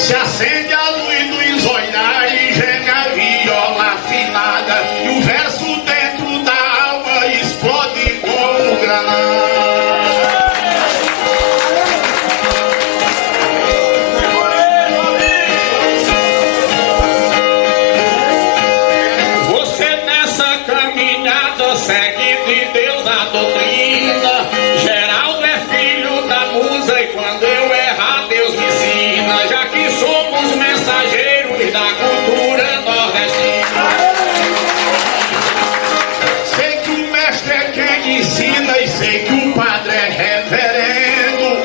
Se acende a luz dos olhares, geme a viola afinada, e o verso dentro da alma explode como granada. Você nessa caminhada segue de Deus a doutrina. Geraldo é filho da musa e quando eu errar Deus me ensina, já que somos mensageiros da cultura nordestina. Sei que o mestre é quem ensina e sei que o padre é reverendo.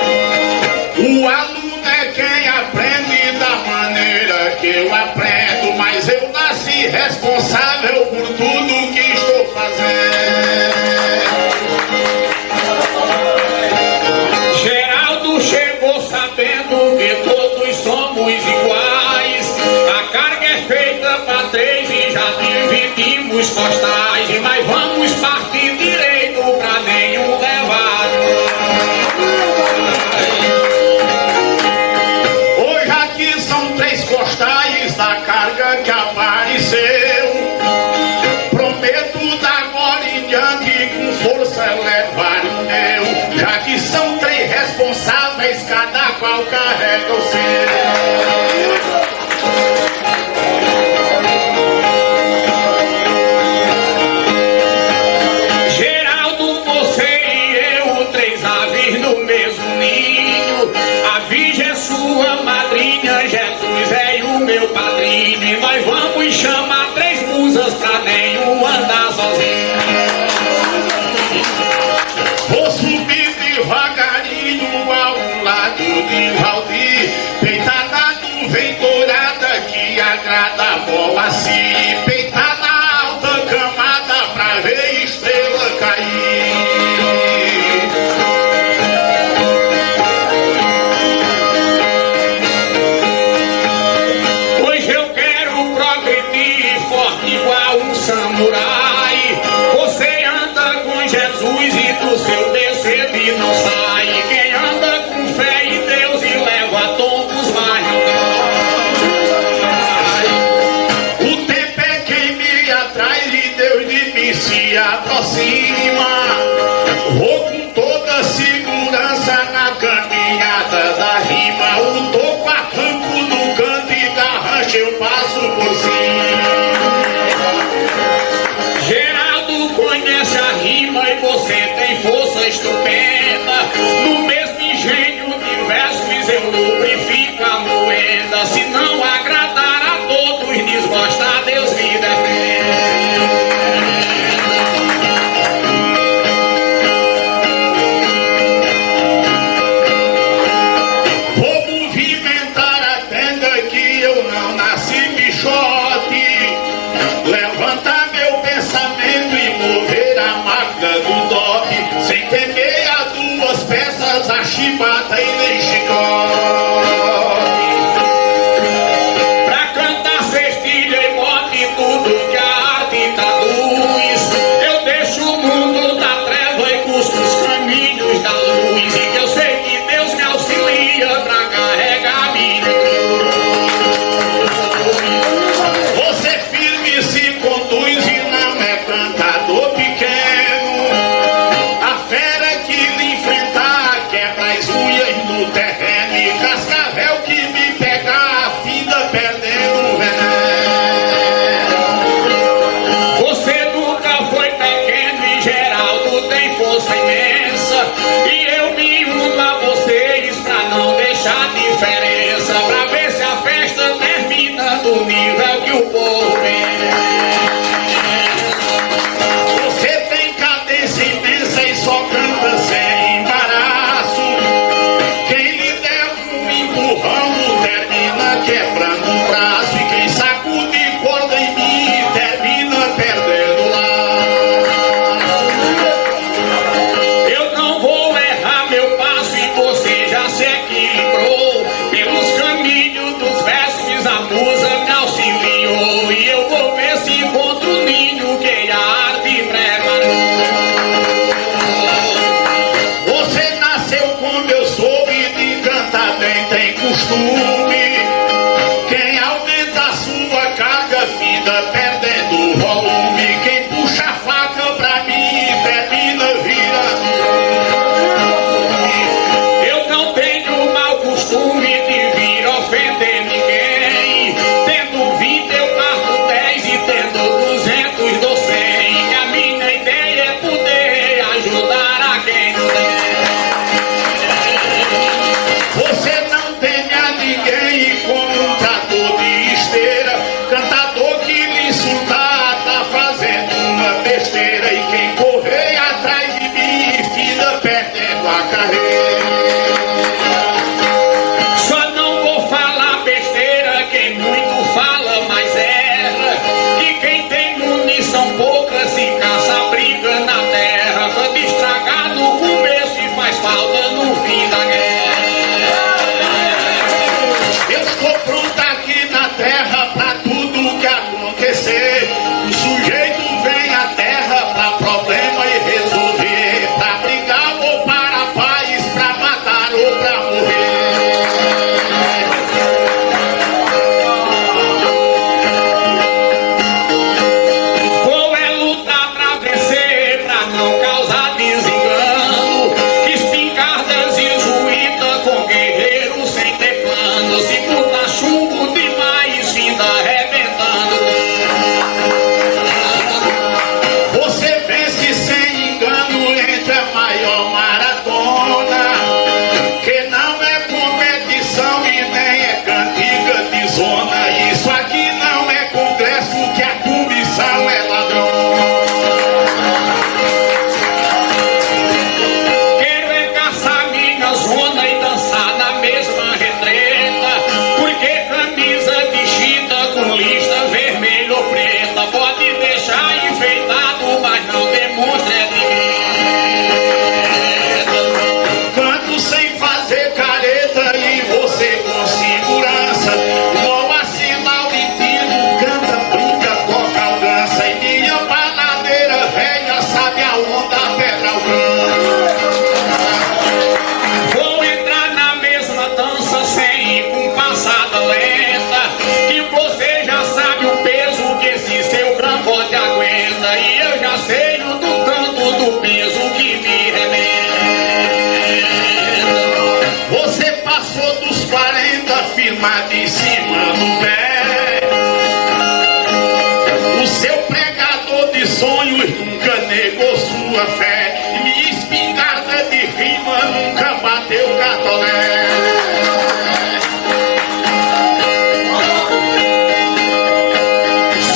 O aluno é quem aprende da maneira que eu aprendo, mas eu nasci responsável por tudo que estou fazendo. Geraldo chegou sabendo que todos somos iguais. A carga é feita para 3 e já dividimos costais, mas vamos partir direito para nenhum levar. Hoje aqui são 3 costais da carga que apareceu. Prometo da agora em diante com força levar o meu, já que são 3 responsáveis, cada qual carrega o seu. Geraldo, você e eu, 3 aves no mesmo ninho. A Virgem é sua madrinha, Jesus é o meu padrinho, e nós vamos chamar 3 musas pra nenhum andar sozinho. Vou subir devagarinho ao lado de Valdir, peitada nuvem dourada que agrada Moacir, peitada alta camada pra ver estrela cair. Hoje eu quero progredir forte igual um samurai. Você anda com Jesus e do seu descer não sai. Quem anda com fé em Deus e leva tombos mais não cai. O tempo é quem me atrai e Deus de mim se aproxima. Vou com toda segurança na caminhada da rima. O toco arranco do canto e da rancha eu passo por cima. Geraldo conhece a rima e você tem força estupenda. No mesmo engenho de versos eu lubrifico a moeda. Se não agradar a todos, desgosta, Deus me defenda. Vou movimentar a tenda que eu não nasci bichote. Levantar meu pensamento e mover a máquina do dope, sem temer a 2 peças, a chibata e nem chicote. Pra cantar cestilha e mote, tudo que a arte traduz, eu deixo o mundo da treva e busco os caminhos da luz, e que eu sei que Deus me auxilia pra carregar minha cruz. muita fé. E minha espingarda de rima nunca bateu catoné.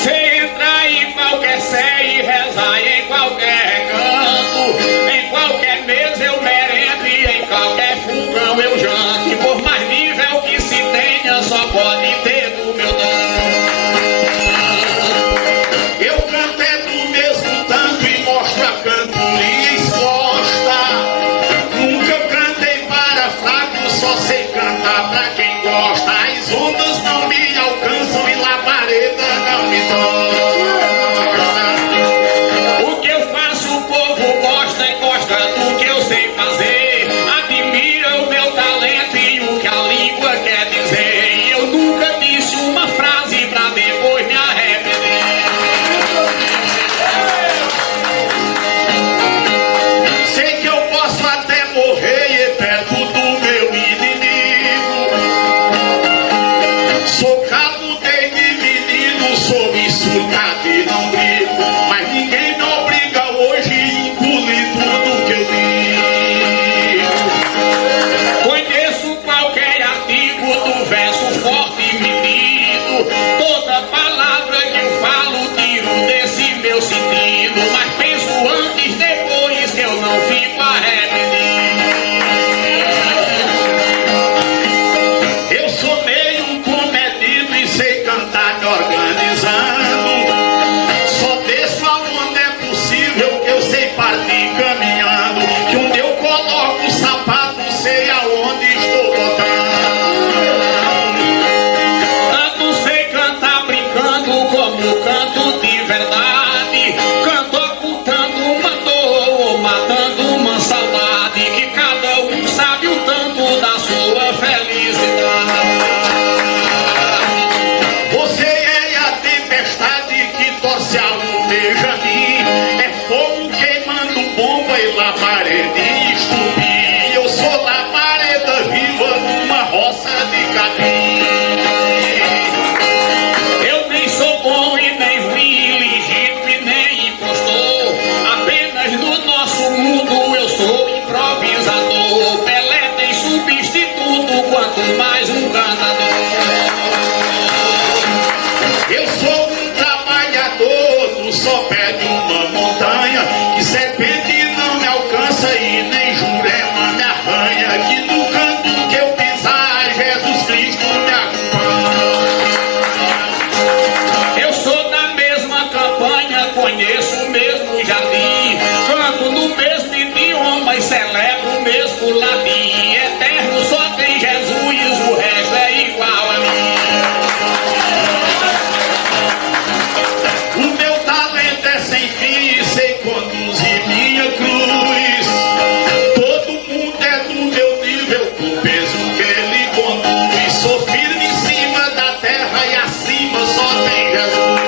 Sei entrar em qualquer sé e rezar em qualquer canto. Em qualquer mesa eu merendo e em qualquer fogão eu janto. E por mais nível que se tenha, só pode ter do meu dano. Eu canto é do mesmo tanto e mostro a cantoria exposta. Nunca cantei para fraco, só sei cantar pra quem gosta. As ondas não me alcançam e labareda não me toca. O que eu faço o povo gosta e gosta do que eu sei fazer. Admira o meu talento e o que a língua quer dizer. E eu nunca disse uma frase pra depois me arrepender. Sei que eu posso até morrer perto do meu inimigo. Sou cabudei de menino, sou insultado e não brigo. Mas ninguém me obriga hoje a engolir tudo que eu digo. Conheço qualquer artigo do verso forte e medido. Toda palavra que eu falo tiro desse meu sentido. Mas penso antes, depois que eu não fico arrependido. Eu sou meio comedido e sei cantar me organizando. Só desço aonde é possível, que eu sei partir caminhando. Que onde eu coloco o sapato, sei aonde estou botando. Tanto sei cantar brincando como canto de verdade. Canto ocultando uma dor ou matando uma saudade. Que cada um sabe o tanto da sua felicidade. Você é a tempestade que torce a luteja a mim. É fogo queimando bomba e labareda estupim. Eu sou labareda viva numa roça de capim. Eu nem sou bom e nem ruim, legítimo e nem impostor. Apenas no nosso mundo eu sou improvisador. Pelé tem substituto, quanto mais um cantador. Eu sou um trabalhador no sopé de uma montanha. Que serpente não me alcança e nem jurema me arranha. Que no canto que eu pisar, Jesus Cristo me acompanha. Eu sou da mesma campanha, conheço o mesmo jardim. Canto no mesmo idioma e celebro o mesmo latim. Eterno só tem Jesus, o resto é igual a mim. O meu talento é sem fim, sei conduzir minha cruz. Todo mundo é do meu nível, o peso que ele conduz. Sou firme em cima da terra e acima só tem Jesus.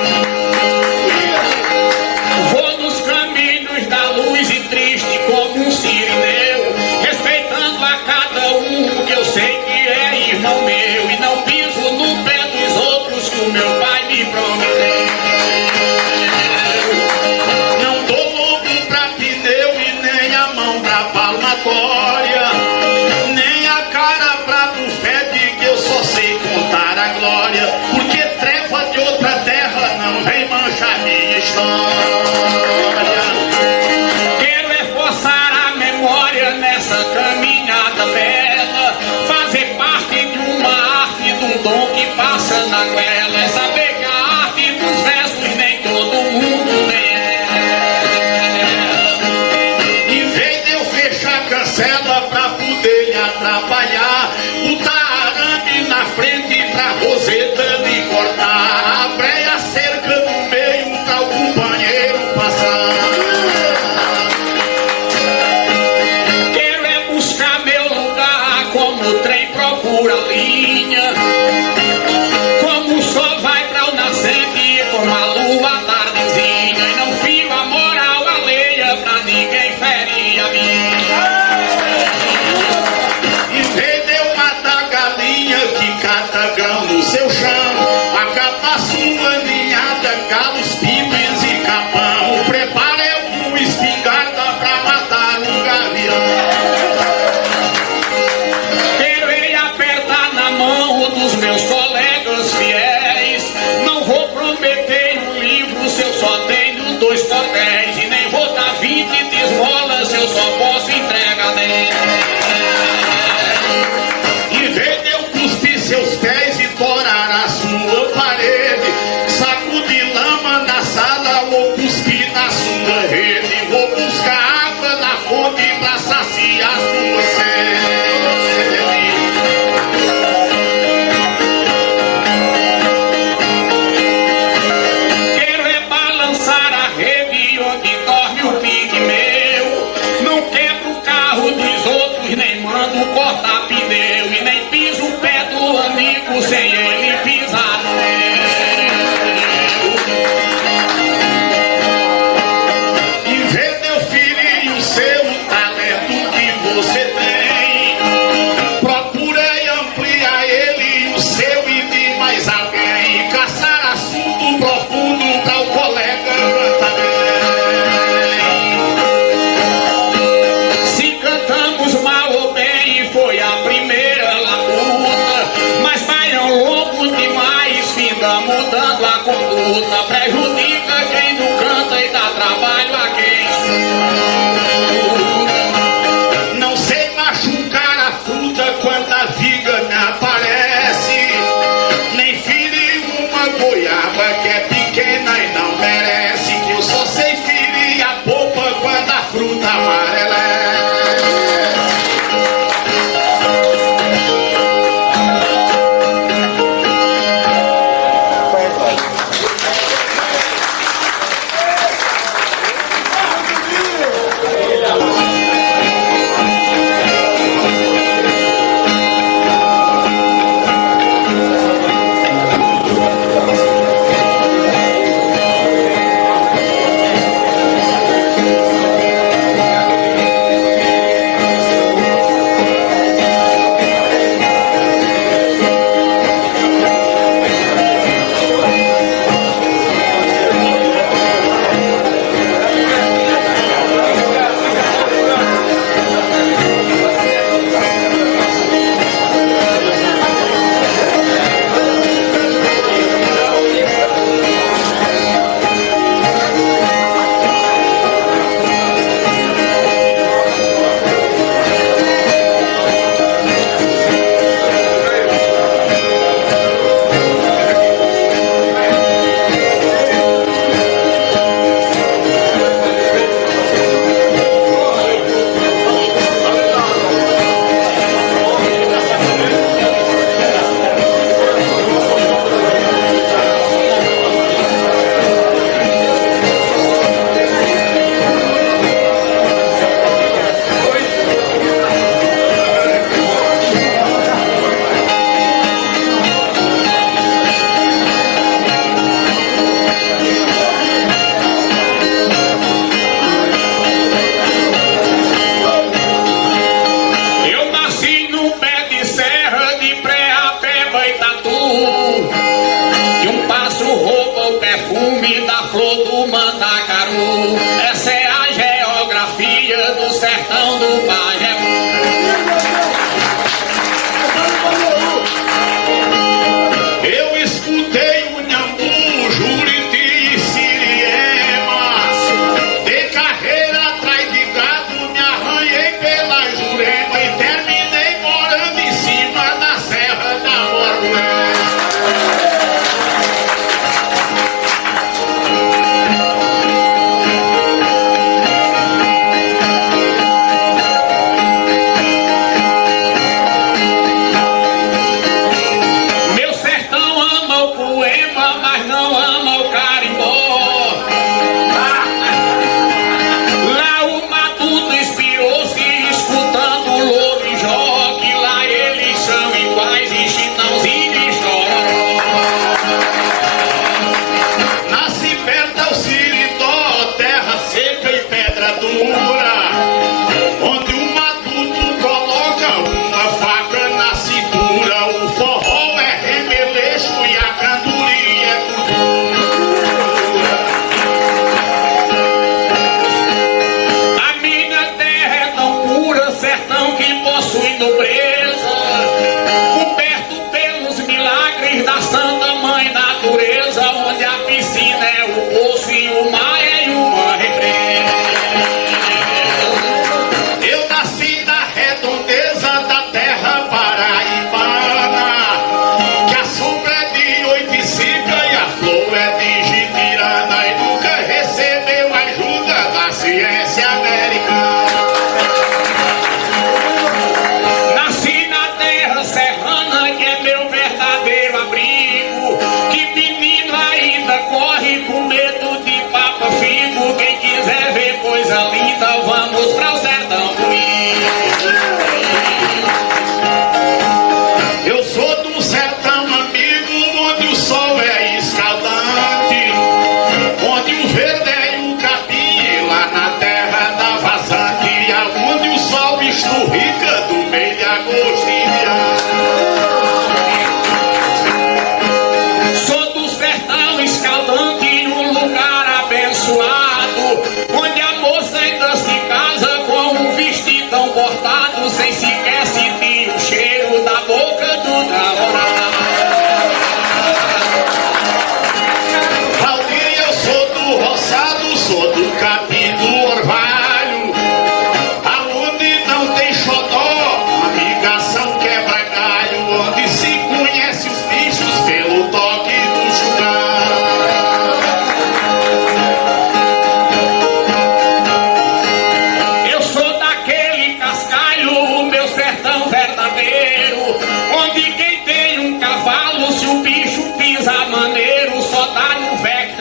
Vou nos caminhos da luz e triste como um sirineu, respeitando a cada um que eu sei que é irmão meu. E não piso no pé dos outros que o meu pai me prometeu. Não dou lombo pra pneu e nem a mão pra palmatória, nem a cara pra bufete, que eu só sei contar a glória. Porque treva de outra terra não vem manchar minha história. Quero é forçar a memória nessa caminhada bela, fazer parte de uma arte, de um dom que passa na goela. É saber que a arte dos versos nem todo mundo tem ela. Em vez de eu fechar a cancela pra poder lhe atrapalhar, botar arame na frente pra roseta de cortar, a breia cerca no meio pra o companheiro passar. Quero é buscar meu lugar como o trem procura a linha, como o sol vai pra o nascente, como a lua tardezinha. E não fio a moral alheia pra ninguém ferir a mim. Em vez de eu matar galinha que cata grão no seu chão, acabar sua ninhada, galos, pibes e capão, prepare uma espingarda ela prejudica quem não canta e dá trabalho a quem. Não sei machucar a fruta quando a viga me aparece, nem ferir uma goiaba que é pequena e não merece. Que eu só sei ferir a polpa quando a fruta amarelece.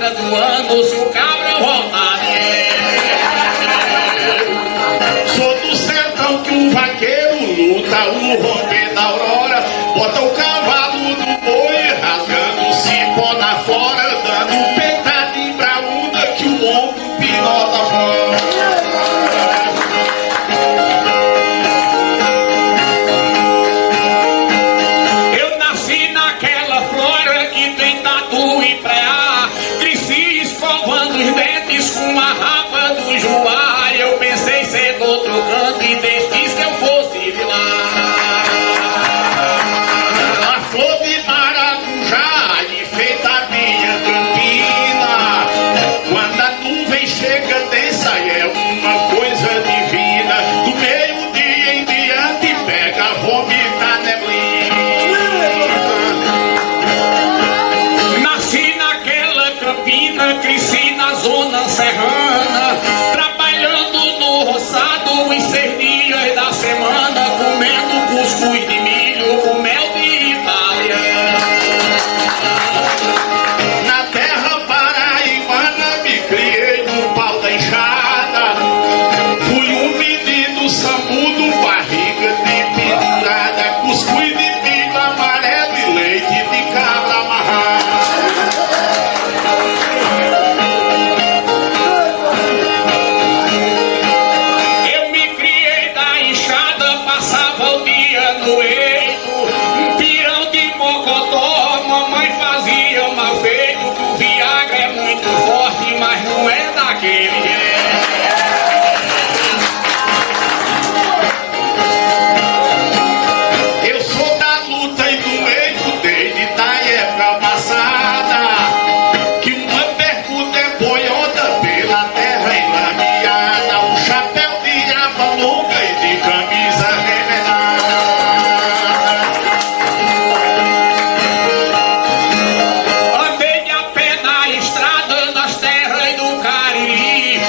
entra do ano se o cabra voltar. Sou do sertão que o vaqueiro luta o romper da aurora, bota o cavalo do boi rasgando o cipó na fora, dando peitada em braúda que o ombro pinota fora. Eu nasci naquela flora que tem tatu e preá, cresci escovando os dentes com a rapa do joá. Eu pensei ser do outro canto e Deus quis que eu fosse de lá. A flor de maracujá enfeita a minha campina, quando a nuvem chega densa é uma coisa divina. Do meio-dia em diante pega vomita a neblina. Nasci naquela campina, cresci na zona serrana, trabalhando no roçado os 6 dias da semana, comendo cuscuz de milho com mel de Itália. Na terra paraibana me criei no pau da enxada, fui um menino sambudo, barriga de pendurada, cuscuz de milho amarelo e leite de cabra amarrada. Eu me criei da enxada, passava o dia no eito, um pirão de mocotó, mamãe fazia mal feito, que o Viagra é muito forte, mas não é daquele jeito. Eu sou da luta e do eito desde da época passada, que uma pergunta é boiota pela terra enlameada, um chapéu de aba longa e de camisa remendada. Andei a pé na estrada nas terras do Cariri,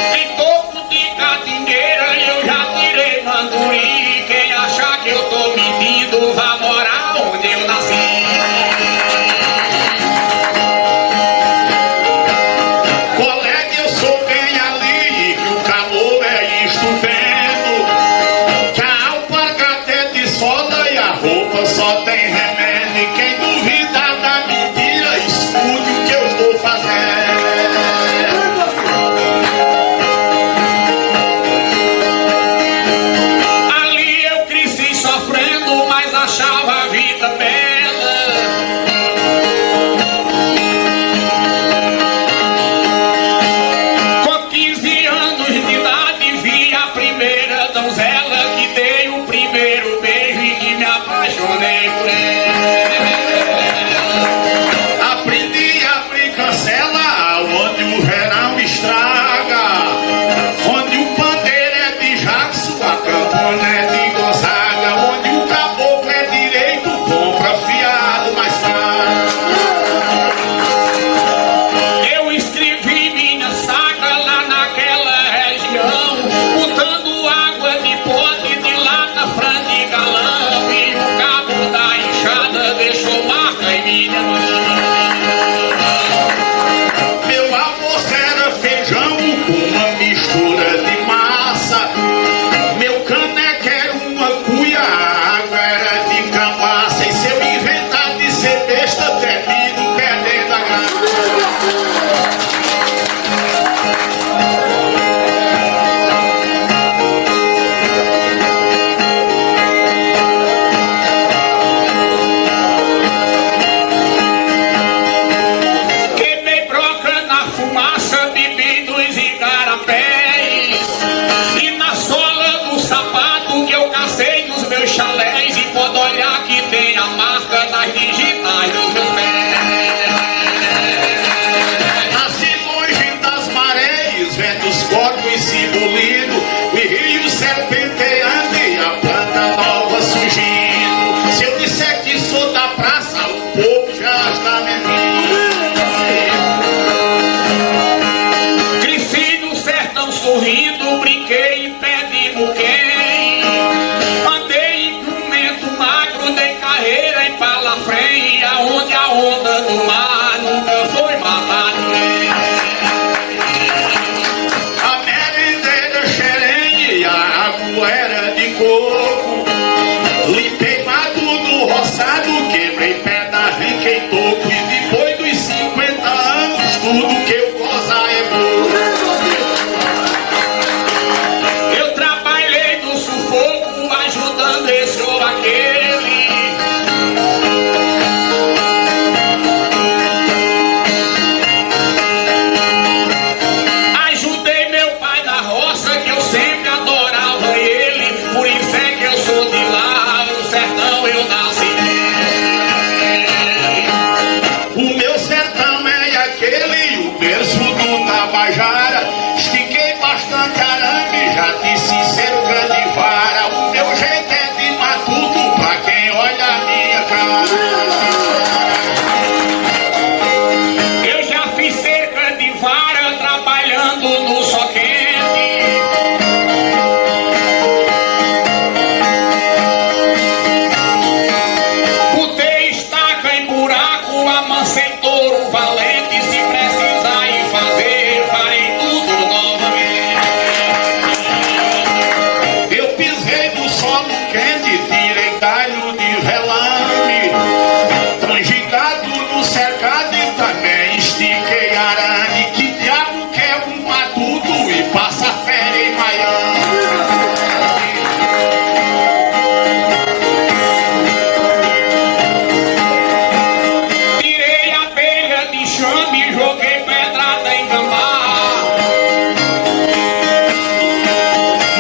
enxame, joguei pedrada em gambá.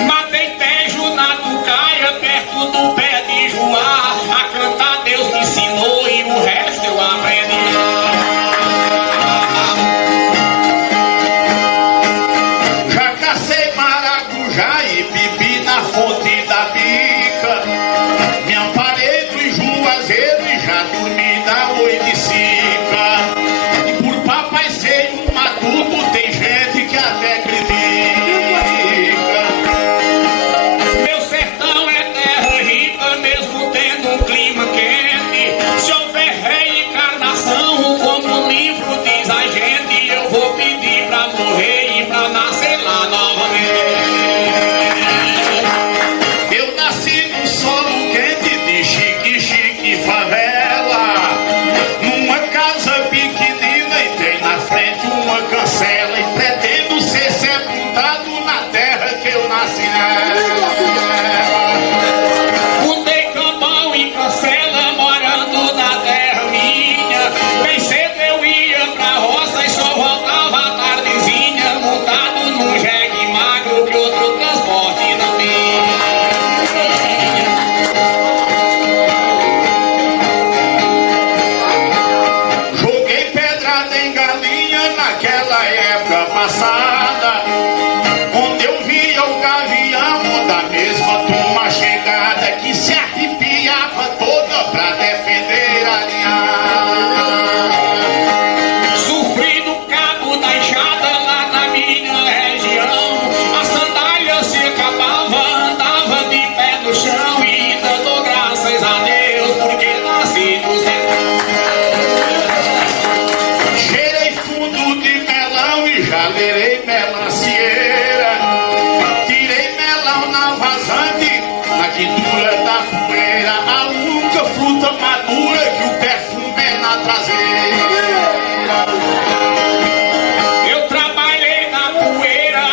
Matei tejo na tucaia, perto do pé de Joá. A cantar Deus me ensinou e o resto eu aprendi. Já cacei maracujá e bebi na fonte da bica. Me amparei dos juazeiros e já dormi na oiticica. E por papai ser um matuto, tem gente que até critica. Meu sertão é terra rica, mesmo tendo um clima quente. Se houver reencarnação, como o livro diz a gente, eu vou pedir pra morrer e pra nascer lá novamente. Eu nasci num solo quente de chique, chique favela. Numa casa pequenina e tem na frente uma cancela. E pretendo ser sepultado na terra que eu nasci nela. Mudei Cambão e Cancela, morando na terra minha. Bem cedo eu ia pra roça e só voltava à tardezinha, montado num jegue magro que outro transporte não tinha. Joguei pedrada em galinha naquela época passada, onde eu via o gavião da mesma turma chegada que se arrepiava toda pra defender a linhada. Sofri no cabo da enxada lá na minha região. A sandália se acabava, andava de pé no chão e dando graças a Deus porque nasci no sertão. Cheirei fundo de melão e já lerei melancieira. Tirei melão na vazante, na quintura da poeira. A única fruta madura que o perfume é na traseira. Eu trabalhei na poeira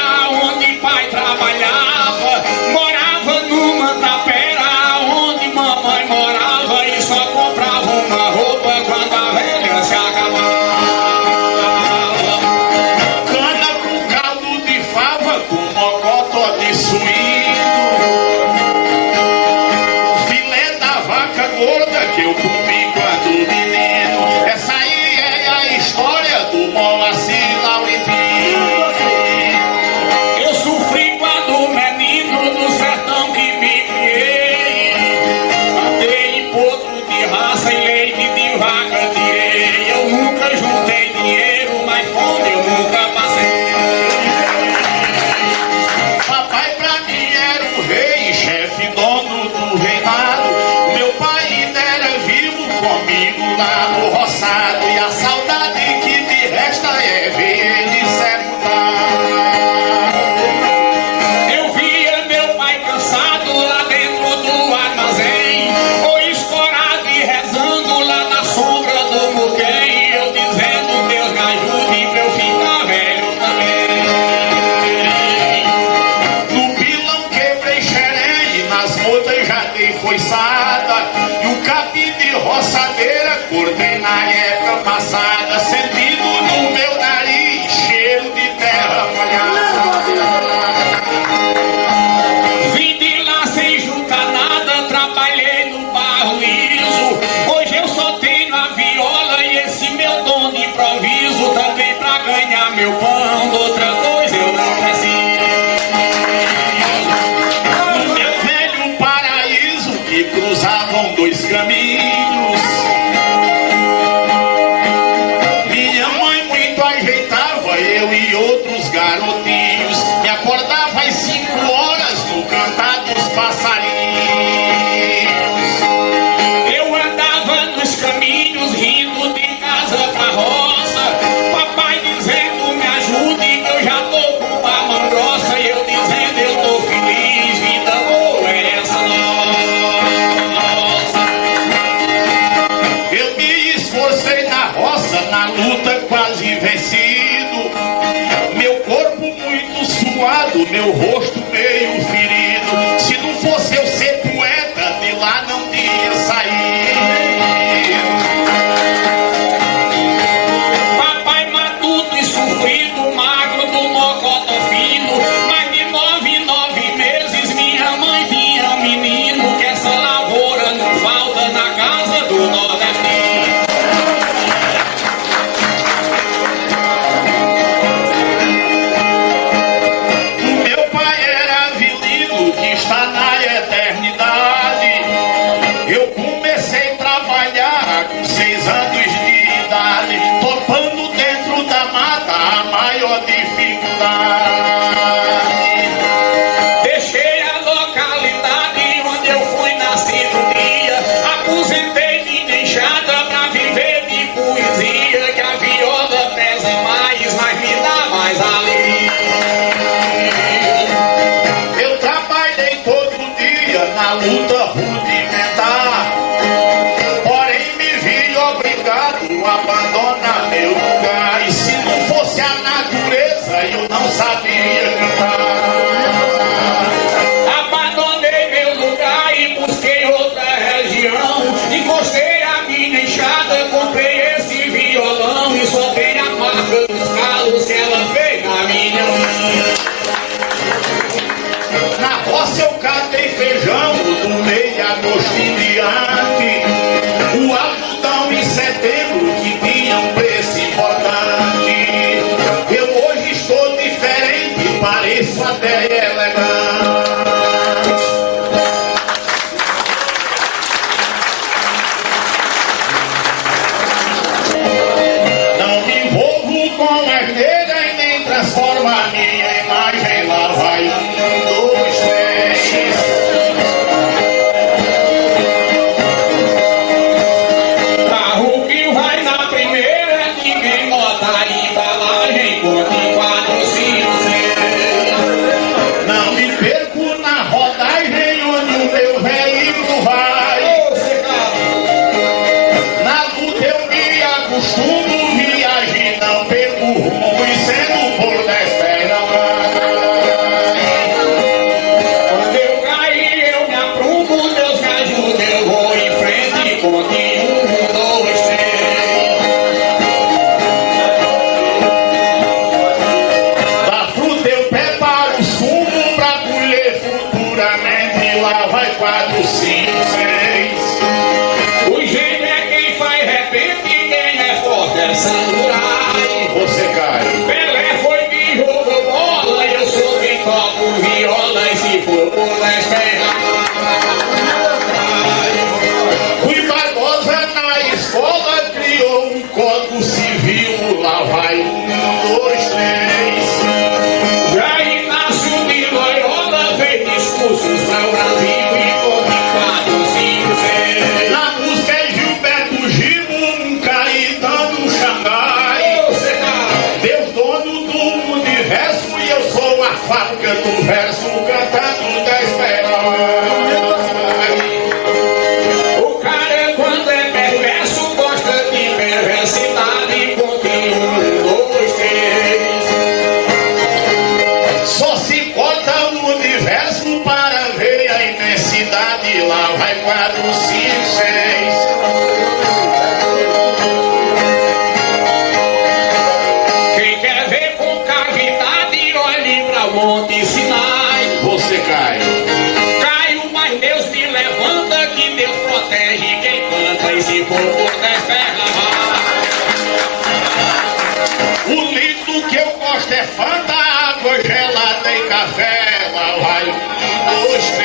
onde pai trabalhava. Morava numa tapera onde mamãe morava e só comprava uma roupa quando a velha se acabava. Cana com caldo de fava, com mocotó de suíno. Filé da vaca gorda que eu comi quando menino. Essa aí é a história do Moacir Laurentino. Eu sofri quando menino do sertão que me criei. Matei em potro de raça e leite de vaca tirei. Eu nunca juntei dinheiro, mas fome eu nunca passei. Papai pra mim era um rei, chefe, dono do reinado. Meu pai ainda era vivo comigo lá no roçado. E a saudade que me resta é ver ele sepultado. Eu via meu pai cansado lá dentro do armazém, ou escorado e rezando lá na sombra do muquém. Eu dizendo, Deus me ajude pra eu ficar velho também. No pilão quebrei xerém, nas motas já dei foiçada. E o capim de roçadeira cortei na época passada, sentindo no meu nariz cheiro de terra molhada. Vim de lá sem juntar nada, trabalhei no barro liso. Hoje eu só tenho a viola e esse meu dom de improviso também pra ganhar meu pão. De outra coisa eu não preciso. No meu velho paraíso que cruzavam dois caminhos, minha mãe muito ajeitava eu e outros garotinhos. Me acordava às 5 horas no cantar dos passarinhos. Eu andava nos caminhos rindo de casa pra roça. Papai dizendo me ajude que eu já tô com a mão grossa. E eu dizendo eu tô feliz, vida boa é essa nossa. Eu me esforcei na roça, na luta quase vencido. Meu corpo muito suado, meu rosto meio ferido. Se não fosse eu ser poeta, de lá não tinha saído. transforma a minha imagem, lá vai 1, 2, 3. Carro que vai na primeira, ninguém nota a embalagem, conte 4, 5, 6. Não me perco na rodagem onde o meu veículo vai. Na luta eu me acostumo, viagem não perco rumo e sendo por 10 pés não vai. Quando eu cair, eu me aprumo, Deus me ajuda, eu vou em frente, conte 1, 2, 3. Da fruta eu preparo o sumo pra colher futuramente, lá vai 4, 5, 6. O gênio é quem faz repente, quem é forte é samurai. Você cai. Pelé foi quem jogou bola, eu sou quem toco viola, e se for por 10 pernas. Rui Barbosa na escola criou um código civil, lá vai 1, 2, 3. Já Inácio de Loyola fez discursos para o Brasil e conte 4, 5, 6. Na música é Gilberto Gil, um Caetano Xangai. Deus dono do universo e eu sou a fábrica do verso, cantando 10 peras. O cara quando é perverso gosta de perversidade, conte 1, 2, 3. Só se corta o universo para ver a imensidade, lá vai 4, 5, 6. Quem quer ver com cavidade, olhe para o Monte Sinai. Você cai. Caio, mas Deus me levanta, que Deus protege quem canta, e se for por 10 pernas vai. O líquido que eu gosto é Fanta, água gelada e café, lá vai 1, 2, 3.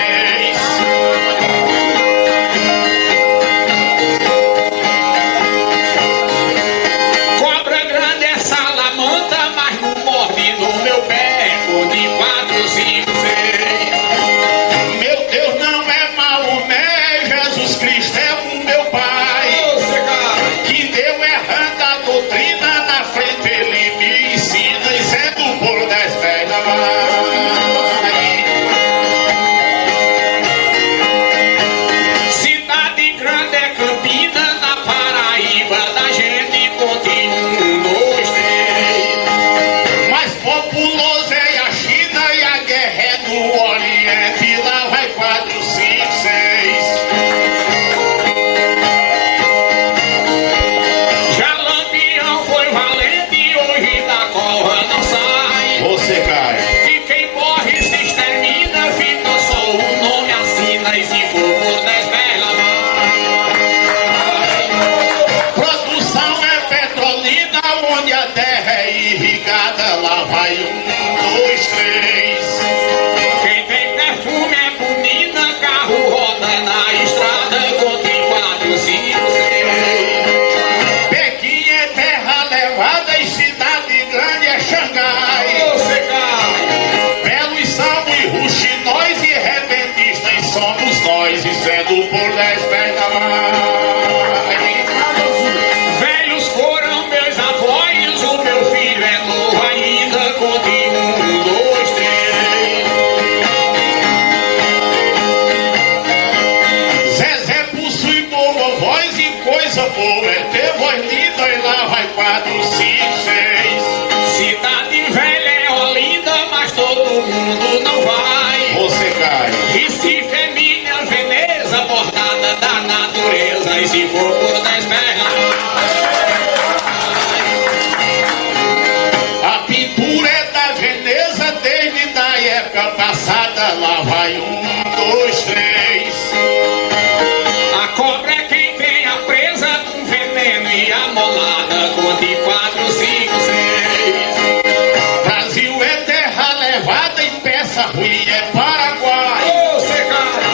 Cobra grande é salamanta, mas não morde no meu pé, conte 4, 5, 6. Meu Deus não é Maomé, Jesus Cristo é o meu Pai, que deu errando a doutrina, na frente ele me ensina, e sendo por 10 pés não vai. Cidade grande é Campina, na Paraíba da gente, conte 1, 2, 3. Mais populoso é a China e a guerra é no Oriente, lá vai 4, 5, 6. Já Lampião foi valente, hoje da cova não sai. Você cai. E quem morre se extermina, fica só o nome, assina, e se for por 10 pernas vai. Produção é petrolina, onde a terra é irrigada, lá vai 1, 2, 3. Quem tem perfume é bonina, carro roda na estrada, conte 4, 5, 6. Pequim é terra levada e cidade grande é Xangai. Você cai. Belos são e ruxinóis e repentistas somos nós, e sendo por 10 pés da vai. Velhos foram meus avós, o meu filho é novo ainda, conte 1, 2, 3. Zezé possui boa voz e coisa boa é ter voz linda, e lá vai 4, 5, 6. Cidade velha é Olinda, mas todo mundo não vai. Você cai. Recife é minha Veneza, bordada da natureza, e se for por 10 pernas. A pintura é da Veneza desde da época passada, lá vai 1, 2, 3. A cobra é quem tem a presa com veneno e amolada, conte 4, 5, 6. Brasil é terra levada e peça ruim é Paraguai. Você cai.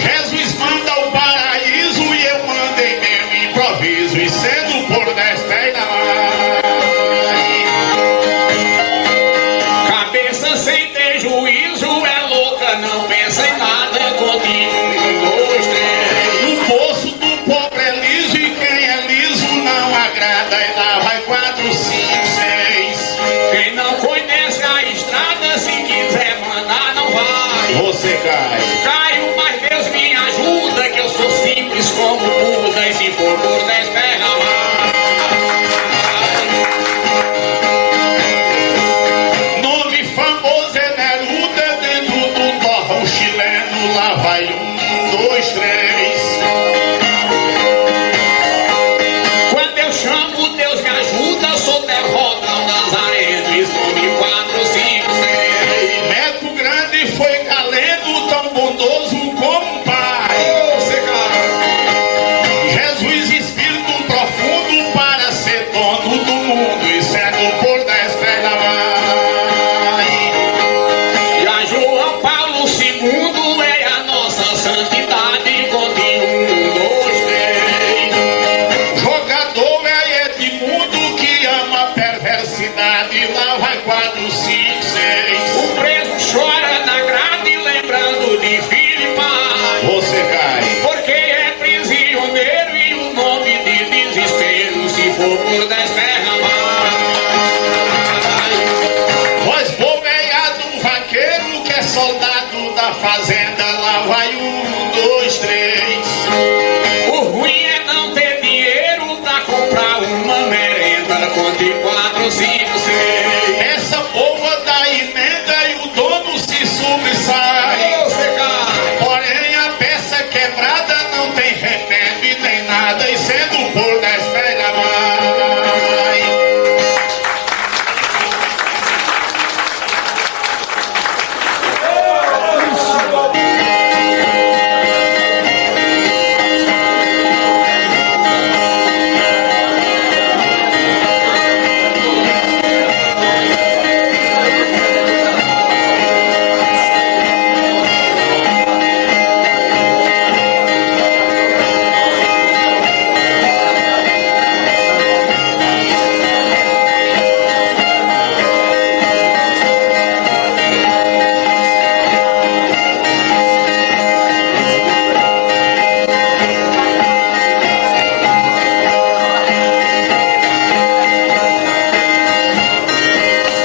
Jesus manda o paraíso e eu mandei meu improviso, e sendo por 10 pés na mão. grada e lá vai 4, 5, 6. Quem não conhece a estrada, se quiser mandar, não vai. Você cai. Caio, mas Deus me ajuda, que eu sou simples como Buda, e se for por 10 pega lá. Nome famoso é Neruda, dentro do torrão chileno, lá vai 1, 2, 3. Quando eu chamo, Deus me ajuda, sou derrota, Nazareno, e nome 4, 5, 6. Neto Grande foi galeno, tão bondoso como um pai. Jesus, Espírito profundo, para ser dono do mundo, e cego por 10 pega vai. E a João Paulo II é a nossa santidade, conte 1, 2, 3. Jogador é Edmundo, que ama a perversidade, lá vai 4, 5, 6. O preso chora na grade, lembrando de filho e pai. Você cai. Porque é prisioneiro e o nome de desespero, se for por 10 terra vai. Voz bobeia do vaqueiro, que é soldado da fazenda, lá vai 1, 2, 3. O ruim é não ter dinheiro pra comprar uma merenda, conte 4, 5, 6. Essa boa da emenda e o dono se sobressai. Você cai. Porém a peça quebrada não tem remédio e nem nada, e sendo por 10 pega vai.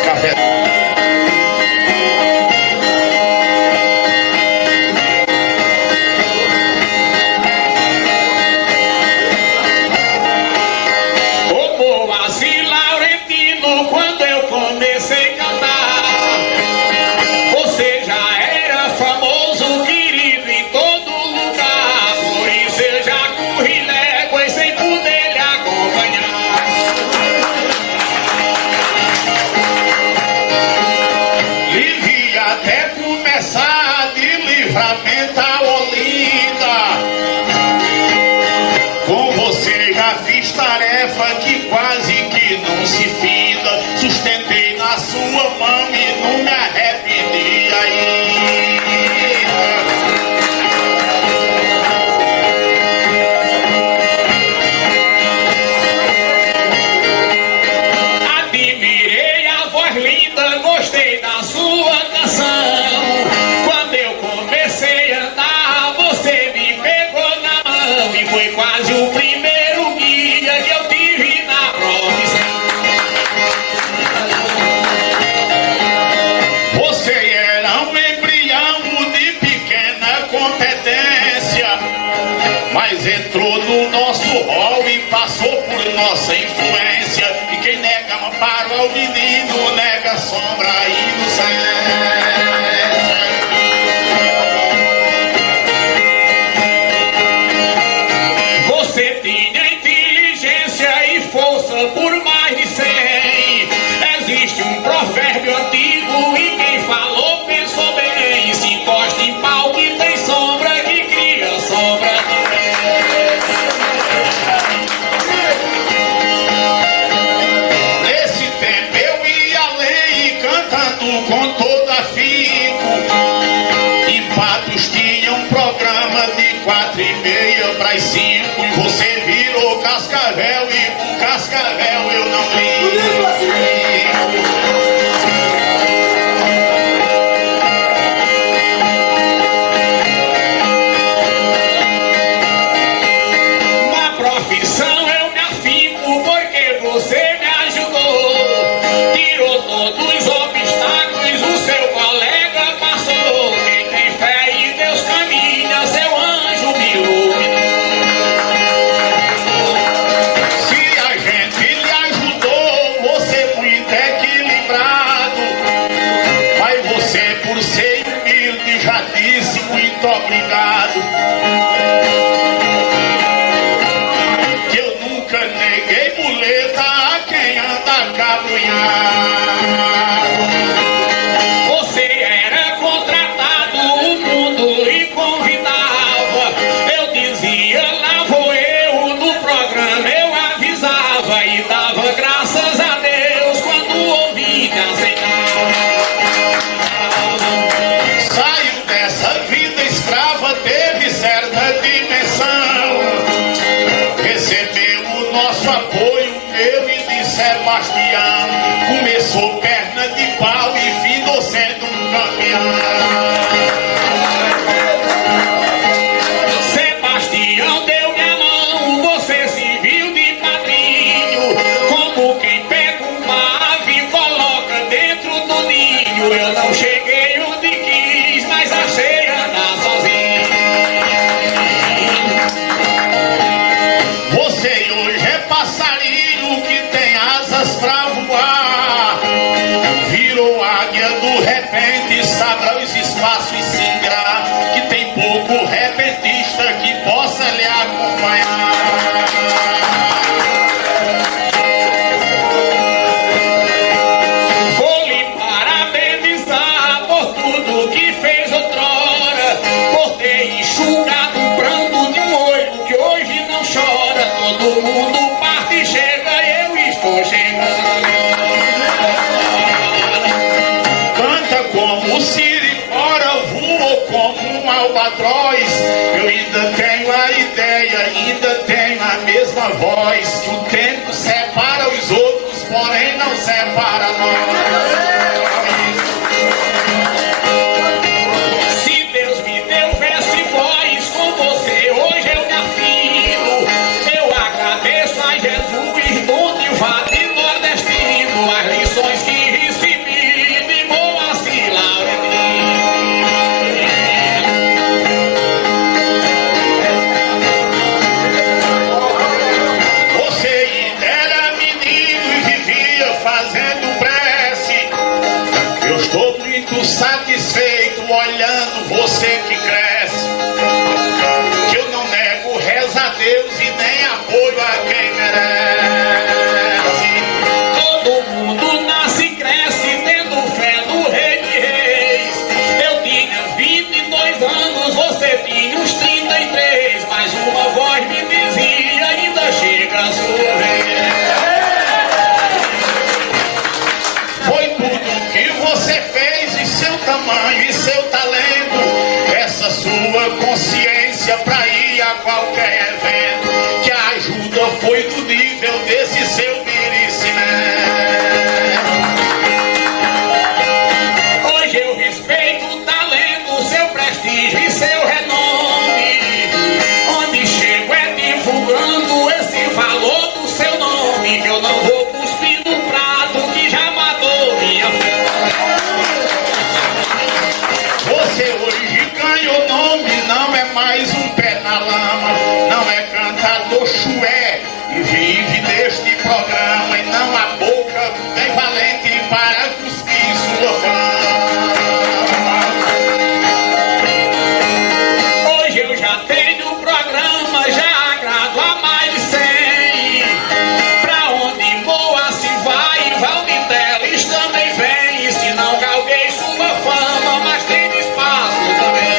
Café. Como assim, Laurentino, quando eu comecei a cantar, você já era famoso, querido em todo lugar. Por isso eu já corri léguas sem poder lhe acompanhar. Livre até começar de Livramento a Olinda. Com você já fiz tarefa que quase que não se finda. Sustentei na sua mão e não me arrependi ainda. Admirei a voz linda, gostei da sua canção. Quando eu comecei a andar, você me pegou na mão e foi quase o primeiro guia que eu tive na profissão. Você era um embrião de pequena competência, mas entrou no nosso rol e passou por nossa influência. E quem nega amparo ao menino, nega sombra e inocência. Você tinha inteligência e força por mais de 100. Existe um provérbio antigo e quem falou pensou bem. Se encosta em pau que tem sombra, que cria sombra Nesse tempo eu ia além e cantando com todo afinco. Em Patos tinha um programa de 4h30 para as 5. E você virou Cascavel e com Cascavel eu não ligo. na profissão eu me afinco, porque Romeu e de Sebastião. Começou perna de pau e findou sendo um campeão. Sebastião deu-me a mão, você se viu de padrinho, como quem pega uma ave e coloca dentro do ninho. Eu não cheguei onde quis, mas achei andar sozinho. Você hoje é passarinho que tem asas pra voar. Virou águia do repente, sabe os espaços e se ingrar. Que tem pouco repentista que possa lhe acompanhar. Vou lhe parabenizar por tudo que fez outrora, por ter enxugado o pranto de um olho que hoje não chora. Todo mundo parte e chega, eu estou chegando. Canta como siripora, voa como um albatroz. Eu ainda tenho a ideia, ainda tenho a mesma voz. Que o tempo separa os outros, porém não separa nós. Se Deus me deu verso e voz, com você hoje eu me afino. Eu agradeço a Jesus, bom de vato e nordestino, as lições que recebi de Moacir Laurentino. Você ainda era menino e vivia fazendo prece. Eu estou muito satisfeito olhando você que cresce. Que eu não nego reza a Deus e nem apoio a quem merece. Todo mundo nasce e cresce tendo fé no Rei de Reis. Eu tinha 22 anos, você tinha uns 33, mas uma voz me dizia: ainda chega a sua vez. Foi tudo que você fez e seu tamanho e seu talento. Essa sua consciência pra ir a qualquer evento. Que a ajuda foi do nível desse seu merecimento. Hoje eu respeito o talento, seu prestígio e seu renome. Onde chego é divulgando esse valor do seu nome. Que eu não vou cuspir no prato que já matou minha fome. Você hoje ganhou nome, não é mais um pé na lama. Não é cantador chué e vive deste programa. E não a boca bem valente para cuspir sua fama. Hoje eu já tenho programa, já agrado a mais de 100. Pra onde voa se vai, Valdir Teles também vem. Se não galguei sua fama, mas tem espaço também.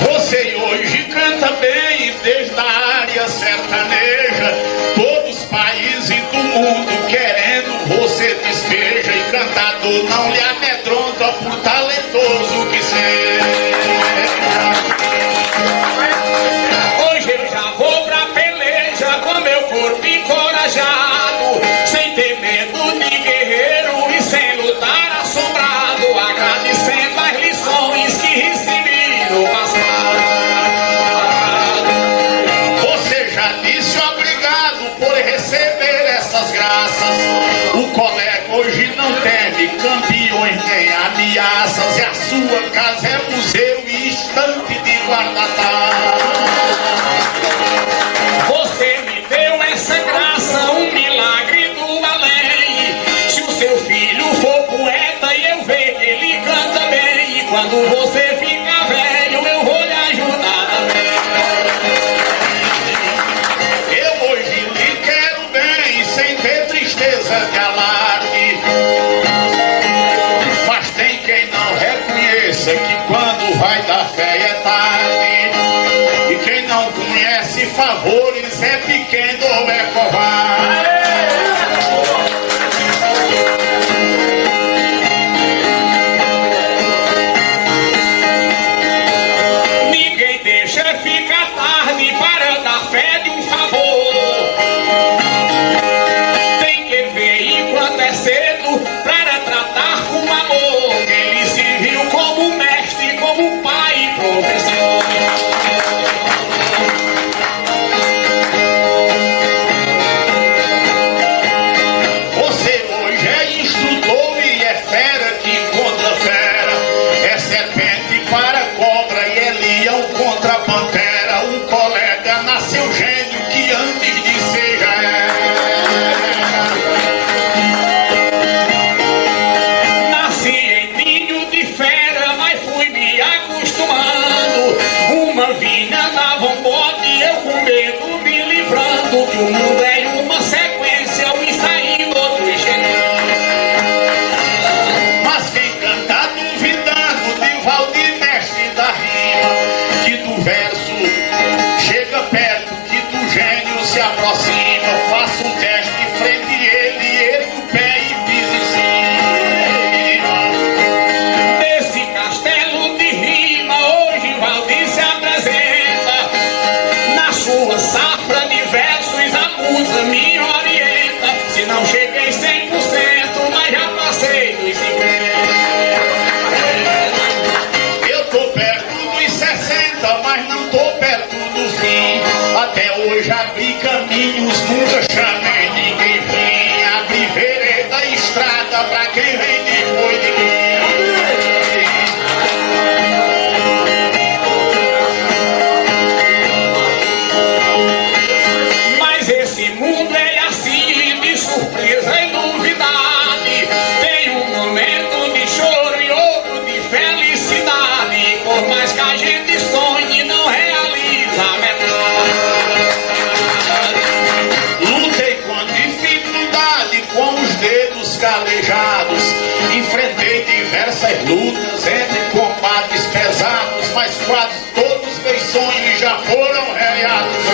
Você hoje canta bem desde a área sertaneja. Todos os países do mundo querendo você despeja. E cantador não lhe amedronta por talentoso que seja. Hoje eu já vou pra peleja com meu corpo encorajado, sem ter medo de guerreiro e sem lutar assombrado, agradecendo as lições que recebi no passado. Você já disse obrigado por receber essas graças. O colega hoje não teme campeões nem ameaças. E a sua casa é museu e estante de guarda-tal. Você me deu essa graça, um milagre do além. Se o seu filho for poeta e eu ver que ele canta bem, e quando você ficar velho eu vou lhe ajudar também. Eu hoje lhe quero bem, sem ter tristeza de alarde. Mas tem quem não reconheça que quando vai dar fé é tarde. E quem não conhece favores é pequeno ou é covarde. mostrando que o mundo é uma sequência, um ensaio, outro engenho. Mas quem canta duvidando de Valdir, mestre da rima, que do verso chega perto, que do gênio se aproxima, faça um teste em frente a ele, ergue o pé e pise em cima. Nesse castelo de rima, hoje Valdir se apresenta. Na sua safra de versos, a musa me orienta. Se não cheguei 100%, mas já passei dos 50. Eu tô perto dos 60, mas não tô perto do fim. Até hoje abri caminhos, nunca chamei ninguém vim. Abri vereda e estrada pra quem vem depois de mim. Mas esse mundo é assim, de surpresa e novidade. Tem um momento de choro e outro de felicidade. Por mais que a gente sonhe, não realiza a metade. Lutei com dificuldade, com os dedos calejados. Enfrentei diversas lutas entre combates pesados, mas quase todos meus sonhos já foram realizados.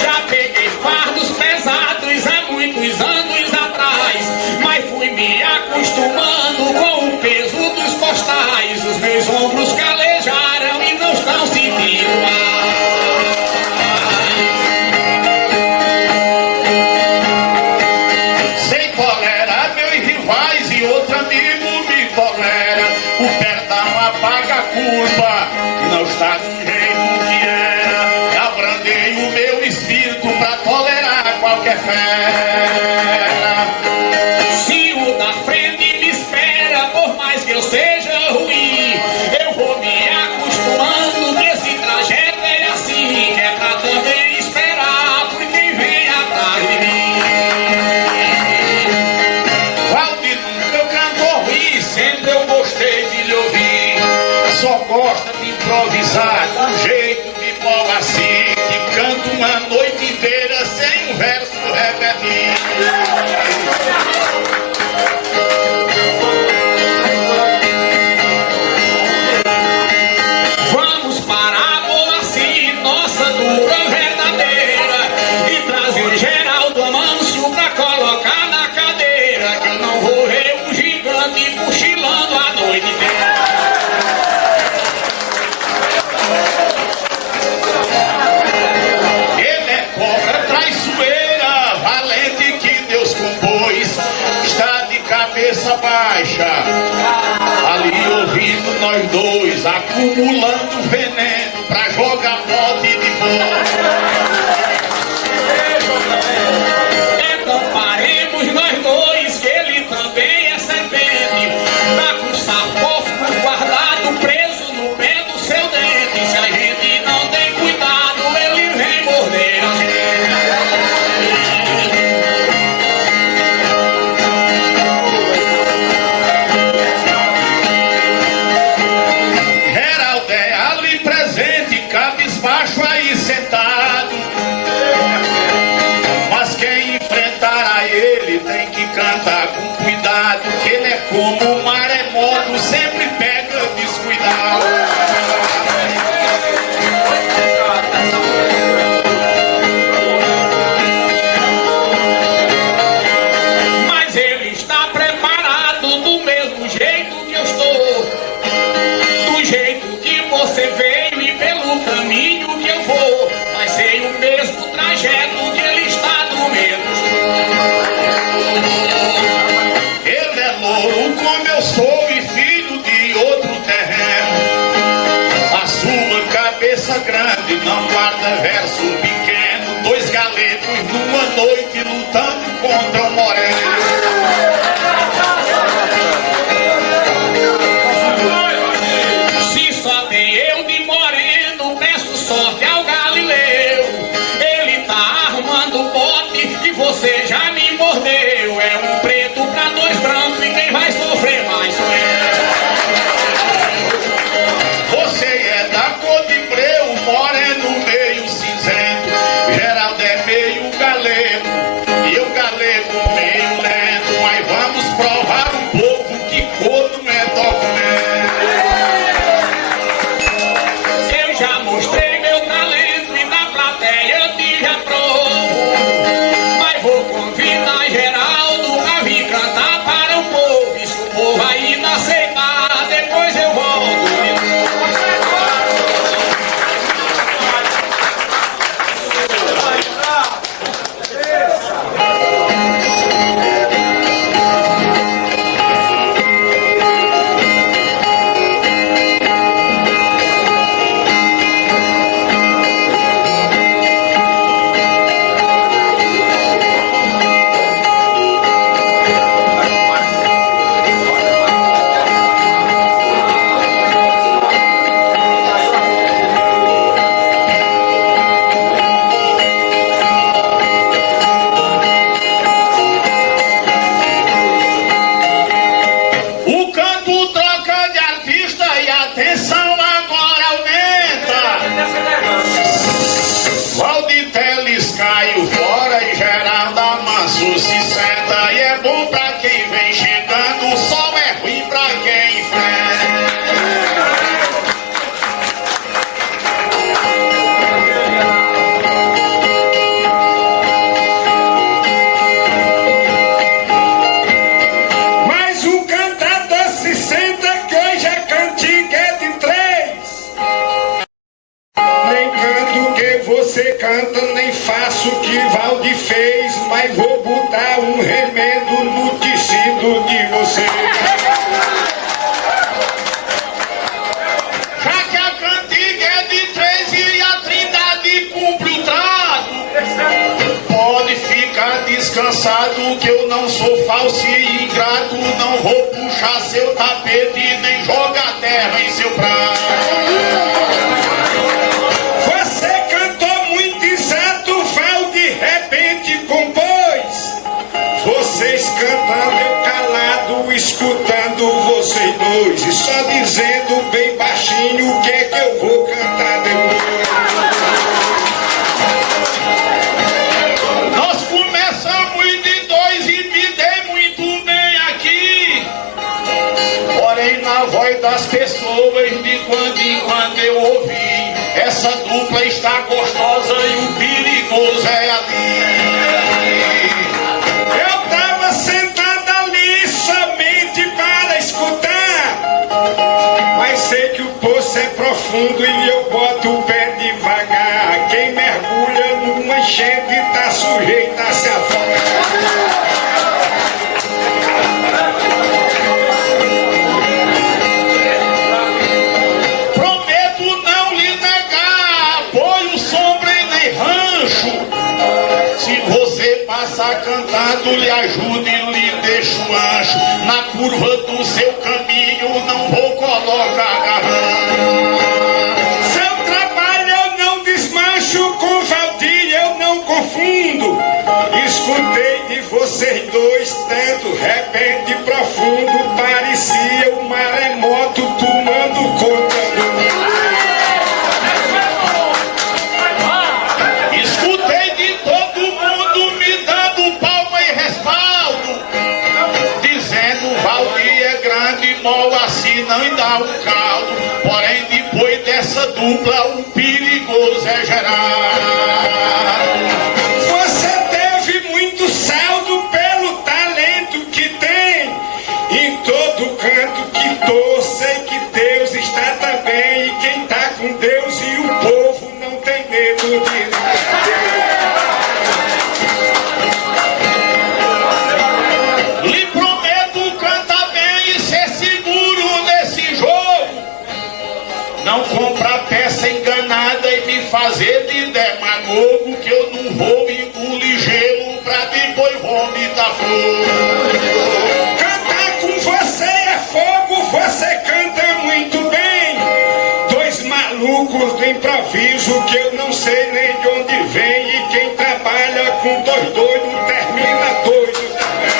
Já peguei fardos pesados há muitos anos atrás, mas fui me acostumando com o peso dos costais. Os meus ombros calejaram e não estão sentindo mais. Sem tolerar meus rivais e outro amigo me tolera. O perdão apaga a culpa, não está do jeito que era. Abrandei o meu espírito pra tolerar qualquer fera. Se o da frente me espera, por mais que eu seja ruim, eu vou me acostumando que esse trajeto é assim, que é pra também esperar por quem vem atrás de mim. Valdir nunca cantou ruim, sempre eu gostei de lhe ouvir. Só gosta de improvisar, do jeito de bola assim, que canta uma noite inteira sem um verso repetido. Vamos parar a Moacir, nossa dura verdadeira, e trazer Geraldo Amâncio pra colocar na cadeira, que eu não vou ver um gigante cochilando a noite inteira. Ele é cobra traiçoeira, valente que Deus compôs, está de cabeça baixa, ali ouvindo nós dois, acumulando veneno pra jogar bote de bola. Então paremos nós dois, que ele também é serpente, tá com o sarcófago guardado, preso no pé do seu dente. Se a gente não tem cuidado, ele vem morder a gente. Geraldo é ali presente, cabisbaixo aí sentado. Mas quem enfrentar a ele tem que cantar com cuidado, que ele é como o maremoto, sempre pega descuidado. Mas ele está preparado do mesmo jeito que eu estou, do jeito que você veio e pelo caminho que eu vou. Vai ser o mesmo trajeto que ele está no mesmo Ele é louro como eu sou e filho de outro terreno. A sua cabeça grande não guarda verso pequeno. Dois galetos numa noite lutando contra o moreno. Se só tem eu de moreno, peço sorte ao Galileu. Ele tá arrumando bote e você já me mordeu. É um preto pra dois brancos e quem vai sofrer mais sou eu. Você é da cor de breu, moreno meio canta, nem faço o que Valdir fez, mas vou botar um remendo no tecido de você. Já que a cantiga é de 13 e a Trindade cumpre o trato, pode ficar descansado que eu não sou falso e ingrato. Não vou puxar seu tapete nem jogar terra em seu prato. Você cantou muito exato, Val de repente compôs. Vocês cantando, eu calado, escutando vocês dois, e só dizendo bem baixinho o que é que eu vou cantar depois. Nós começamos de 2 e me dei muito bem aqui. Porém, na voz das pessoas, de quando em quando eu ouvi, essa dupla está gostosa e o perigoso é ali. Eu tava sentado ali somente para escutar, mas sei que o poço é profundo e eu boto o pé devagar. Quem mergulha numa enchente tá sujeito a se afogar. Prometo não lhe negar apoio, sombra e nem rancho. Se você passar cantando, lhe ajudo e lhe deixo ancho. Na curva do seu caminho não vou colocar garrancho. Seu trabalho eu não desmancho, com Valdir eu não confundo. Escutei de vocês dois tanto repente profundo, parecia um maremoto tomando conta do mundo. Escutei de todo mundo me dando palma e respaldo, dizendo Valdir é grande, mal assim não dá um caldo. Porém, depois dessa dupla, o perigoso é geral. Você teve muito saldo pelo talento que tem. Em todo canto que tô, sei que Deus está também. E quem tá com Deus e o povo não tem medo de Lhe prometo cantar bem e ser seguro nesse jogo. Não comprar peça enganada e me fazer de demagogo, que eu não vou engolir gelo pra depois vomitar fogo. Cantar com você é fogo, você canta muito bem. Dois malucos do improviso que eu não sei nem de onde vem. E quem trabalha com dois doidos termina doido também.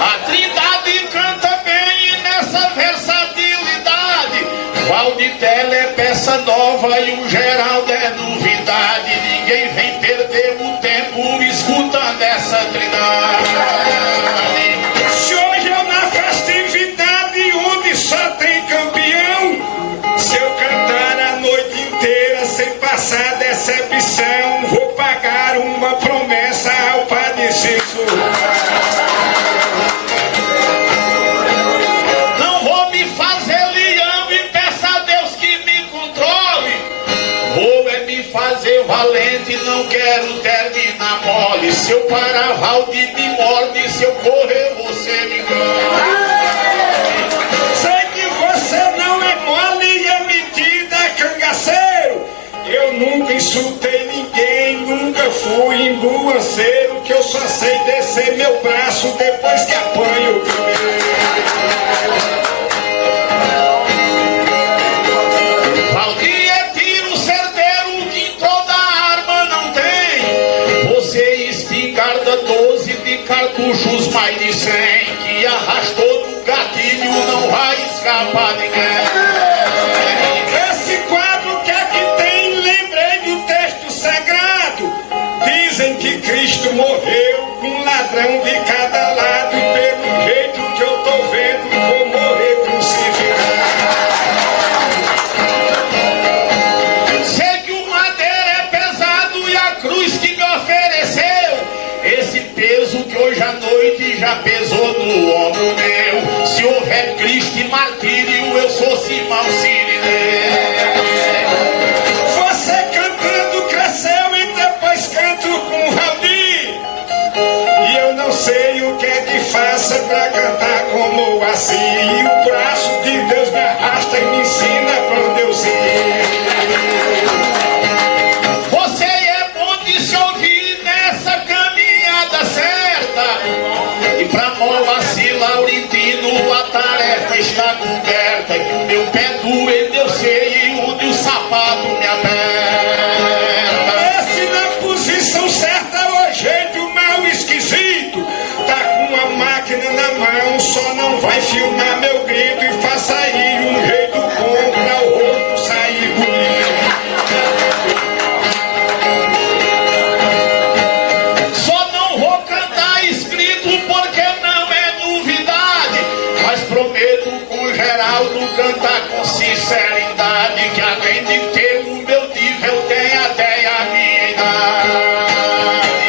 A Trindade canta bem e nessa versatilidade, Valditela é peça nova e o Geraldo é novidade. Ninguém vem perder o tempo escutando essa Trindade. Se hoje eu na festividade onde só tem campeão, se eu cantar a noite inteira sem passar decepção, vou pagar uma promessa ao Padre Cícero. Não vou me fazer leão e peça a Deus que me controle. Vou é me fazer valente, não quero terminar mole. Se eu parar, Valdir me morde, se eu correr, você me engana. Sei que você não é mole e é metida, cangaceiro. Eu nunca insultei ninguém, nunca fui embuanceiro, que eu só sei descer meu braço depois que apanho primeiro. Valdir é tiro certeiro que toda arma não tem. Você espingarda 12 de cartuchos mais de 100, que arrastou no gatilho, não vai escapar ninguém. Esse quadro que aqui tem, lembrei do texto sagrado. Dizem que Cristo morreu com um ladrão de cada lado, e pelo jeito que eu tô vendo, vou morrer crucificado. Sei que o madeira é pesado e a cruz que me ofereceu, esse peso que hoje à noite já pesou no ombro meu. Se houver Cristo e martírio, eu sou assim. E o braço de Deus me arrasta e me ensina pra onde eu ir. Você é bom de se ouvir nessa caminhada certa. E pra Moacir Laurentino a tarefa está coberta. Que o meu pé doendo eu sei onde o sapato me aperta. Esse na posição certa, o jeito mal esquisito. Tá com a máquina na mão, só não vai filmar meu grito. E faça aí um jeito bom pra o rosto sair bonito. Só não vou cantar escrito porque não é novidade. Mas prometo com Geraldo cantar com sinceridade. Que além de ter o meu nível, tem até a minha idade.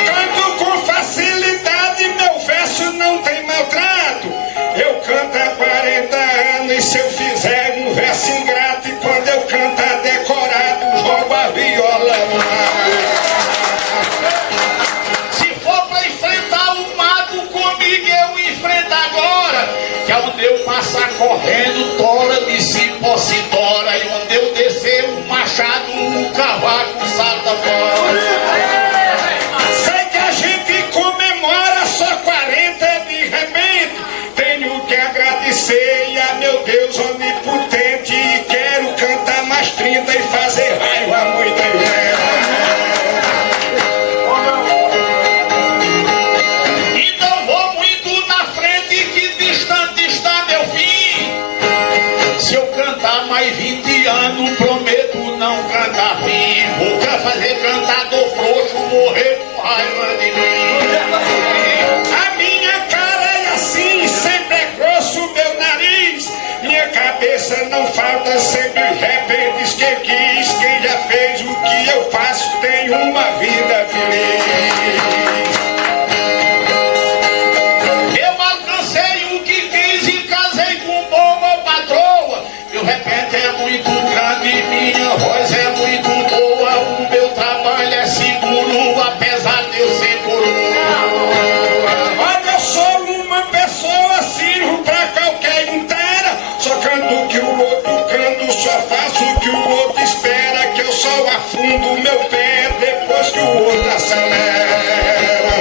Canto com facilidade, meu verso não tem maltrato. Eu canto há 40 anos e se eu fizer um verso ingrato, e quando eu cantar decorado, jogo a viola no ar. Se for pra enfrentar o mago comigo, eu enfrento agora. Que aonde eu passar correndo, tora de cipó se tora. E onde eu descer o machado, o cavaco salta fora. Sei que a gente comemora só 40 de repente. Tenho que agradecer e a meu Deus onipotente. E quero cantar mais 30 e fazer raiva a muita gente. E não vou muito na frente, que distante está meu fim. Se eu cantar mais 20 anos, prometo não cantar fim. Vou fazer cantador frouxo, morrer com raiva de mim. A minha cara é assim, sempre é grosso meu nariz. Minha cabeça não falta, sempre repente que quis. Quem já fez o que eu faço tem uma vida feliz. Eu alcancei o que quis e casei com boa patroa. Meu repente é muito grande, minha voz é muito boa. O meu trabalho é seguro, apesar de eu ser coroa. Olha, eu sou uma pessoa, sirvo pra qualquer inteira. Só canto o que o outro canta, só faço o que o outro espera. Que eu só afundo meu pé depois que o outro acelera.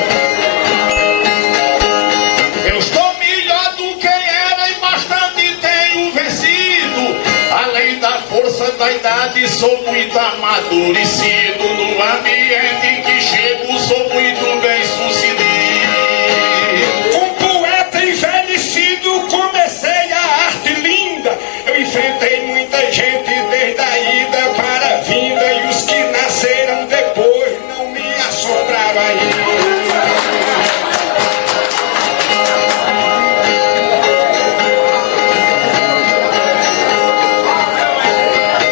Eu estou melhor do que era e bastante tenho vencido. Além da força da idade, sou muito amadurecido. No ambiente em que chego, sou muito bem sucedido. Um poeta envelhecido, comecei a arte linda. Eu enfrentei muita gente desde a ida para a vinda. E os que nasceram depois não me assombraram ainda.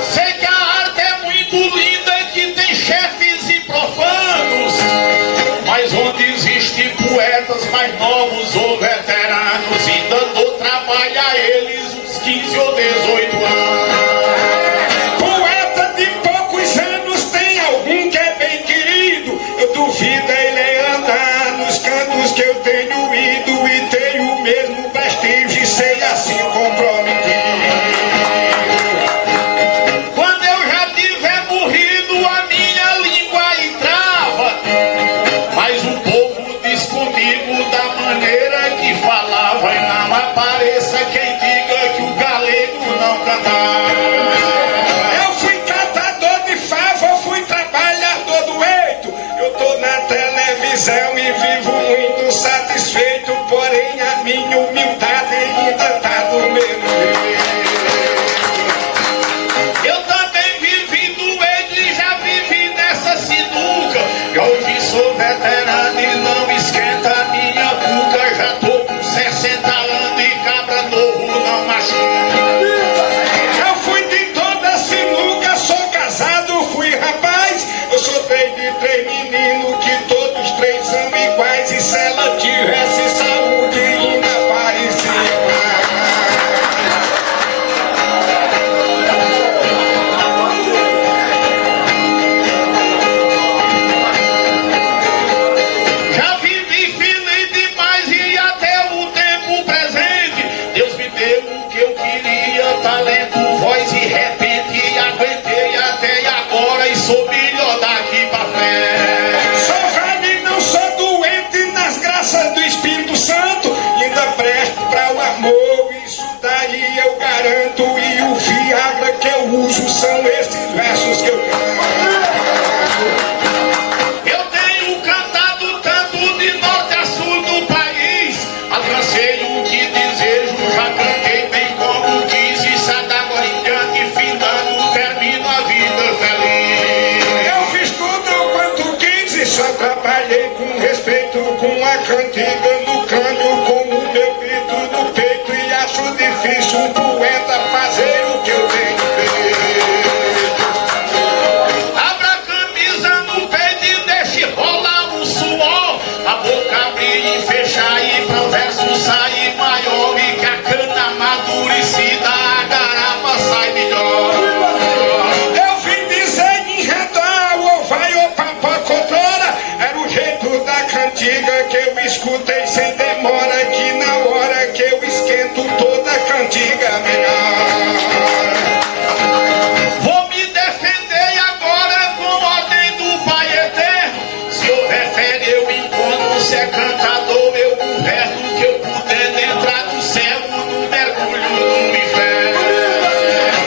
Sei que a arte é muito linda e que tem chefes e profanos. Mas onde uso são esses versos que eu canto. Eu tenho cantado tanto de norte a sul do país. Alcancei o que desejo, já cantei bem como quis. E sai da agora em diante, findando, termino a vida feliz. Eu fiz tudo quanto quis e só trabalhei com respeito, com a cantiga no crânio, com o meu grito no peito. E acho difícil um poeta fazer o que eu tenho feito. Abra a camisa no peito e deixe rolar o suor. A boca abrir e fechar e pra o verso sair maior. E que a cana amadurecida, a garapa sai melhor. Eu vim dizer em redor, ou vai ou papoca outrora. Era o jeito da cantiga que eu escutei sem demora. Que na hora que eu esquento toda a cantiga melhor. Vou me defender agora com ordem do Pai Eterno. Se houver fé eu encontro, se é cantador eu governo. Que eu puder entrar do céu no mergulho do inferno.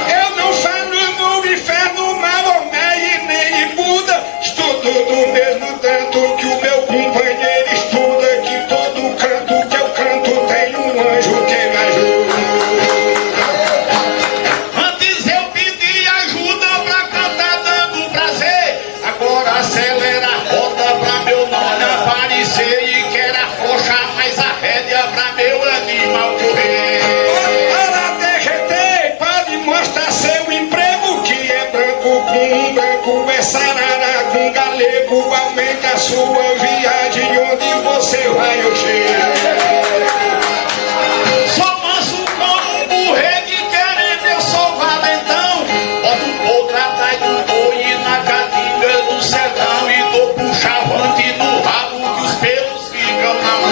Eu não falo no inferno, Maomé e nem Buda. Estudo do mesmo tanto que o meu companheiro estuda. Que todo canto que eu canto tem um anjo que me ajuda. Antes eu pedi ajuda pra cantar dando prazer. Agora acelera a roda pra meu nome aparecer. E quer afrouxar mais a rédea pra meu animal correr. Para derreter, pode mostrar seu emprego. Que é branco com um branco, é sarara com galego. Aumenta a sua viagem, onde você vai eu chego. Sou manso como um burregue, querendo eu sou valentão. Boto um potro atrás do boi na catinga do sertão. E dou puxavante no rabo que os pelos ficam na mão.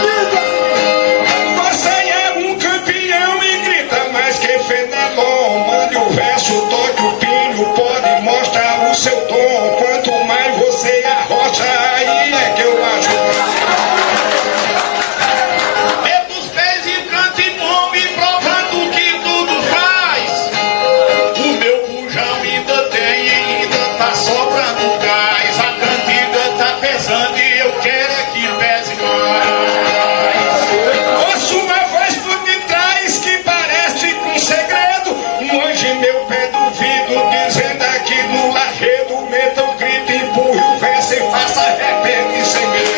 Você é um campeão e grita mais que Fenelon. Mande o verso, toque o pinho, pode mostrar o seu tom. Quanto mais você arrocha, aí é que eu acho. Meta os pés e cante bom, me provando que tudo faz. O meu bujão ainda tem e ainda tá sobrando gás. A cantiga tá pesando e eu quero é que pese mais. Ouço uma voz por detrás que parece com segredo. Longe meu pé do vidro, dizendo aqui no lajedo. Meta o grito, empurre o verso e faça repente sem medo.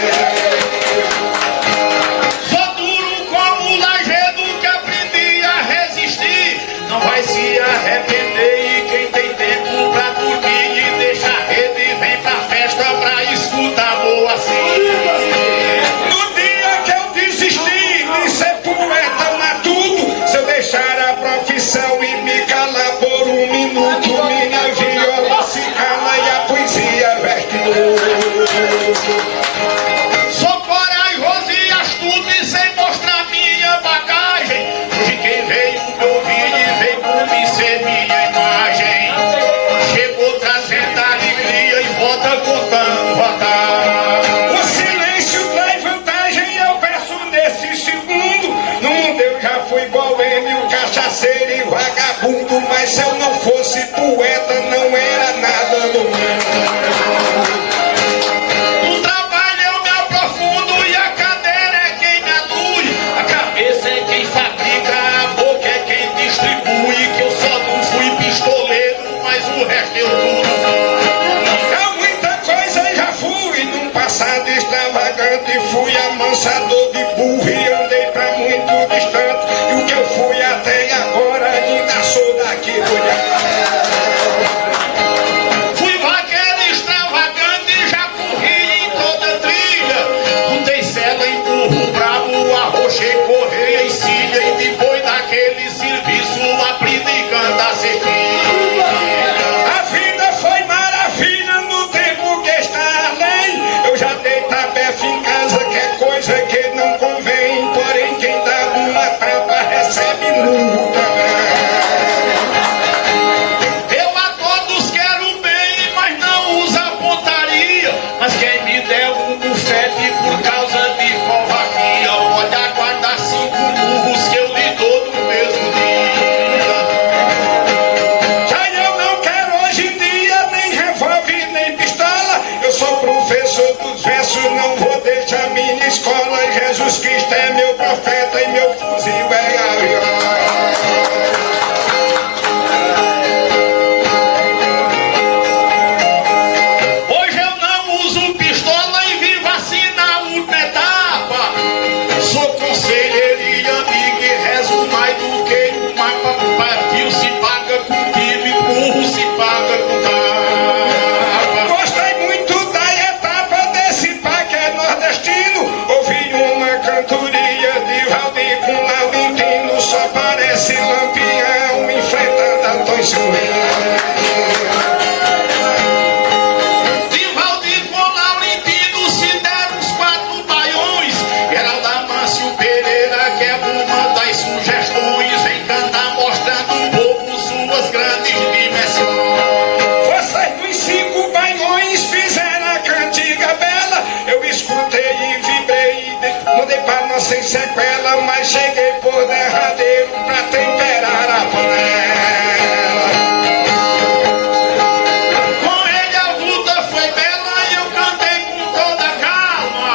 Sou duro como o lajedo que aprendi a resistir. Não vai se arrepender e quem tem tempo pra dormir. E deixa a rede e vem pra festa pra escutar boa assim. No dia que eu desisti de ser poeta matuto, se eu deixar a profissão e me calar por um minuto, minha viola se cala e a poesia veste luto. Sou corajoso e astuto e sem mostrar minha bagagem. De quem veio me ouvir e veio conhecer minha imagem. Chegou trazendo alegria e volta contando vantagem. O silêncio traz vantagem, eu verso nesse segundo. No mundo eu já fui boêmio, cachaceiro e vagabundo. Mas se eu não fosse poeta, não era nada no mundo. No trabalho eu me aprofundo e a cadeira é quem me alui. A cabeça é quem fabrica, a boca é quem distribui. Que eu só não fui pistoleiro, mas o resto eu tudo fui. Já muita coisa já fui, num passado extravagante. Fui amansador de burro e andei pra muito distante. E o que eu fui até agora ainda sou daqui do Fui vaqueiro extravagante, já corri em toda trilha. Montei cela em burro bravo, arrochei correia e cilha. E depois daquele serviço aprendi a cantar cedilha. A vida Jesus Cristo é meu profeta e meu fuzil é a viola. Hoje eu não uso pistola e vivo assim na última etapa. Sou conselheiro e amigo e rezo mais do que um mapa. Pavio se paga com tiro e burro se paga com tapa. Gostei muito da etapa desse pai que é nordestino. Ouvi uma cantoria de Valdir com Laurentino. Só parece lampião enfrentando a Tom Silveira. De Valdir com Laurentino se deram uns 4 baiões. Geraldo Amâncio Pereira que é uma das sugestões. Vem cantar mostrando o povo suas grandes dimensões. Vocês nos 5 baiões fizeram a cantiga bela. Eu escutei e vibrei, mandei palma sem sequela, mas cheguei por derradeiro pra temperar a panela. Com ele a luta foi bela e eu cantei com toda calma.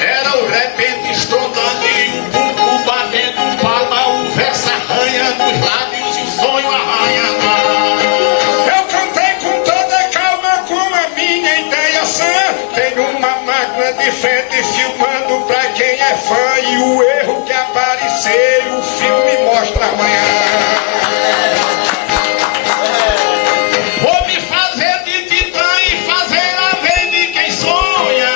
Era o repente estrondando e o público batendo palma. O verso arranha nos lábios e o sonho arranha. Eu cantei com toda calma, com a minha ideia sã. Tenho uma máquina de frente filmando pra quem é fã. E o erro que aparecer, o filme mostra amanhã. Vou me fazer de titã e fazer a vez de quem sonha.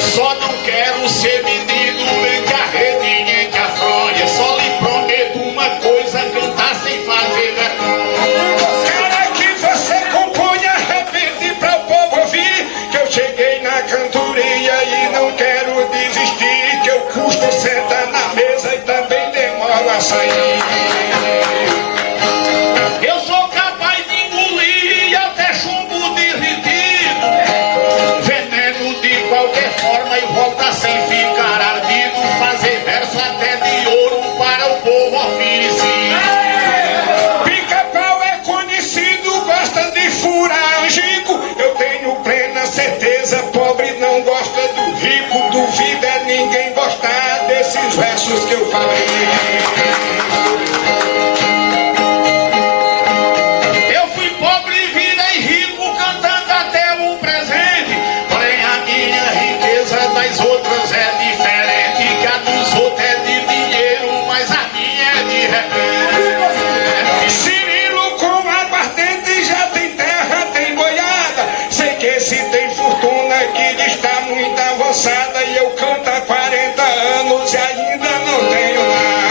Só não quero ser menino entre a rede e entre a fronha. Só lhe prometo uma coisa, cantar sem fazer vergonha. Cara que você compunha, repete pra o povo ouvir que eu cheguei na cantoria e não quero desistir. Que eu custo sentar na mesa e também demoro a sair. Eu sou capaz de engolir até chumbo derretido, veneno de qualquer forma e volta sem ficar ardido. Fazer verso até de ouro para o povo oferecer. Pica-pau é conhecido, gosta de furar angico. Eu tenho plena certeza, pobre não gosta do rico. Duvido é ninguém gostar desses versos que eu falei. Eu fui pobre e virei rico cantando até o presente. Porém a minha riqueza das outras é diferente. Que a dos outros é de dinheiro, mas a minha é de repente. Cirilo com aguardente já tem terra, tem boiada. Sei que esse tem fortuna que está muito avançada. E eu canto há 40 anos e ainda não tenho nada.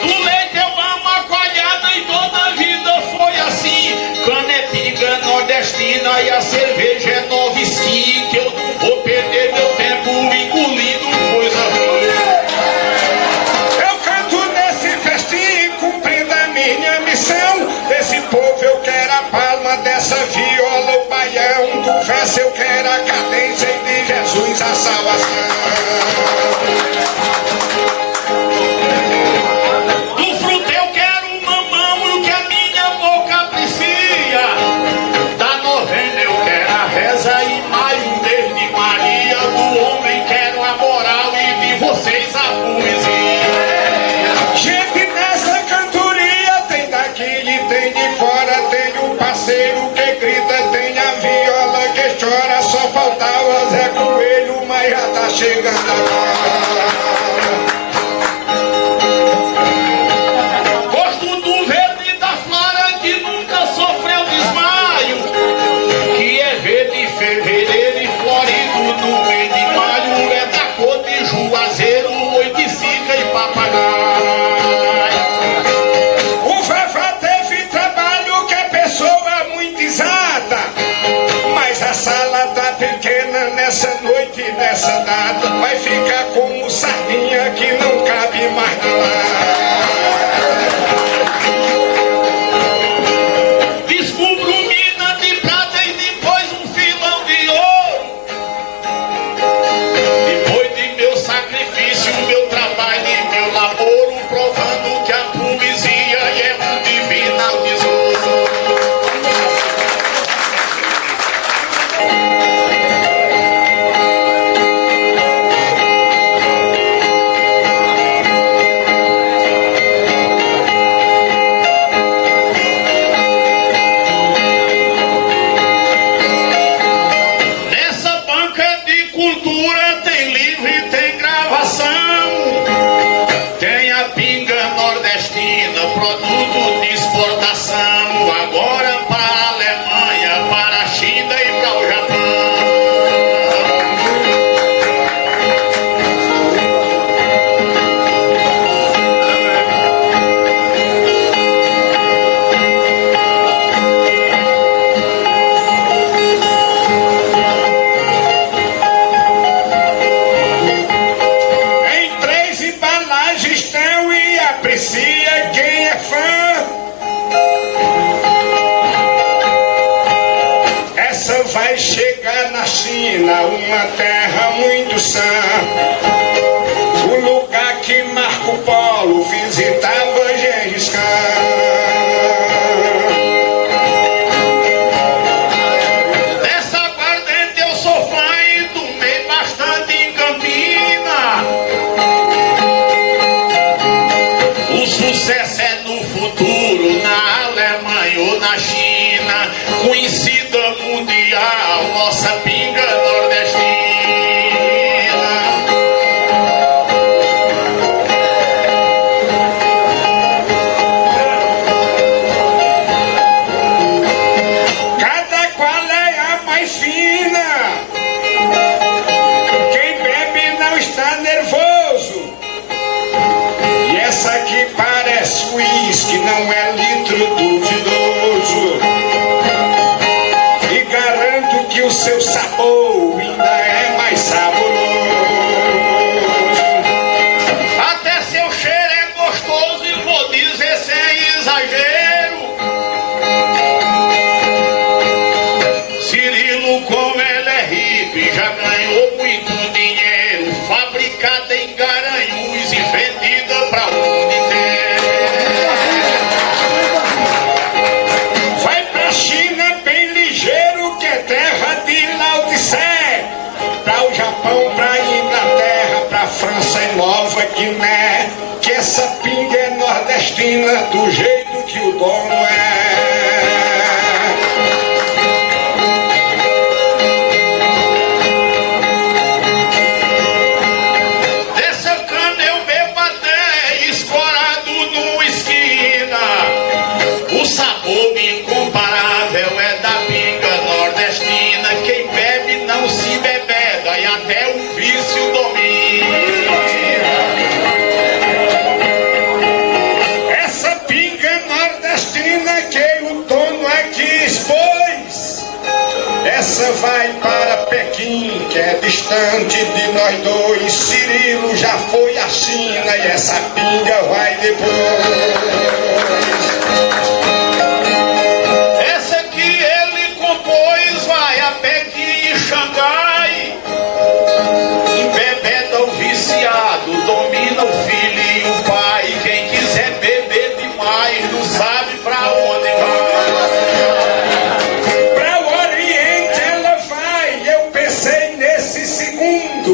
Do leite eu amo a coalhada e toda a vida foi assim. Cana é pinga nordestina e a cerveja é nova skin. Que eu não vou perder meu tempo engolindo coisa ruim. Eu canto nesse festim, cumprindo a minha missão. Desse povo eu quero a palma, dessa viola o baião. Do verso eu quero a cadência e de Jesus a salvação. Do fruto eu quero um mamão o que a minha boca aprecia. Da novena eu quero a reza e mais um mês de Maria. Do homem quero a moral e de vocês a poesia. Gente nessa cantoria tem daqui e tem de fora. Tem o parceiro que grita, tem a viola que chora. Só faltava Zé Coelho, mas já tá chegando agora. Gosto do verde da flora que nunca sofreu desmaio. Que é verde fevereiro e florido no mês de maio. É da cor de juazeiro, oiticica e papagaio. O Vavá teve trabalho que é pessoa muito exata. Mas a sala tá pequena nessa noite, nessa data. Vai ficar como sardinha que não cabe mais lá. Descubro mina de prata e depois um filão de ouro. Depois de meu sacrifício, meu trabalho e meu laboro, provando que a poesia é um divinal tesouro. vai chegar na China, uma terra muito sã, o lugar que Marco Polo visitava Gengis Khan. Dessa aguardente eu sou fã e tomei bastante em Campina. O sucesso é no futuro, na Alemanha ou na China, conhecida mundial, nossa pinga nordestina. Cada qual é a mais fina, quem bebe não está nervoso. E essa aqui parece uísque, não é litro duvidoso. E garanto que o seu sabor ainda é mais saboroso. Até seu cheiro é gostoso e vou dizer sem exagero. Cirilo, como ele é hippie, já ganhou muito dinheiro, fabricada em Garanhuns e vendida pra mundo inteiro. Vai pra China bem ligeiro, que é terra de Laodicé. Pra o Japão, pra Inglaterra, pra França e Nova Guiné, que essa pinga é nordestina do jeito que o dono é. Dessa cana eu bebo até escorado numa esquina. O sabor incomparável é da pinga nordestina. Quem bebe não se bebeda e até o vício domina. Essa pinga nordestina que o dono aqui expôs, essa vai para Pequim, que é distante de nós dois. Cirilo já foi à China e essa pinga vai depois. Essa que ele compôs vai a Pequim e Xangai. Embebeda o viciado, domina o filho e o pai. Quem quiser beber demais não sabe pra onde vai. Pra o Oriente ela vai, eu pensei nesse segundo.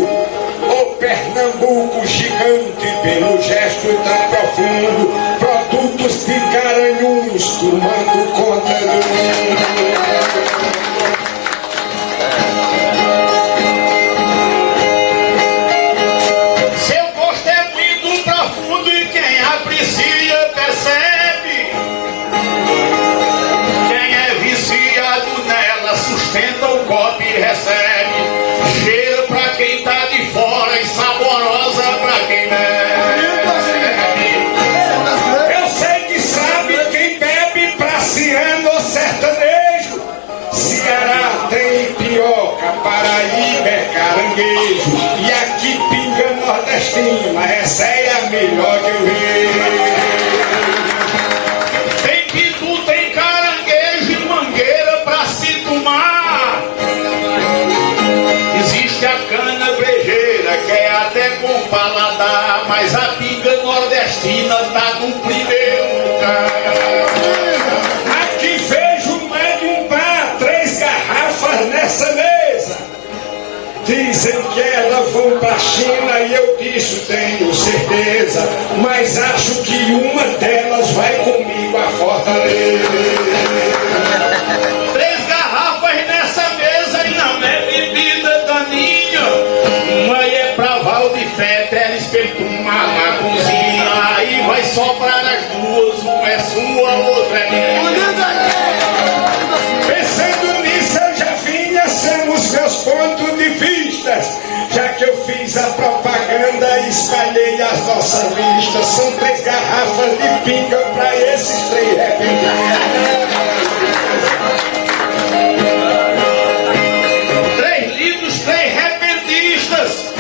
O Pernambuco gigante, pelo gesto tão profundo, produtos de Garanhuns, tomando conta do mundo. Seu gosto é muito profundo e quem aprecia percebe. Quem é viciado nela sustenta o copo e recebe. Cheira pra quem tá de fora e saborosa pra quem bebe. Eu sei que sabe quem bebe praciano ou sertanejo. Ceará tem pioca, Paraíba é caranguejo. E aqui pinga nordestina, essa é a melhor que eu vejo. Tem pitu, tem caranguejo e mangueira pra se tomar. Existe a cana brejeira que é até com paladar, mas a pinga nordestina tá no primeiro lugar. Aqui vejo mais de um bar, 3 garrafas nessa mesa. Dizem que elas vão pra China e eu disso tenho certeza. Mas acho que uma delas vai comigo a Fortaleza. 3 garrafas nessa mesa e não é bebida daninha. Uma é pra Valdifé, ela espelhuma na cozinha. Aí vai sobrar as duas, uma é sua, outra é minha. Pensando nisso eu já vinha, são os meus pontos de vista. Já que eu fiz a propaganda e espalhei as nossas listas. São 3 garrafas de pinga pra esses 3 arrependidos. 3 litros, 3 repentistas.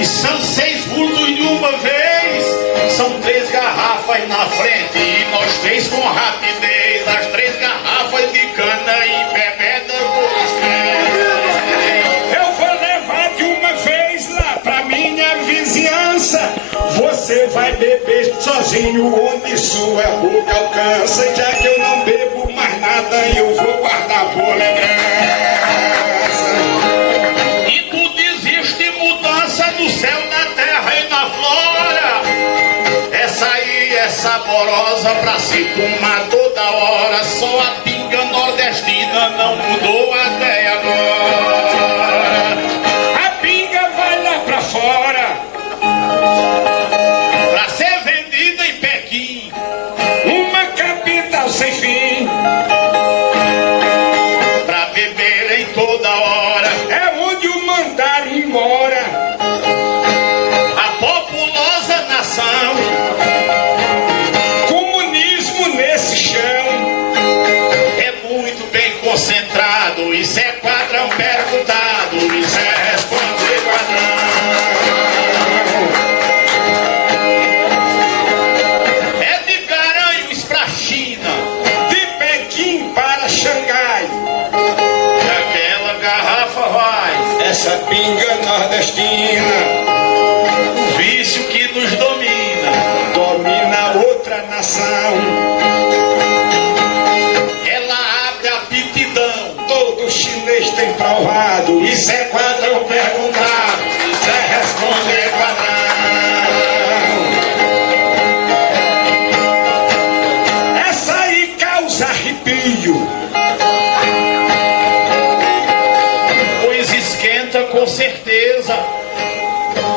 E são 6 vultos de uma vez. São 3 garrafas na frente e nós 3 com rapidez. As 3 garrafas de cana e bebeda com os 3. cantinho onde sua boca alcança. E já que eu não bebo mais nada, eu vou guardar por lembrança. E tudo existe mudança no céu, na terra e na flora. Essa aí é saborosa pra se tomar toda hora. Só a pinga nordestina não mudou até agora. A pinga vai lá pra fora, Pra ser vendida em Pequim, uma capital sem fim. pra beber em toda hora. É onde o mandarim mora. A populosa nação, Comunismo nesse chão. é muito bem concentrado. Isso é quadrão perguntado, isso é responder quadrão. É de Garanhuns pra China, De Pequim para Xangai. e aquela garrafa vai. Essa pinga nordestina O vício que nos domina, domina outra nação. ela abre a aptidão. Todo chinês tem provado. Isso é quadrão perguntado, isso é responder quadrão. Essa aí causa arrepio. Pois esquenta com certeza,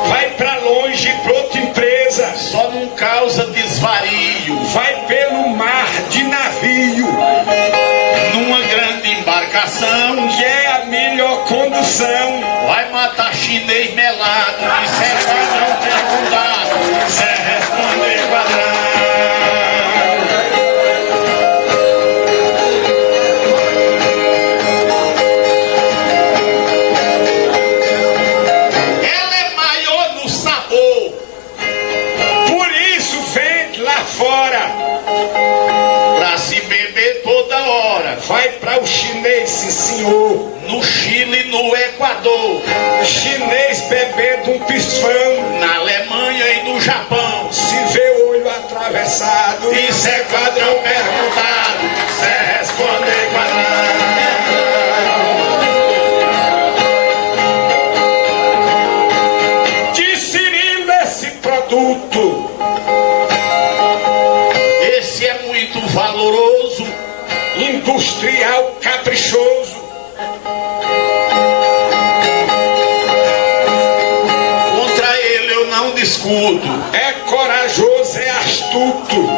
Vai pra longe, pra outra empresa. só não causa desvario. Vai pelo mar de navio, Numa grande embarcação, que é a melhor condução. vai matar chinês melado. Isso é quadrão perguntado, isso é responder quadrão. Ela é maior no sabor, Por isso vende lá fora. pra se beber toda hora. Vai pra o chinês, sim senhor. No Chile, no Equador, Chinês bebendo um pisfão. na Alemanha e no Japão. Se vê olho atravessado. Isso é quadrão perguntado, isso é responder quadrão. De Cirilo esse produto. Esse é muito valoroso, Industrial caprichoso. contra ele eu não discuto. É corajoso, é astuto.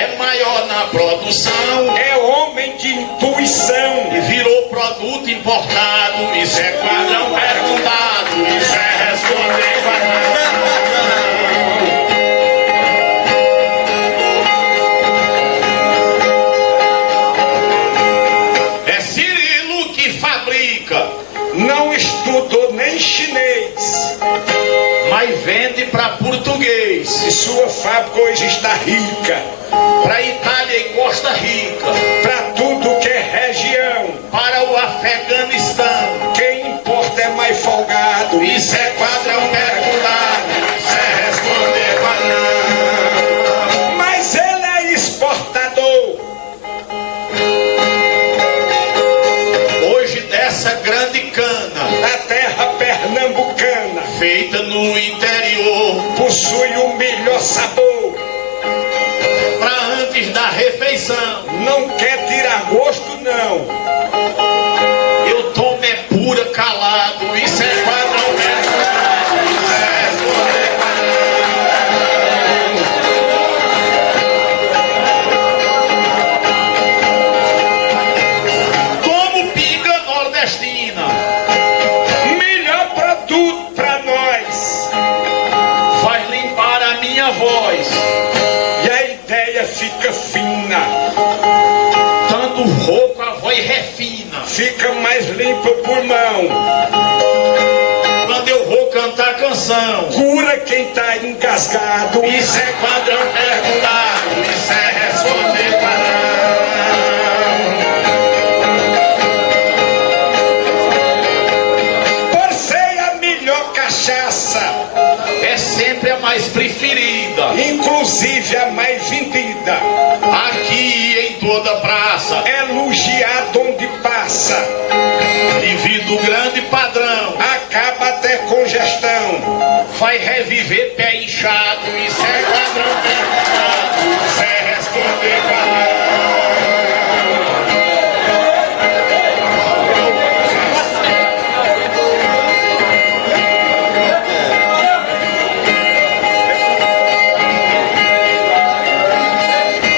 É maior na produção É homem de intuição. e virou produto importado. Isso é quadrão perguntado, isso é responder quadrão. É Cirilo que fabrica, Não estudou nem chinês. mas vende para português, E sua fábrica hoje está rica. para Itália e Costa Rica, Pra tudo que é região. para o Afeganistão. Quem importa é mais folgado. Isso é quadrão perguntado, isso é responder quadrão. Mas ele é exportador. Hoje dessa grande cana, Da terra pernambucana. feita no interior, Possui o melhor sabor. para antes da refeição, Não quer tirar gosto, não. eu tomo é pura calado. Isso é quadrão perguntado, isso é responder quadrão. Tomo pinga nordestina, Melhor produto pra nós. faz limpar a minha voz. E a ideia fica fina. Tanto rouco a voz refina. Fica mais limpa o pulmão. Quando eu vou cantar canção, Cura quem tá engasgado. isso é quadrão perguntado, isso é responder quadrão. Por ser a melhor cachaça. É sempre a mais preferida. inclusive a mais vendida. Aqui em toda praça, Elogiado onde passa, devido grande padrão, acaba até congestão. vai reviver pé inchado. Isso é padrão perguntado, isso é responder padrão.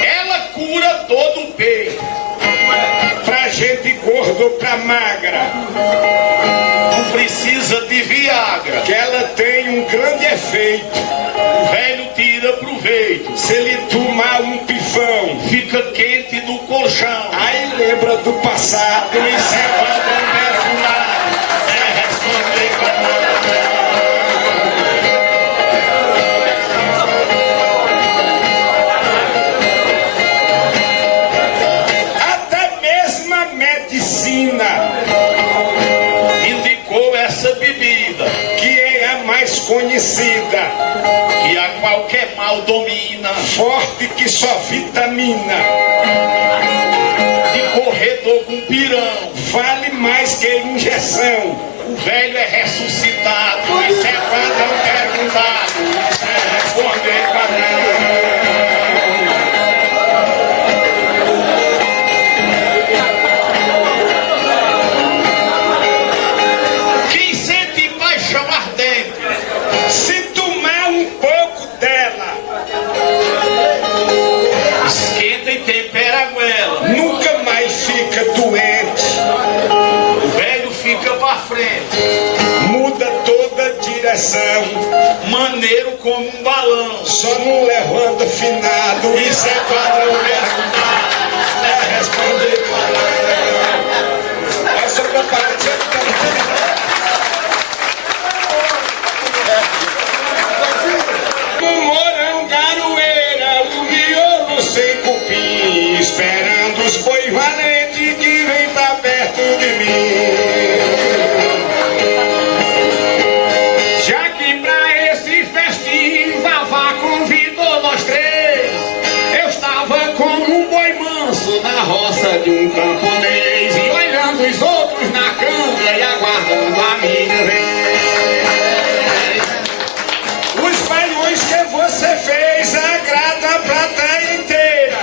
Ela cura todo o peito, Pra gente gordo ou pra magra, não precisa de Viagra. que ela tem um grande efeito. O velho tira proveito, Se ele tomar um pifão, fica quente no colchão. aí lembra do passado. Isso é padrão perfumado, é responder padrão. Até mesmo a medicina, Indicou essa bebida, que é a mais conhecida, que a qualquer mal domina. forte que só vitamina, De corredor com pirão, vale mais que injeção. o velho é ressuscitado. Isso é padrão perguntado, isso é responder padrão. Quem sente paixão ardente, Se tomar um pouco dela, esquenta e tempera a goela. nunca mais fica doente. O velho fica pra frente, Muda toda a direção, maneiro como um balão. só não levanta finado. Isso é padrão perguntado, é responder padrão. Essa propaganda um morão, garoeira, o miolo sem cupim, esperando os boi valente que vem pra perto de mim. Já que pra esse festim Vavá convidou nós três, eu estava como um boi manso na roça de um camponês, e olhando os outros na canga e aguardando a minha vez. Os baiões que você fez agrada a plateia inteira.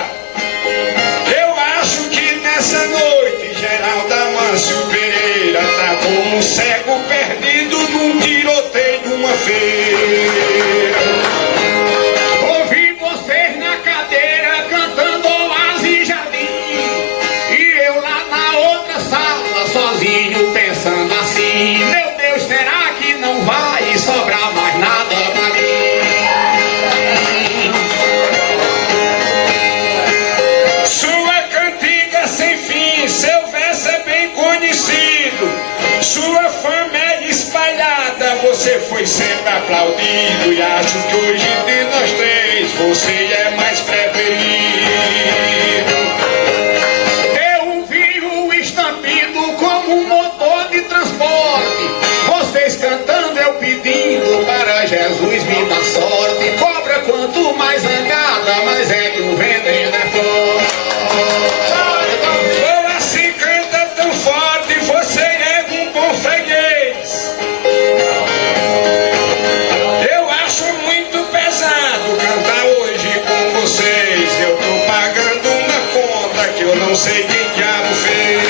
Eu acho que nessa noite Geraldo Amâncio Pereira tá como um cego perdido num tiroteio de uma feira. Ouvi vocês na cadeira cantando Oásis e Jardim, e eu lá na outra sala sozinho pensando assim: meu Deus, será que não vai sobrar mais nada pra mim? Sua cantiga sem fim, seu verso é bem conhecido. Sua fama é espalhada, você foi sempre aplaudido. E acho que hoje de nós três, você é mais preferido. Eu vi o estampido como um motor de transporte, vocês cantando, eu pedindo para Jesus me dar sorte. Cobra quanto mais zangada, mais é que o veneno é forte. Ou assim canta tão forte, você é um bom freguês. Eu acho muito pesado cantar hoje com vocês. Eu tô pagando uma conta que eu não sei quem diabo fez.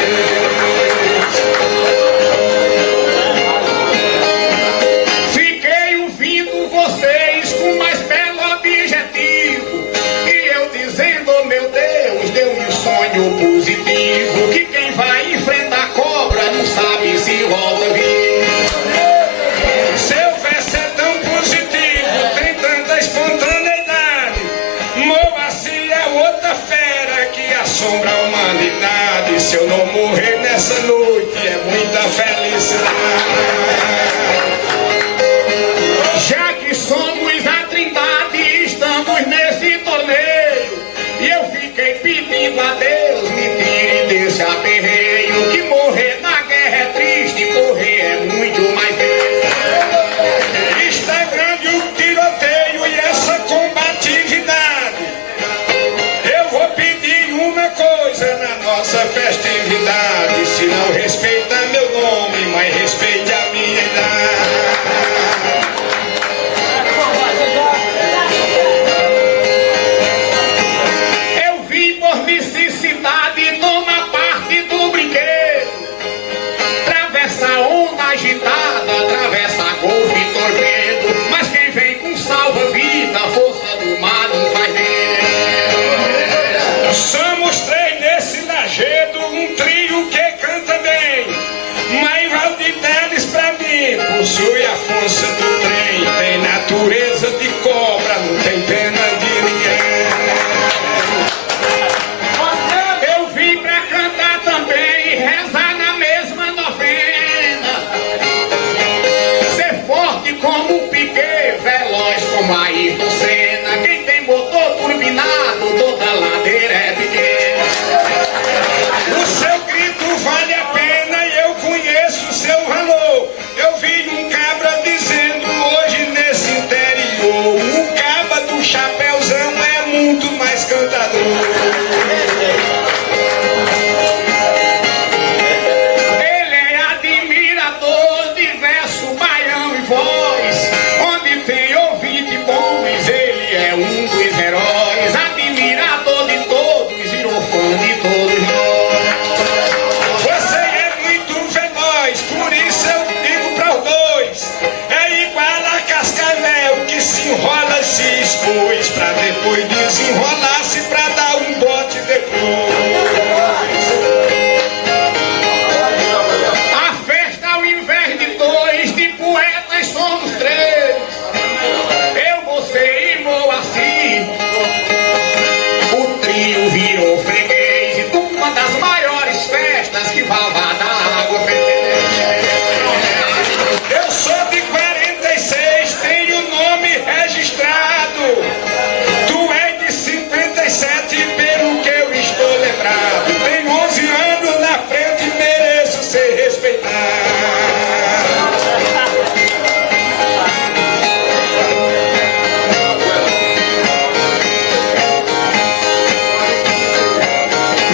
Fiquei ouvindo vocês com mais belo objetivo, e eu dizendo, oh, meu Deus, deu-me um sonho positivo, que quem vai enfrentar cobra não sabe se volta vivo. Seu verso é tão positivo, tem tanta espontaneidade. Moacir é outra fera que assombra a humanidade. Se eu não morrer nessa noite, é muita felicidade. Já que somos a trindade e estamos nesse torneio, e eu fiquei pedindo a Deus, me tire desse aperreio, que morrer na guerra é triste, morrer é muito mais feio. Está grande o tiroteio e essa combate na nossa festividade. Se não respeita meu nome, mas respeite a minha idade. Eu vim por necessidade tomar parte do brinquedo. Atravessa a onda agitada, atravessa a golfe e torpedo. Mas quem vem com salva-vida, a força do mar não faz medo. Somos três nesse lajedo, um trio que canta bem. Mãe Valdidelis pra mim possui a força do trem. Tem natureza de cobra, não tem pena de ninguém. Eu vim pra cantar também e rezar na mesma novena. Ser forte como o Piquet, veloz como a Ayrton Senna. Quem tem motor turbinado, toda ladeira é pequena. O seu grito vale a pena e eu conheço o seu valor. Eu vi um cabra dizendo hoje nesse interior: o caba do chapéuzão é muito mais cantador. Ele é admirador de verso, baião e voz. Onde tem ouvinte bons, ele é um dos heróis. Admirador de todos, virou fã de todos nós. Você é muito veloz, por isso eu digo para os dois: é igual a cascavel que se enrola e se expôs, pra depois desenrolar-se pra dar um bote depois. A festa, ao invés de dois, de poetas somos três. Eu, você e Moacir. O trio virou freguês de uma das maiores festas que Vavá da Água fez. Eu sou de 46, tenho nome registrado. Tu és de 57, pelo que eu estou lembrado. Tenho 11 anos na frente e mereço ser respeitado.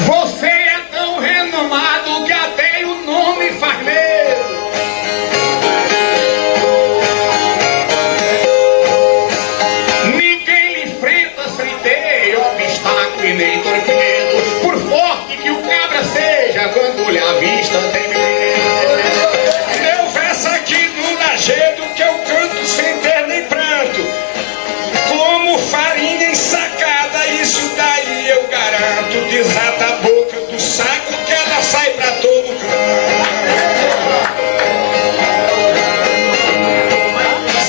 Você é tão renomado que até o nome faz medo. Ninguém lhe enfrenta sem ter obstáculo e nem torpedo. Por forte que o cabra seja, quando lhe avista tem medo. Meu verso aqui no lajedo que eu canto sem ter nem pranto. Como farinha ensacada, isso daí eu garanto. Desata a boca do saco que ela sai pra todo canto.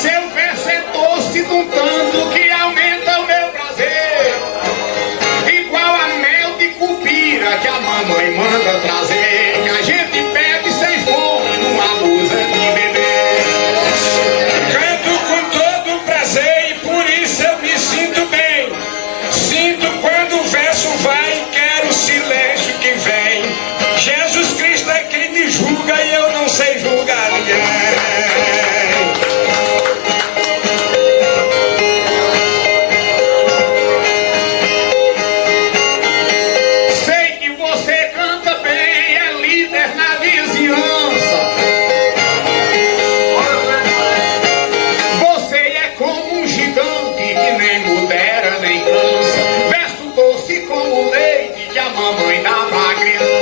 Seu verso é doce de um tanto que aumenta o meu prazer. Igual a mel de cupira que a mamãe manda trazer. Que a gente bebe sem fome, não abusa de beber. Canto com todo prazer e por isso eu me sinto bem. Sinto quando o verso vai e quero o silêncio que vem. Jesus Cristo é quem me julga e eu não sei julgar ninguém. Sei que você canta bem, é líder na vizinhança. Você é como um gigante que nem modera nem cansa. Verso doce como leite que a mamãe dá pra criança.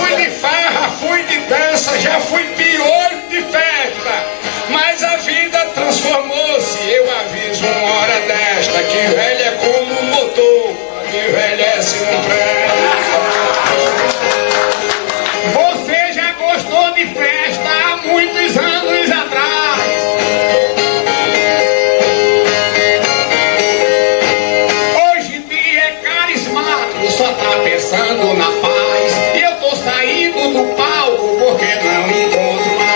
Fui de farra, fui de dança, já fui piolho de festa. Mas a vida transformou-se, eu aviso uma hora desta. Que velho é como um motor, que envelhece não presta. Você já gostou de festa há muitos anos atrás. Hoje em dia é carismático, só tá pensando na paz. E eu tô saindo do palco porque não encontro mais.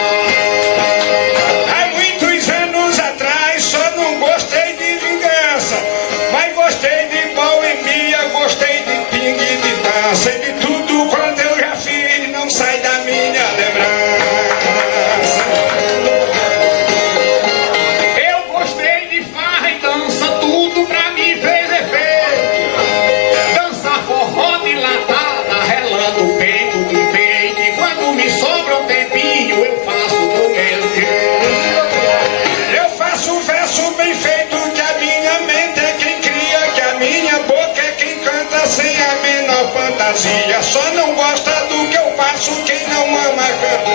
Há muitos anos atrás só não gostei de vingança, mas gostei de boemia, gostei de pingue e de dança. E de tudo quanto eu já fiz não sai da minha lembrança. Eu gostei de farra e dança, tudo pra mim fez efeito. Dançar forró de fantasia. Só não gosta do que eu faço quem não ama canto.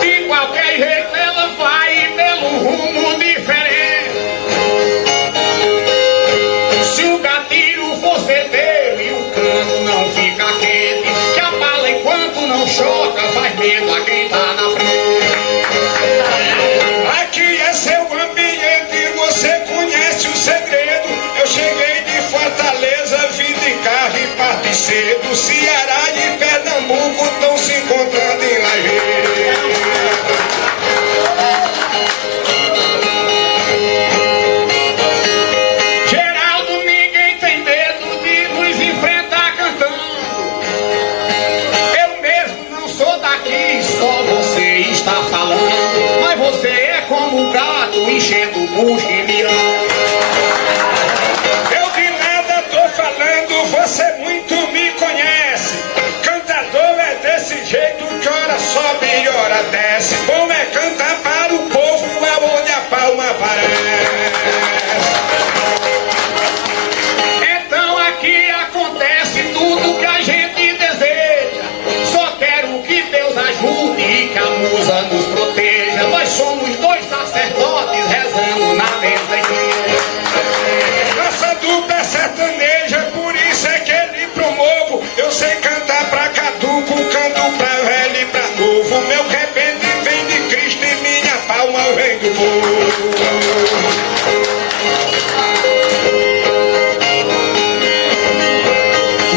De qualquer jeito ela vai pelo rumo diferente. Se o gatilho for certeiro e o cano não fica quente, que a bala enquanto não choca faz medo a quem tá na frente. Aqui é seu ambiente, você conhece o segredo. Eu cheguei de Fortaleza, vim de carro e parti cedo. Ceará e Pernambuco estão se encontrando em Lajeado. Geraldo, ninguém tem medo de nos enfrentar cantando. Eu mesmo não sou daqui, só você está falando. Mas você é como um gato enchendo o bucho e miando. Eu de nada tô falando, você muito me conhece. Cantador é desse jeito que hora sobe e hora desce. Bom é cantar para o povo aonde a palma aparece. Então aqui acontece tudo que a gente deseja. Só quero que Deus ajude e que a musa nos proteja. Nós somos dois sacerdotes rezando na mesma igreja. Nossa dupla é sertaneja, por isso é que ele promovo. Eu sei cantar pra caduco, canto pra velho e pra novo. Meu repente vem de Cristo e minha palma vem do povo.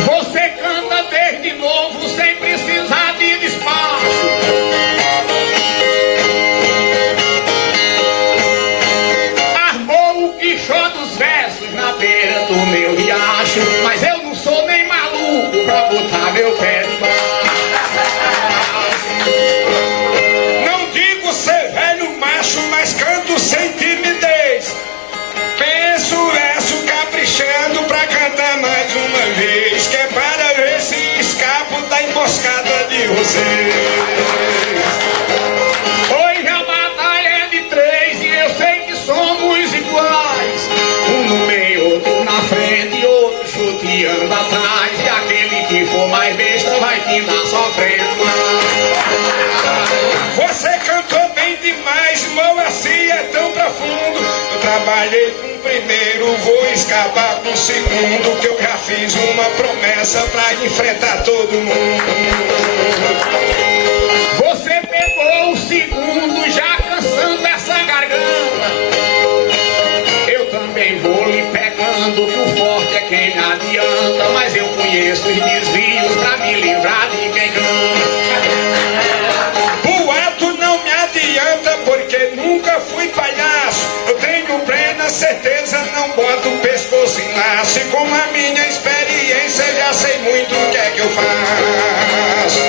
Você canta desde novo sem precisar de despacho. Armou o quichó dos versos na beira do meu riacho. Mas eu não sou nem maluco pra botar meu pé debaixo. Não digo ser velho macho, mas canto sem timidez. Penso verso caprichando pra cantar mais uma vez, que é para ver se escapo da emboscada de vocês. Hoje a batalha é de três e eu sei que somos iguais. Um no meio, outro na frente, outro chuteando atrás. E aquele que for mais besta vai findar sofrendo mais. Você cantou bem demais, Moacir é tão profundo. Eu trabalhei com o primeiro, vou escapar com o segundo, que eu já fiz uma promessa pra enfrentar todo mundo. Você pegou o segundo já cansando essa garganta. Eu também vou lhe pegando, que o forte é quem me adianta. Mas eu conheço os desvios pra me livrar de quem canta. Boato não me adianta, porque nunca fui palhaço. Eu tenho plena certeza, não boto o pescoço em laço. E com a minha experiência já sei muito o que é que eu faço.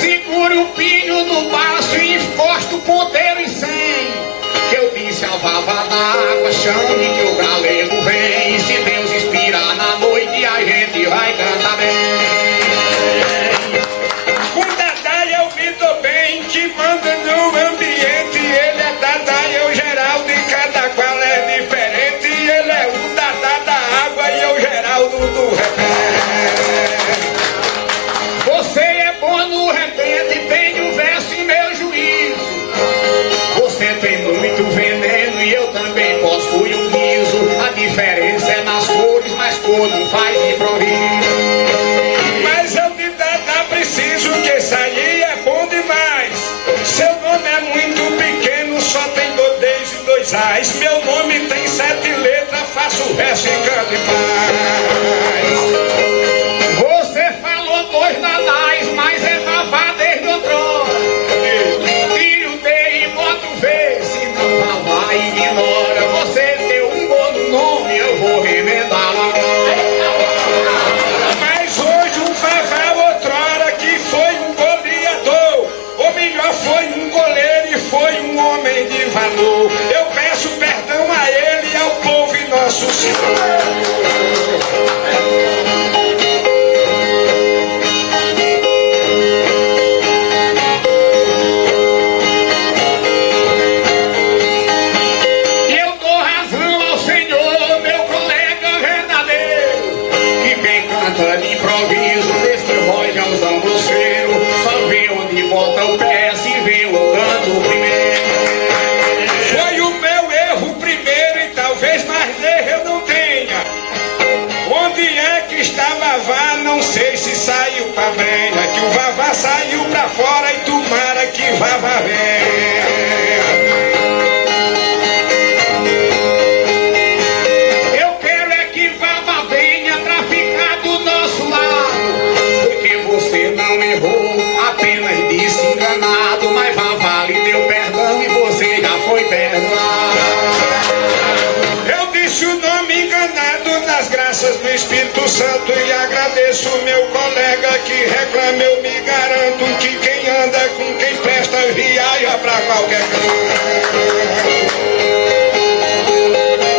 Segure o pinho no baço e encosta o ponteiro em 100. Que eu disse ao vava d'água, chame que o galego vem. E se Deus inspirar na noite, a gente vai cantar bem. Com Dadá eu me dou bem, que manda no ambiente. Ele é Dadá e eu Geraldo, e cada qual é diferente. Ele é o Dadá da água e eu Geraldo do repente. Você é bom no repente, tem um verso em meu juízo. Você tem muito veneno e eu também possuo o piso. A diferença é nas cores, mas cor não faz improviso. Mas eu de Dadá preciso, que esse aí é bom demais. Seu nome é muito pequeno, só tem 2 Ds e 2 As. Meu nome tem 7 letras, faço o resto e canto em paz. De improviso, desse rojãozão grosseiro, só vê onde bota o pé, se vê o canto primeiro. Foi o meu erro primeiro e talvez mais erro eu não tenha. Onde é que está Vavá? Não sei se saiu pra brenha, que o Vavá saiu pra fora e tomara que Vavá venha. Apenas disse enganado, mas Vavá lhe deu perdão e você já foi perdoado. Eu disse o nome enganado nas graças do Espírito Santo e agradeço meu colega que reclama. Eu me garanto que quem anda com quem presta viaja pra qualquer canto.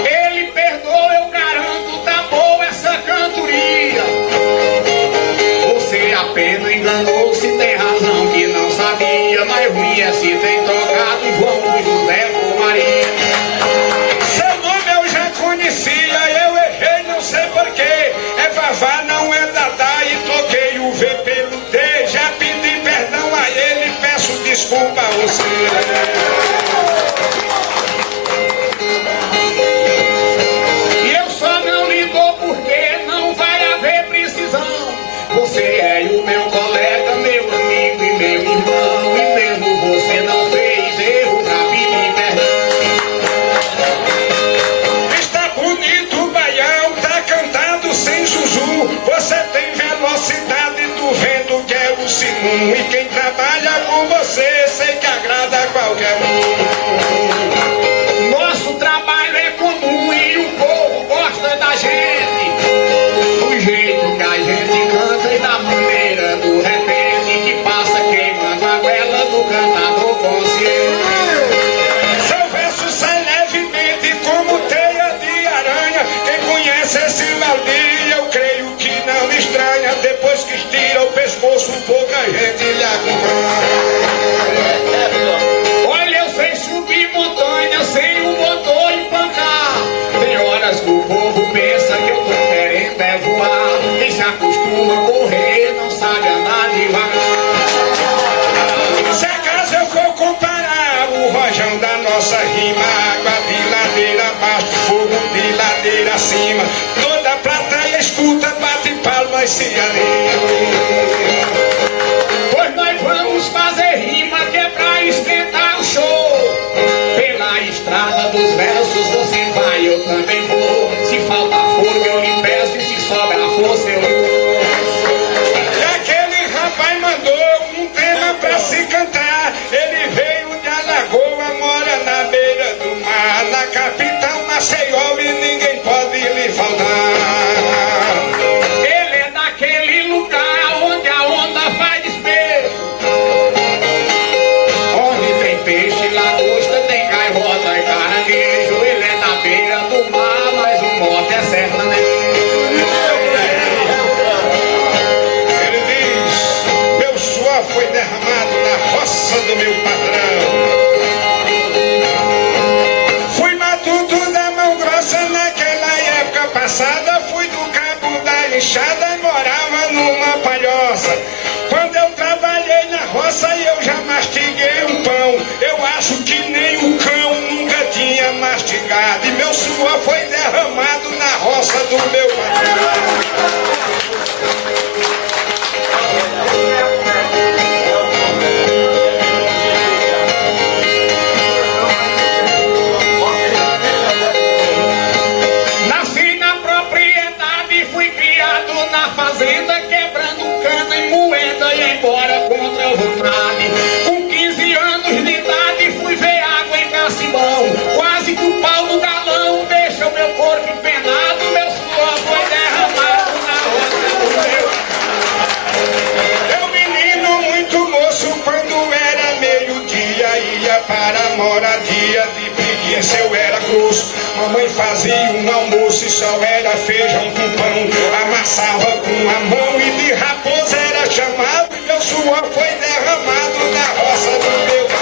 Ele perdoa, eu garanto, tá boa essa cantoria. Você apenas enganou-se, tem razão que não sabia, mas ruim é se tem trocado João do José por Maria. Seu nome eu já conhecia, eu errei, não sei porquê. É Vavá, não é Dadá, e troquei o V pelo D. Já pedi perdão a ele, peço desculpa a você. E eu só não lhe dou porque não vai haver precisão. Você é o meu colega, meu amigo e meu irmão, e mesmo você não fez erro pra pedir perdão. Está bonito o baião, tá cantado sem zuzu. Você tem velocidade do vento que é o Simum. E quem trabalha com você, sei que agrada a qualquer um. Nosso trabalho é comum e o povo gosta da gente, do jeito que a gente canta e da maneira do repente que passa queimando a goela do cantador consciente. Seu verso sai levemente como teia de aranha. Quem conhece esse Valdir, eu creio que não estranha. Depois que estira o pescoço, pouca gente lhe acompanha. Olha, eu sei subir montanha sem o motor empancar. Tem horas que o povo pensa que eu tô querendo é voar. Quem se acostuma a correr não sabe andar devagar. Se acaso eu for comparar o rojão da nossa rima, água de ladeira abaixo, fogo de ladeira acima, toda a plateia escuta, bate palmas se anima. Pois nós vamos fazer rima que é pra esquentar o show. Pela estrada dos versos você vai, eu também vou. Se falta fogo eu lhe peço e se sobra força eu lhe dou. E aquele rapaz mandou um tema pra se cantar. Ele veio de Alagoa, mora na beira do mar, na capital Maceió, e ninguém pode lhe faltar. Ele é daquele lugar onde a onda faz despejo, onde tem peixe, lagosta, tem gaivota e caranguejo. Ele é da beira do mar, mas o mote é sertanejo. Ele diz: meu suor foi derramado na roça do meu patrão. Fui matuto da mão grossa naquela época passada. Fui do cabo da enxada e morava numa palhoça. Quando eu trabalhei na roça eu já mastiguei um pão. Eu acho que nem o cão nunca tinha mastigado. E meu suor foi derramado na roça do meu patrão. Nasci na propriedade, fui criado na fazenda, quebrando cana e moeda e embora contra a vontade. Com 15 anos de idade fui ver água em Cacimão. Quase que o pau do galão deixa o meu corpo empenado. Meu suor foi derramado na roça do meu. Eu menino muito moço, quando era meio-dia, ia para a moradia de preguiça, eu era grosso. almoço. Mamãe fazia um almoço e só era feijão com pão. Amassava com a mão e de raposa era chamado. E meu suor foi derramado na roça do meu patrão.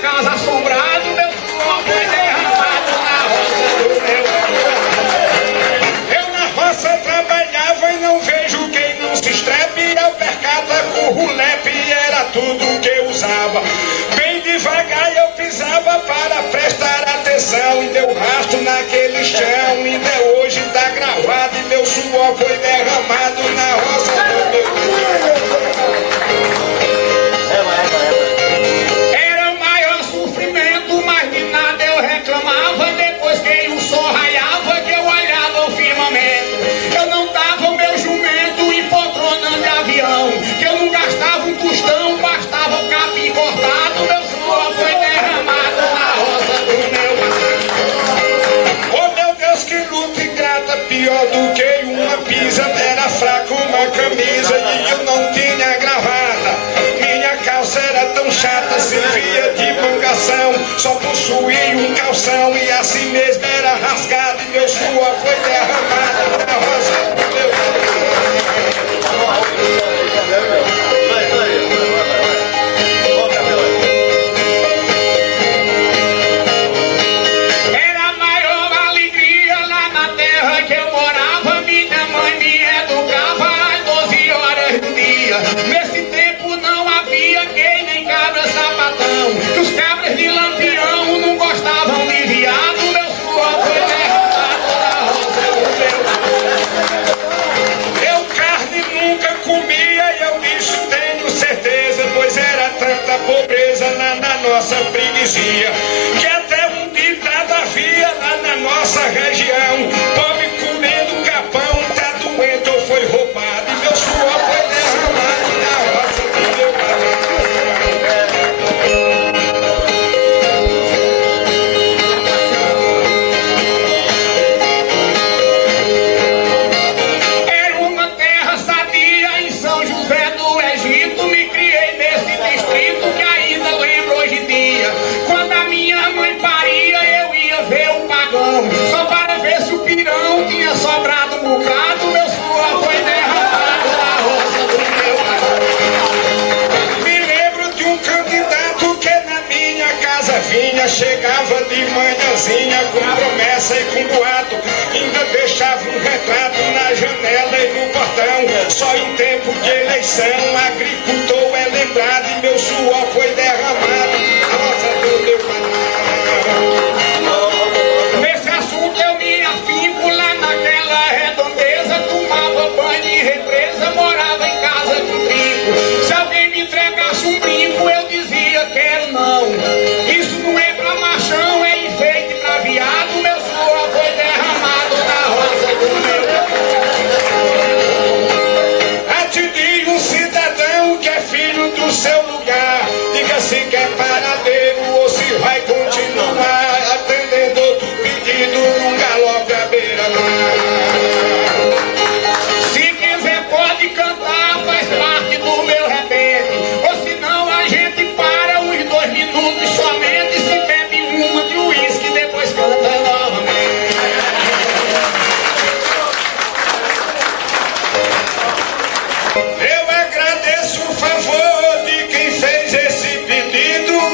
Casa assombrado, meu suor foi derramado na roça do meu. Eu na roça trabalhava e não vejo quem não se estrepe. Eu percata com rulepe e era tudo que eu usava. Bem devagar eu pisava para prestar atenção. E deu rastro naquele chão, e até hoje tá gravado. E meu suor foi derramado na roça do meu. Depois que o sol raiava, que eu olhava o firmamento. Eu não dava o meu jumento empoltronando de avião, que eu não gastava um tostão, bastava o capim cortado. Meu suor foi derramado na roça do meu. Oh meu Deus, que luta ingrata, pior do que uma pisa. Era fraco uma camisa e eu não tinha gravata. Minha calça era tão chata, servia de mangação. Só possuía um calção e assim mesmo era rasgado. E meu suor foi derramado na roça do meu Era a maior alegria lá na terra que eu morava. Minha mãe me educava às 12 horas do dia. Nesse tempo não havia gay nem cabra sapatão. Que os cabras de lampião não gostavam de viado. Meu suor foi derramado na roça do meu. Eu carne nunca comia e eu disso tenho certeza, pois era tanta pobreza na nossa freguesia, que até um ditado havia lá na nossa região: pobre comendo capão, tá doente ou foi roubado. E meu suor foi derramado na roça do meu patrão. Era uma terra sadia em São José do Egito. Me criei nesse distrito que ainda lembro hoje em dia. Quando a minha mãe paria, eu ia ver o pagão, só para ver se o pirão tinha sobrado um bocado. Meu suor foi derramado na roça do meu. Me lembro de um candidato que na minha casa vinha, chegava de manhãzinha com promessa e com boato, ainda deixava um retrato na janela e no portão. Só em tempo de eleição, agricultor é lembrado e meu suor foi derramado na roça do meu patrão. Nesse assunto eu me afinco lá naquela redondeza. Tomava banho em represa, morava em casa com brinco. Se alguém me entregasse um brinco, eu dizia quero não. Isso não é pra machão, é enfeite pra viado. Meu suor foi derramado na roça do meu. Atendei um cidadão que é filho do seu lugar. Diga se quer paradeiro ou se vai continuar atendendo outro pedido num galope à beira-mar. Se quiser pode cantar, faz parte do meu repente. Ou senão a gente para uns 2 minutos somente. Se bebe uma de uísque, depois canta novamente. Eu agradeço o favor de quem fez esse pedido.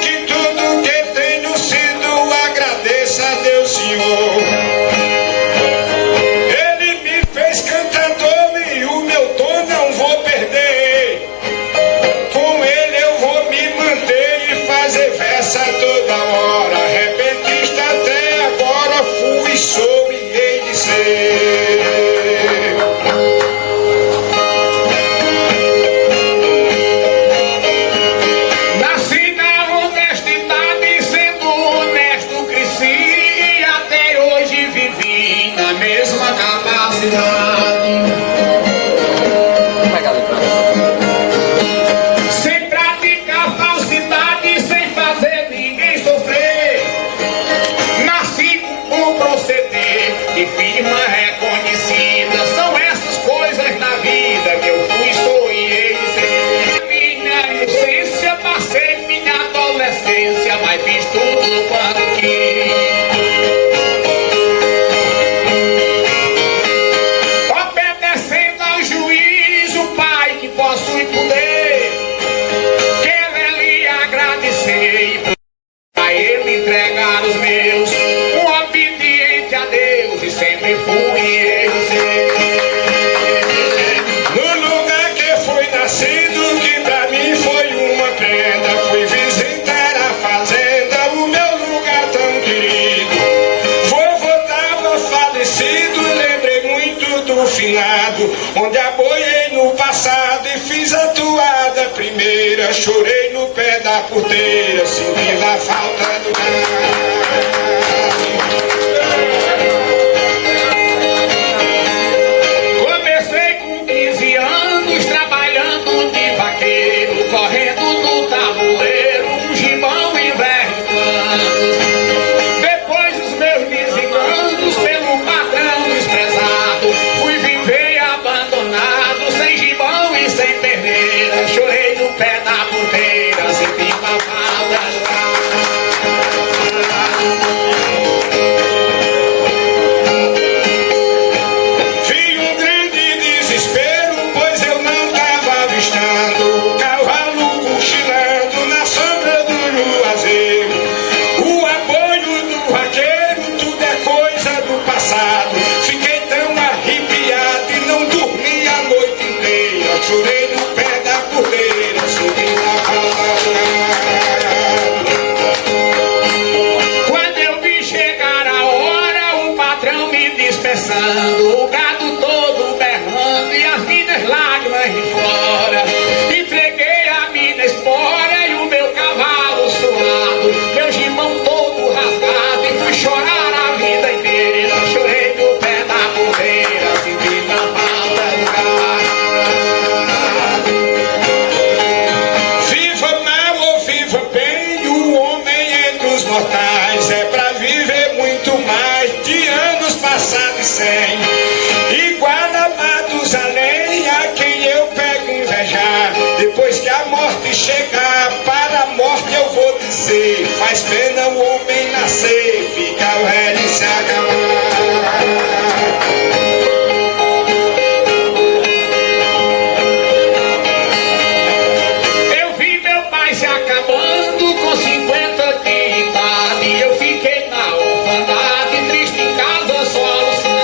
chorei no pé da porteira, sentindo a falta do gás. Comecei com 15 anos, trabalhando de vaqueiro, correndo no tabuleiro, um gibão e verganos. Depois dos meus desenganos, pelo patrão desprezado, fui viver abandonado, sem gibão e sem perneira. Chorei no pé da porteira, sentindo a falta do Vi um grande desespero, pois eu não tava avistando o cavalo cochilando na sombra do juazeiro. O apoio do vaqueiro, tudo é coisa do passado. Fiquei tão arrepiado e não dormi a noite inteira. Chorei no pé da porteira, sentindo a falta do gado. Quando eu vi chegar a hora, o patrão me dispensando, o gado todo berrando e as minhas lágrimas de fora. Entreguei a minha espora e o meu cavalo suado, meu gibão todo rasgado, e fui chorar a vida inteira. Chorei no pé da porteira, sentindo a falta do gado. Viva mal ou viva bem, o homem entre os mortais é pra viver muito mais de anos passados e 100. Igual a Matusalém, a quem eu pego invejar. Depois que a morte chegar, para a morte eu vou dizer: faz pena o homem nascer, fica velho e se acabar. Eu vi meu pai se acabando com 50 de idade. Eu fiquei na orfandade, triste em casa, só alucinando.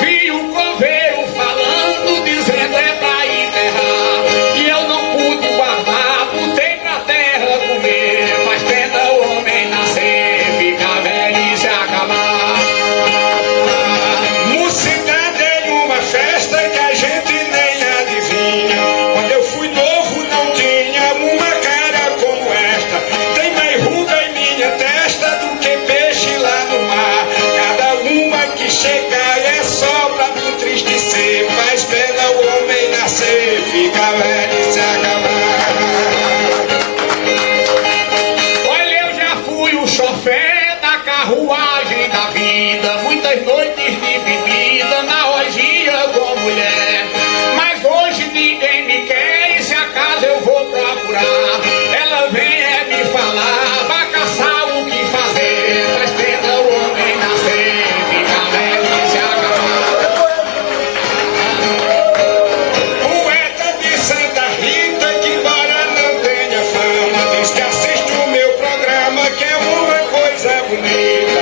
Vi o coveiro falando, dizendo é pra enterrar, e eu não pude guardar, botei pra terra comer. Faz pena o homem nascer, ficar velho e se acabar. Mocidade é uma festa que a gente nem adivinha. Quando eu fui novo não tinha uma cara como esta. Tem mais ruga em minha testa do que peixe lá no mar. Cada uma que chegar é só pra me entristecer. Faz pena o homem nascer, fica velho e se acabar. Olha, eu já fui o chofer da carruagem da vida, muitas noites de bebida na orgia com mulher. Mas hoje ninguém me quer e se acaso eu vou procurar, ela vem me falar, vai caçar o que fazer. Faz pena o homem nascer, fica velho e se acabar. Poeta de Santa Rita, que embora não tenha fama, diz que assiste o meu programa, que é uma coisa bonita.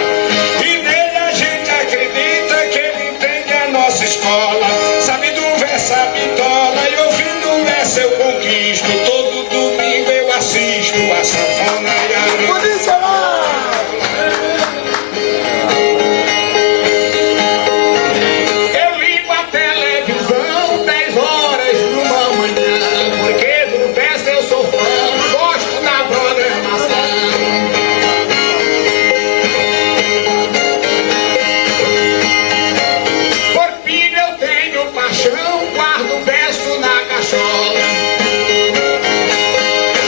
E nele a gente acredita que ele entende a nossa escola. Sabe do verso a bitola, e ouvindo o verso eu conquisto. Todo domingo eu assisto a sanfona e a Eu ligo a televisão 10 horas numa manhã, porque do verso eu sou fã, gosto da programação. Por filho eu tenho paixão, guardo verso na cachola.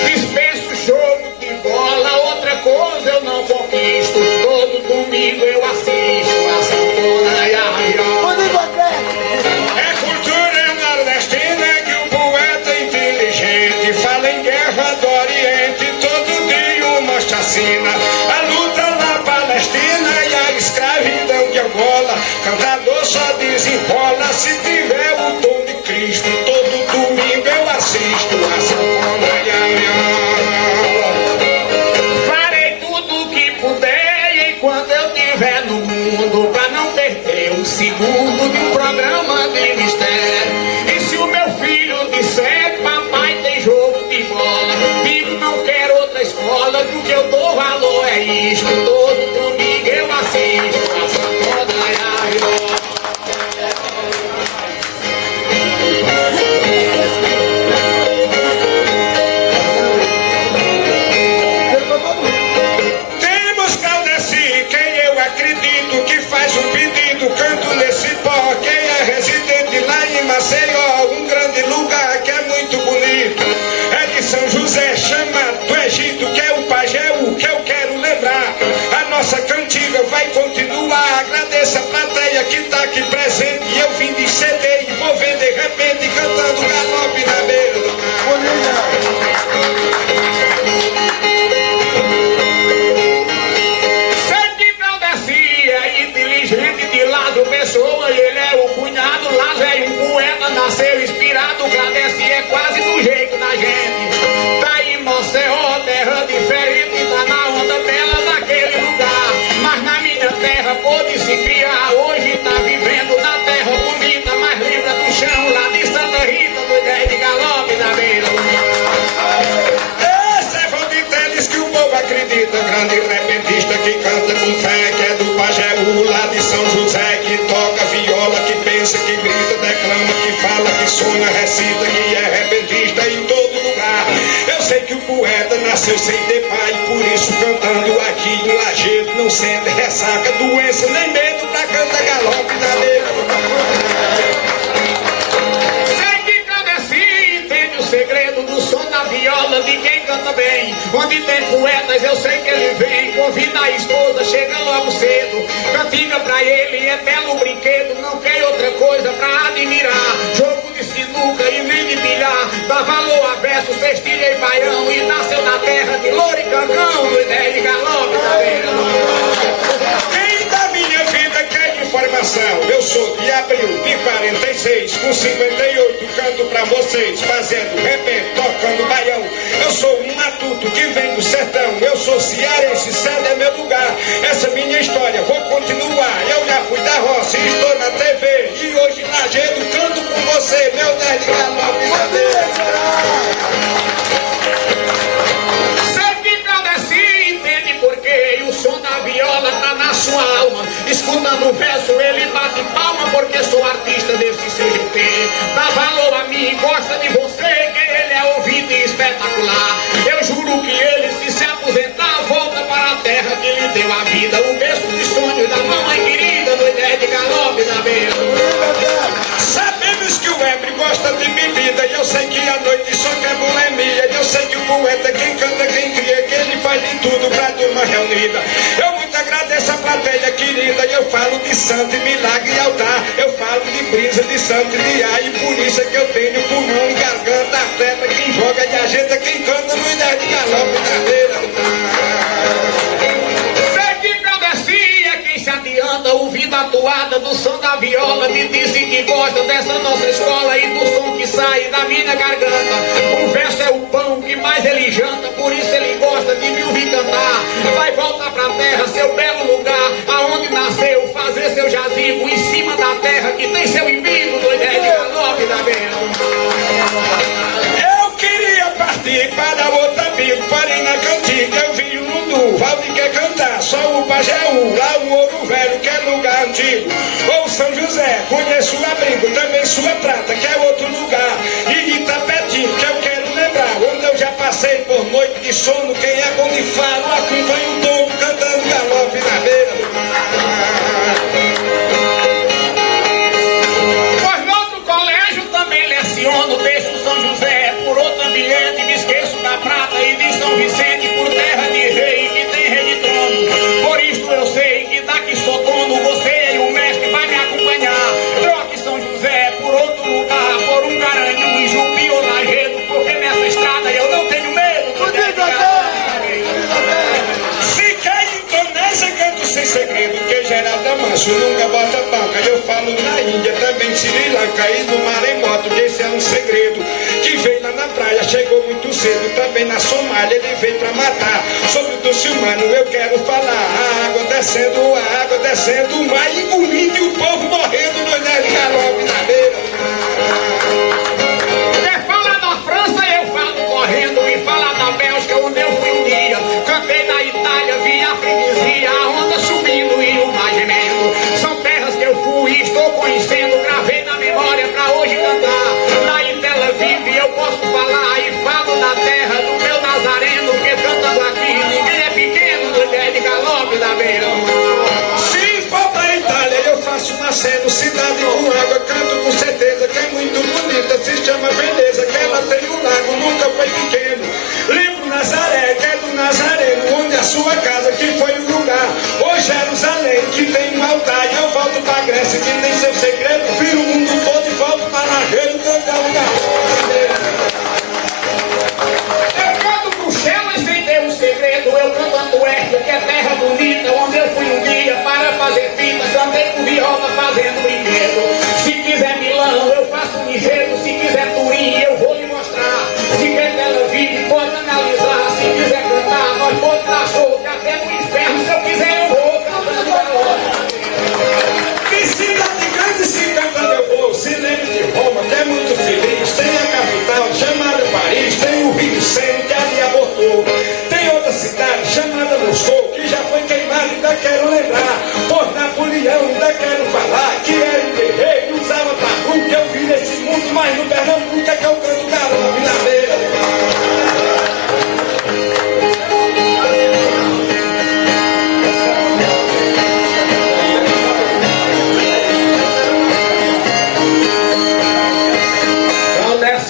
Dispenso jogo de bola, outra coisa eu não conquisto. Todo domingo eu assisto a sanfona e a viola. É cultura nordestina que o poeta inteligente fala em guerra do Oriente, todo dia uma chacina. A luta na Palestina e a escravidão de Angola. Cantador só desenrola se tiver o dom de Cristo. Todo domingo eu assisto a sanfona e a viola. Farei tudo o que puder e enquanto eu estiver no mundo, pra não perder um segundo de um programa de mistério. E se o meu filho disser, papai tem jogo de bola, digo não quero outra escola, que o que eu dou valor é isto. Todo domingo eu assisto a sanfona e a viola. antiga vai continuar. Agradeço a plateia que tá aqui presente. E eu vim de CD e vou ver de repente cantando galope na beira do mar. Pessoa, ele é o cunhado, Lázaro é um poeta, nasceu inspirado, Gladys é quase do jeito da gente. Tá em Maceió, terra diferente, tá na onda dela naquele lugar. Mas na minha terra pôde se criar, hoje tá vivendo na terra bonita, mas lembra do chão lá de Santa Rita, do ideia de galope na beira do mar. Esse é Valdir Teles que o povo acredita, grande repentista que canta com fé, que é do Pajeú, lá de São José, que toca viola, que pensa, que grita, declama, que fala, que sonha, recita, que é repentista em todo lugar. Eu sei que o poeta nasceu sem ter pai, por isso cantando aqui em Lajedo não sente ressaca, doença nem medo pra cantar galope da beira do mar. Sei que Clandestinho entende o segredo do som da viola de quem canta bem. Onde tem poetas eu sei que ele vem, convida a esposa, chega logo cedo, cantiga pra ele, é belo brinquedo, não quer outra coisa pra admirar. Jogo de sinuca e nem de bilhar, dá valor a verso, cestilha e baião, e nasceu na terra de louro e cancão, do ideia de galope da beira do mar. Quem da minha vida quer informação? Eu sou de abril de 46, com 58 canto pra vocês, fazendo repente, tocando baião. Eu sou um matuto que vem do sertão, eu sou cearense, Céu é meu lugar. Essa é minha história, vou continuar. Eu já fui da roça e estou na TV, e hoje na Lajedo canto com você, meu nerd galope na beira. Sei que Clandestinho entende porquê, e o som da viola tá na sua alma. Escutando o verso ele bate palma, porque sou artista desse CGT. Dá valor a mim, gosta de você, que ele é ouvido e espetacular. Eu juro que ele, se aposentar, volta para a terra que lhe deu a vida. O berço de sonhos da mamãe querida, do ideia de galope da beira. Sabemos que o Ebre gosta de bebida, e eu sei que a noite só quer boemia. E eu sei que o poeta, quem canta, quem cria, que ele faz de tudo pra turma reunida. Eu muito agradeço a plateia querida, e eu falo de santo e milagre e altar. Eu falo de brisa, de santo e de ar, e por isso é que eu tenho pulmão e garganta, atleta, quem joga e ajeita, quem canta no ideia de galope na beira do mar. Sei que Clandestinho é quem se adianta, ouvindo a toada do som da viola, me disse que gosta dessa nossa escola e do som que sai da minha garganta. O verso é o pão que mais ele janta, por isso ele gosta de me ouvir cantar. Vai voltar pra terra, seu belo lugar, aonde nasceu, fazer seu jazigo em cima da terra que tem seu embigo, do ideia de galope da beira. Eu queria partir para outro amigo, porém na cantiga eu vi o Lundu. Valdir quer cantar, só o Pajeú, lá o Ouro Velho, que é lugar antigo. Ou São José, conheço o Abrigo, também Sua Prata, que é outro lugar. E Itapetinho, que eu quero lembrar, onde eu já passei por noite de sono. Quem é bom de falo, acompanha o tom, cantando galope na beira do mar. Pois no outro colégio também leciono, deixo São José por outro ambiente, me esqueço da Prata e de São Vicente, por terra de rei que tem rei de trono. Por isto eu sei que daqui sou dono, você e o mestre vai me acompanhar. Troque São José por outro lugar, por um Garanhuns, em Jupi ou Lajedo, porque nessa estrada eu não tenho medo. Se quer Indonésia, canto sem segredo, que Geraldo Manso nunca bota banca. Eu falo na Índia, também Sri Lanka e no maremoto, que esse é um segredo. Que veio lá na praia, chegou muito cedo, também na Somália ele veio pra matar. Sobre o Tucumano eu quero falar, a água descendo, o mar engolindo e o povo morrendo no galope na beira do mar. Quer falar da França, eu falo correndo, e falar da Bélgica, onde eu fui um dia. Cantei na Itália, vi a freguesia, a onda subindo e o mar gemendo. São terras que eu fui e estou conhecendo, gravei na memória pra hoje cantar. Lá em Tel Aviv eu posso falar e falo da terra do meu Nazareno, porque cantando aqui ninguém é pequeno, do ideia de galope da beira do mar. Se for pra Itália eu faço nascendo, cidade com água, canto com certeza, que é muito bonita, se chama Veneza, que ela tem um lago, nunca foi pequeno. Lembro Nazaré, que é do Nazareno, onde a sua casa, que foi o lugar. Hoje é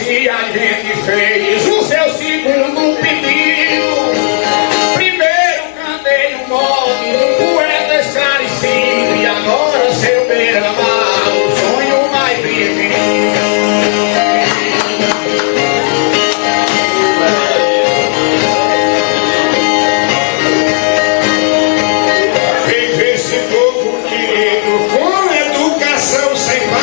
se a gente fez o seu segundo pedido. Primeiro cantei um modo, um poeta esclarecido, e agora seu beira-mar, o sonho vai viver. Vem ver esse povo querido com educação sem par.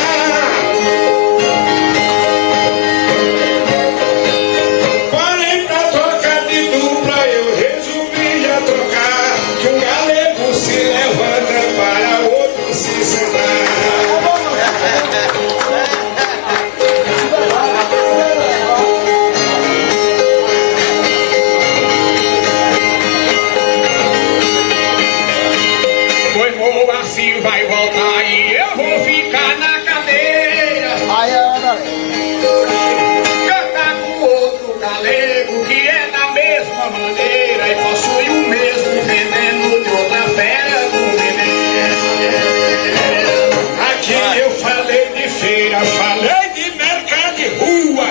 40 trocas de dupla eu resumi a trocar, que um galego se levanta para outro se sentar. Foi boa, assim vai voltar e eu vou ficar na cadeira. Cantar com outro galego que é da mesma maneira e possui o mesmo veneno de outra fera do veneno. Aqui eu falei de feira, falei de mercado de rua.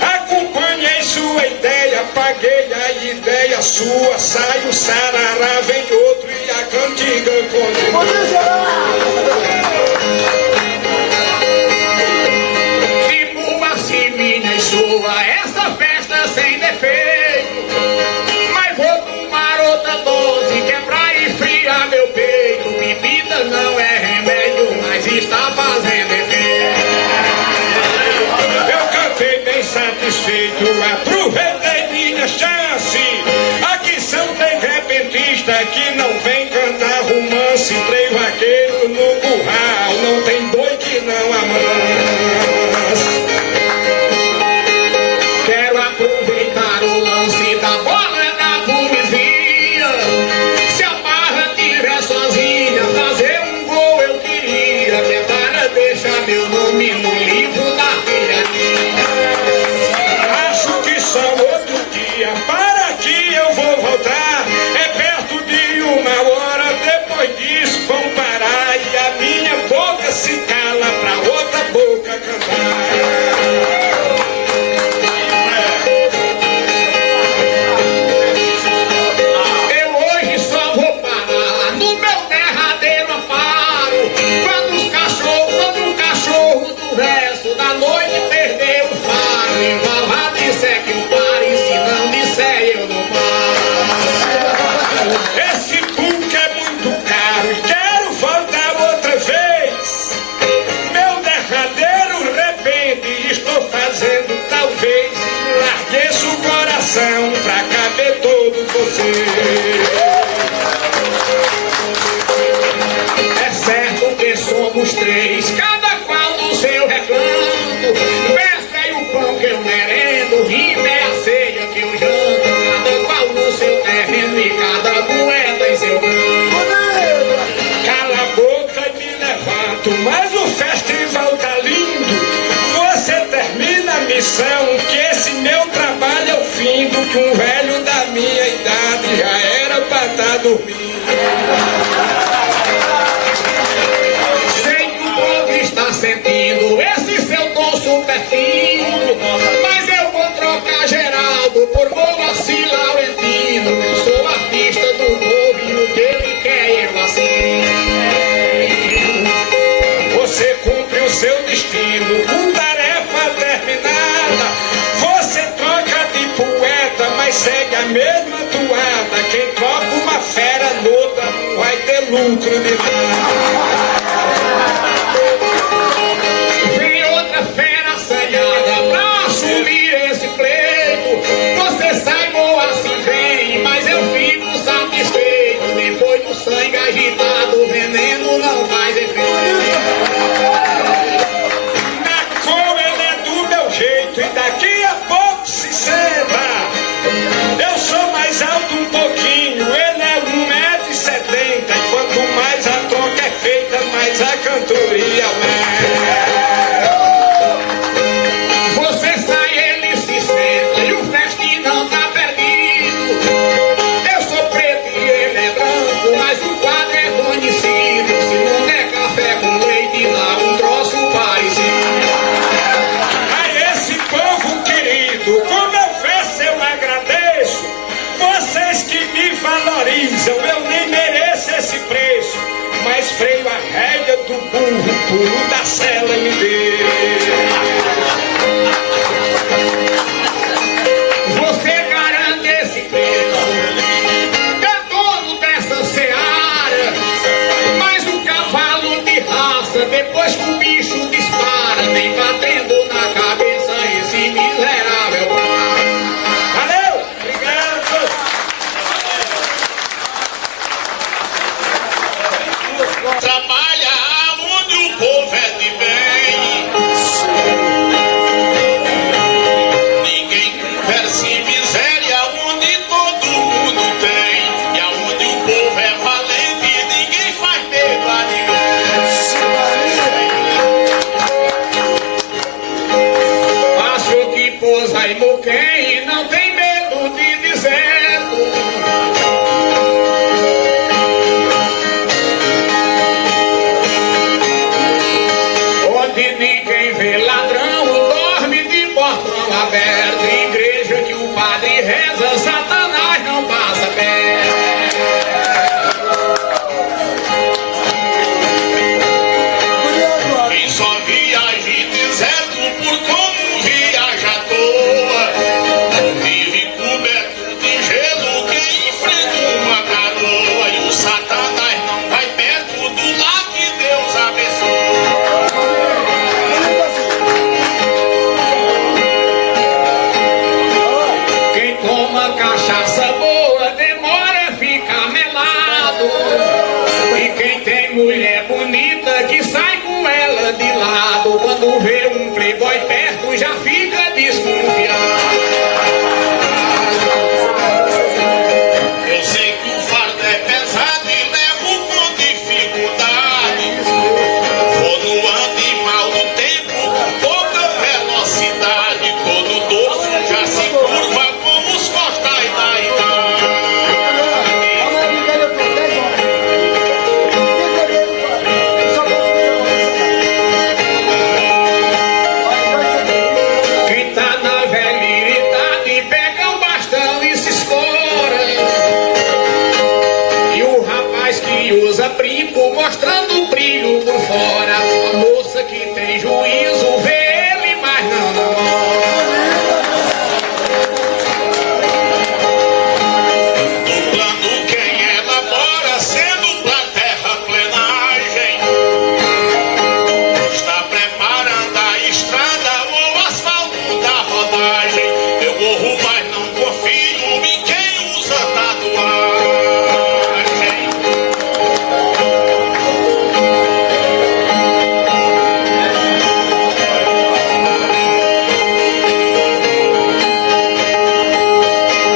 Acompanhei sua ideia, paguei a ideia sua. Sai o sarará, vem outro e a cantiga continua. Tipo assim, minha e sua, essa festa sem defeito. Mas vou tomar outra dose que é pra esfriar meu peito. Bebida não é remédio, mas está fazendo efeito. Eu cantei bem satisfeito, aproveitei minha chance. Aqui são três repentistas que não vem cantar romance. Três vaqueiros no curral, não tem boi que não amansa. Quero aproveitar o lance da bola da poesia. Se a barra tiver sozinha, fazer um gol eu queria. Que é para deixar meu nome no livro da filha. Acho que só outro dia. rédea do burro, pulo da cela me deu. Você garante esse preço, é dono dessa seara, mas o cavalo de raça, depois que o bicho dispara, nem batendo na cabeça esse miserável. Valeu! Obrigado! Trabalha onde o povo é de bem. Ninguém conversa em miséria onde todo mundo tem. E aonde o povo é valente, ninguém faz medo a ninguém. Faça o que pousa e moquém, não tem medo de deserto. Onde ninguém vê ladrão, dorme de portão aberto. Igreja que o padre reza, Satanás não passa perto. Quem só viaja em deserto por como viaja à toa, vive coberto de gelo quem enfrenta uma canoa. E o Satanás não vai perto do lar que Deus abençoa. Quem toma cachaça boa demora a ficar melado. E quem tem mulher bonita que sai com ela de lado, quando vê um playboy perto já fica desconfiado. Eu sei que o fardo é pesado e levo com dificuldade. Vou no animal do tempo com pouca velocidade. Todo dorso já se curva como os costais da idade. Quem tá na velha idade pega um bastão e se escora. E o rapaz que usa brinco mostrando o brilho por fora. A moça que tem juízo vê ele, mas não namora. Dublando quem elabora, sendo pra terraplenagem. Está preparando a estrada ou asfalto da rodagem. Eu morro, mas não confio em quem usa tatuagem.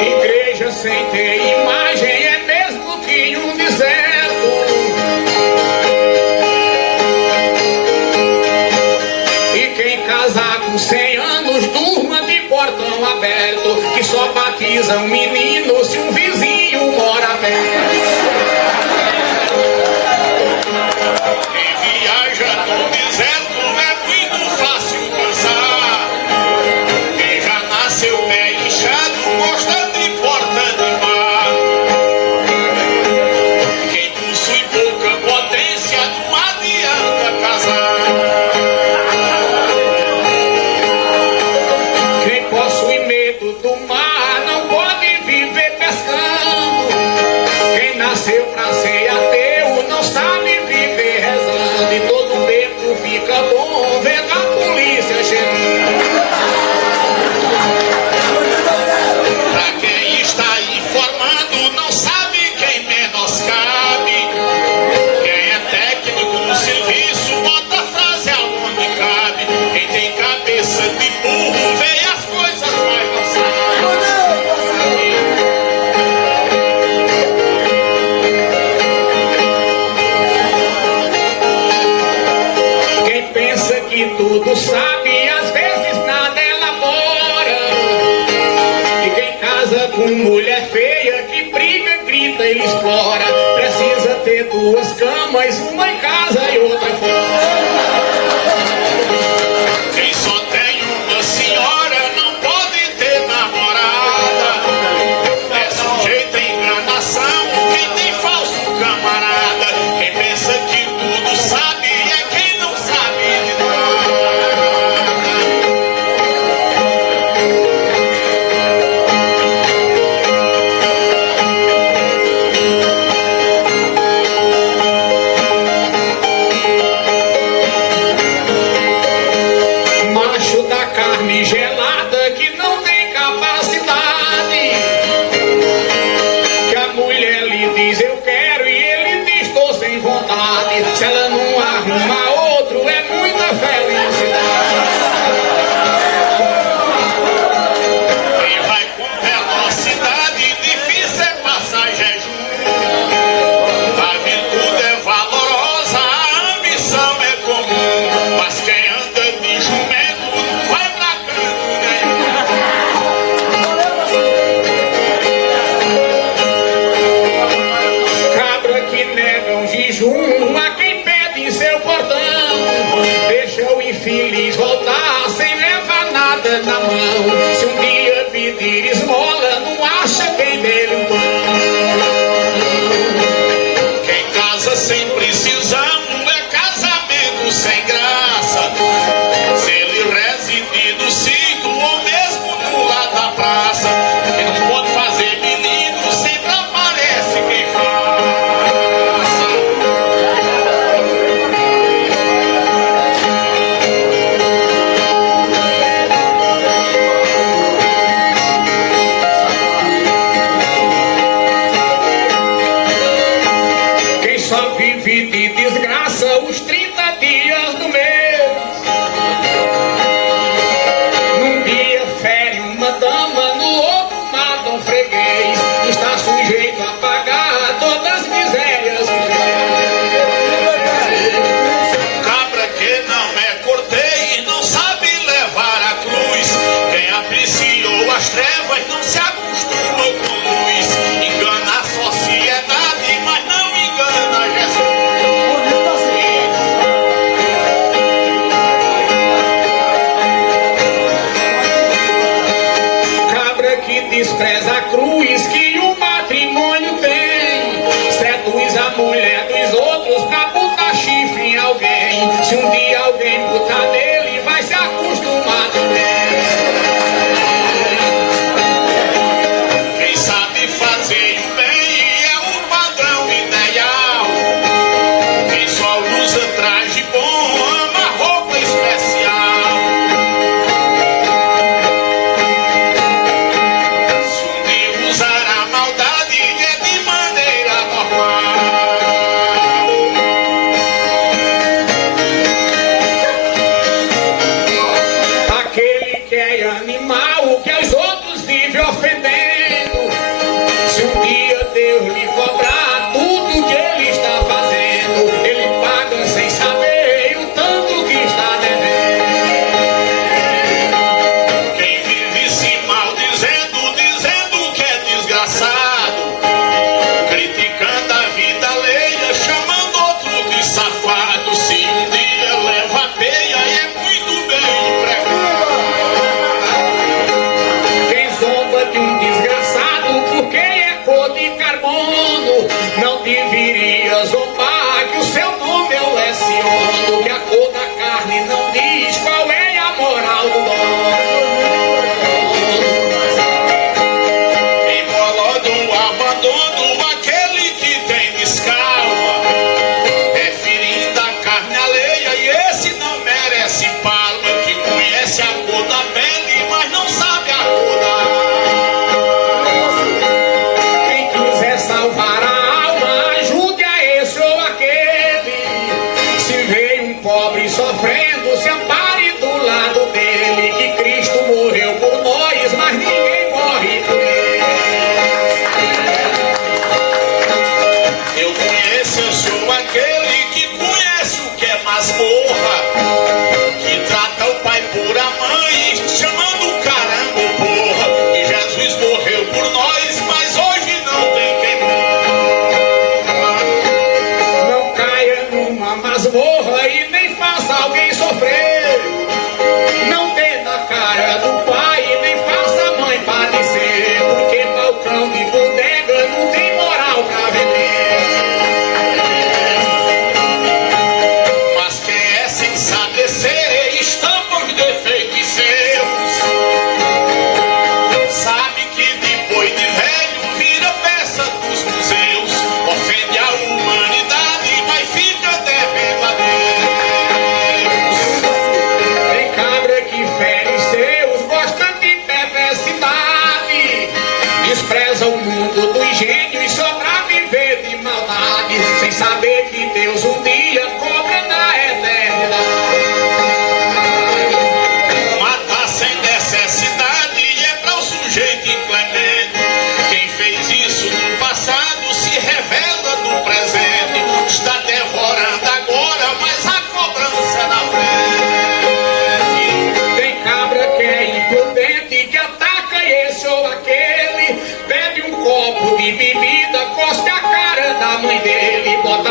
Igreja sem ter imagem é mesmo que um deserto. E quem casar com 100 anos durma de portão aberto, que só batiza um menino se um vizinho mora perto. Quem viaja no deserto é muito fácil cansar. Quem já nasceu pé inchado gosta de porta de mar. Quem possui pouca potência não adianta casar. Quem possui medo do mar não pode viver pescando. Quem nasceu pra ser ateu não sabe viver rezando. E todo tempo fica bom vendo a polícia chegando. Pra quem está informado não sabe quem menoscabe. Quem é técnico no serviço bota a frase aonde cabe. Quem tem cabeça de burro vê as coisas, mas não sabe. Quem pensa que tudo sabe, às vezes nada elabora. E quem casa com mulher feia, que briga, grita, ele explora. Precisa ter duas camas, uma em casa e outra fora. Quem só tem uma senhora não pode ter namorada. É sujeito a enganação quem tem falso camarada. Quem pensa que tudo sabe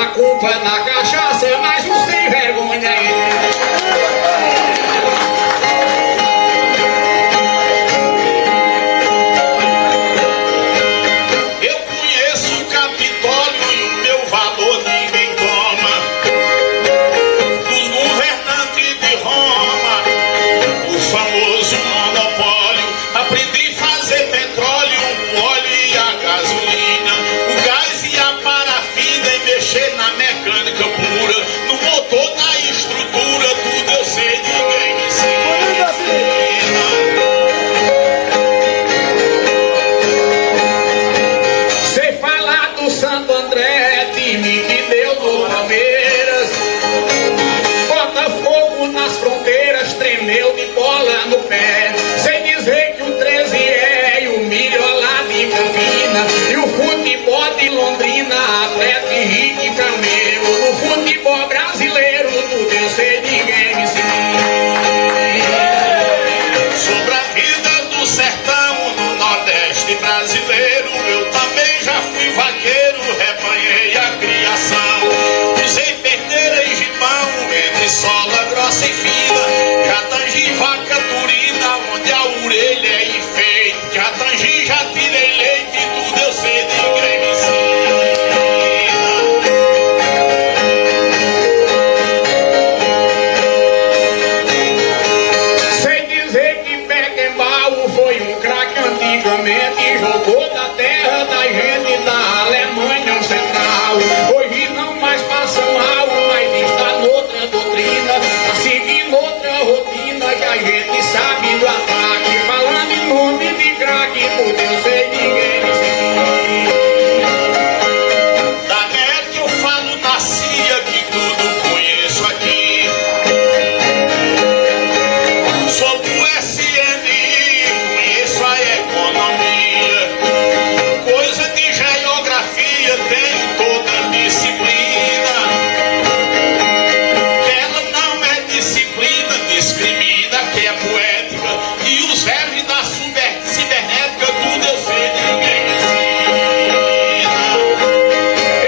a culpa na cachaça, é mais um sem vergonha aí. Eu conheço o Capitólio e o meu valor ninguém toma. Dos governantes de Roma, o famoso monopólio. Aprendi a fazer petróleo, o óleo e a gasolina, o gás e a parafina, e mexer na mecânica pura, no motor, na estrutura, tudo eu sei, ninguém me ensina. Sei falar do Santo André, time que deu no Palmeiras. Botafogo nas fronteiras, tremeu de bola no pé. Sei dizer que o 13 é e o milho lá de Campina, e o futebol de Londrina, Atlético e Rique pra meu. No futebol brasileiro, tudo eu sei, ninguém me ensina. Sobre a vida do sertão, no Nordeste brasileiro, eu também já fui vaqueiro, rebanhei a criação. Usei perdeira e gibão, entre sola grossa e fina, já tangi vaca turina, onde a orelha é enfeite. Já tangi, já tirei leite, tudo eu sei, ninguém me ensina. Sei dizer que Beckenbauer foi um craque antigamente, jogou da terra da gente, da Alemanha Central. Hoje não mais passa mal, mas está noutra doutrina, tá seguindo outra rotina que a gente sabe do ataque. Falando em nome de craque, por Deus sei, ninguém me ensina. Da net eu falo na CIA, que tudo conheço aqui. Sobre o SNI, conheço a economia. Coisa de geografia, tenho toda a disciplina. Que ela não é disciplina, discrimina, que é poética. E os verbos da cibernética, tudo eu sei, ninguém me ensina.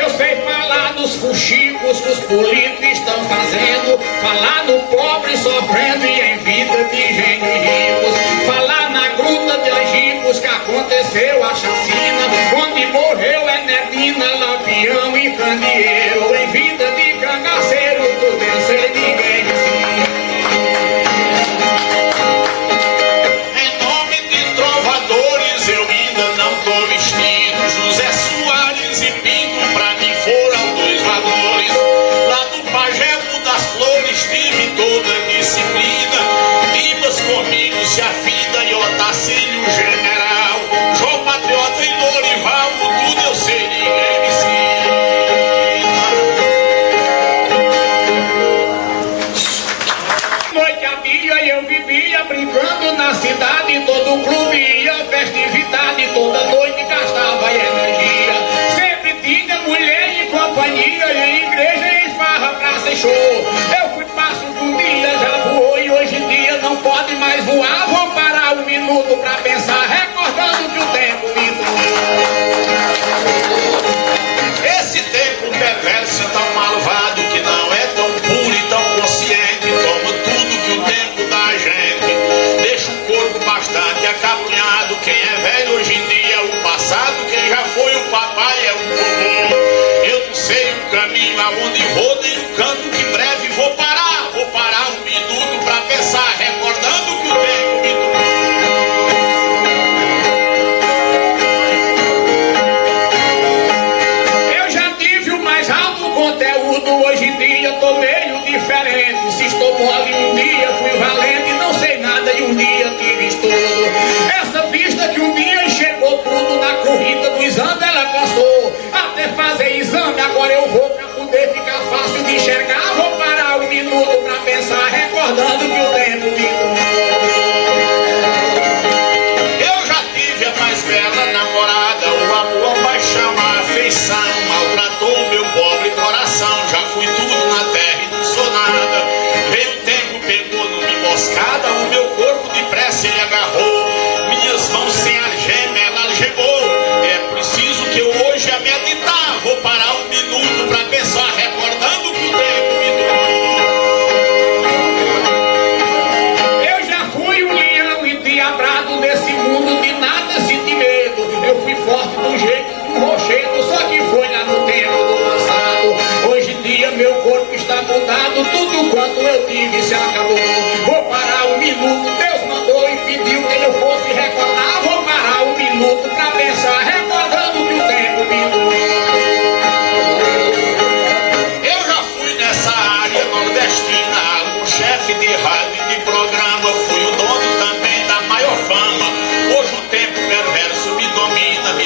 Eu sei falar dos fuxicos que os políticos estão fazendo, falar do pobre sofrendo e em vida de gênio e ricos, falar na gruta de Angicos que aconteceu a chacina, onde morreu Enervina, Lampião e Candeeiro, em vida de cangaceiro, tudo eu sei, ninguém me ensina. Em nome de trovadores eu ainda não tô vestido. José Soares e Pinto pra mim foram dois valores. Lá do Pajéu das Flores tive toda a disciplina. Dimas comigo se afida e Otacílio General, João Patriota e Lorival, tudo eu sei, ninguém me ensina. Noite a dia eu vivia brincando na cidade, todo clube ia, festividade, toda noite gastava energia. Sempre tinha mulher e companhia, e igreja e farra pra ser show. Eu fui passo de um dia, já voou e hoje em dia não pode mais voar. Vou parar um minuto pra pensar, recordando que o tempo me Esse tempo perverso é tão malvado, que não é tão puro e tão consciente. Toma tudo que o tempo dá a gente, deixa o corpo bastante acabrunhado. Quem é velho hoje em dia é o passado, quem já foi o papai é o vovô. Eu não sei o caminho aonde vou, nem o canto que breve vou parar um minuto pra pensar, recordando que o tempo me Eu já tive o mais alto conteúdo, hoje em dia tô meio diferente. Se estou mole um dia, fui valente, não sei nada e um dia tive estudo. Essa vista que um dia chegou tudo na corrida dos anos, ela cansou. Até fazer exame, agora eu vou pra poder ficar fácil.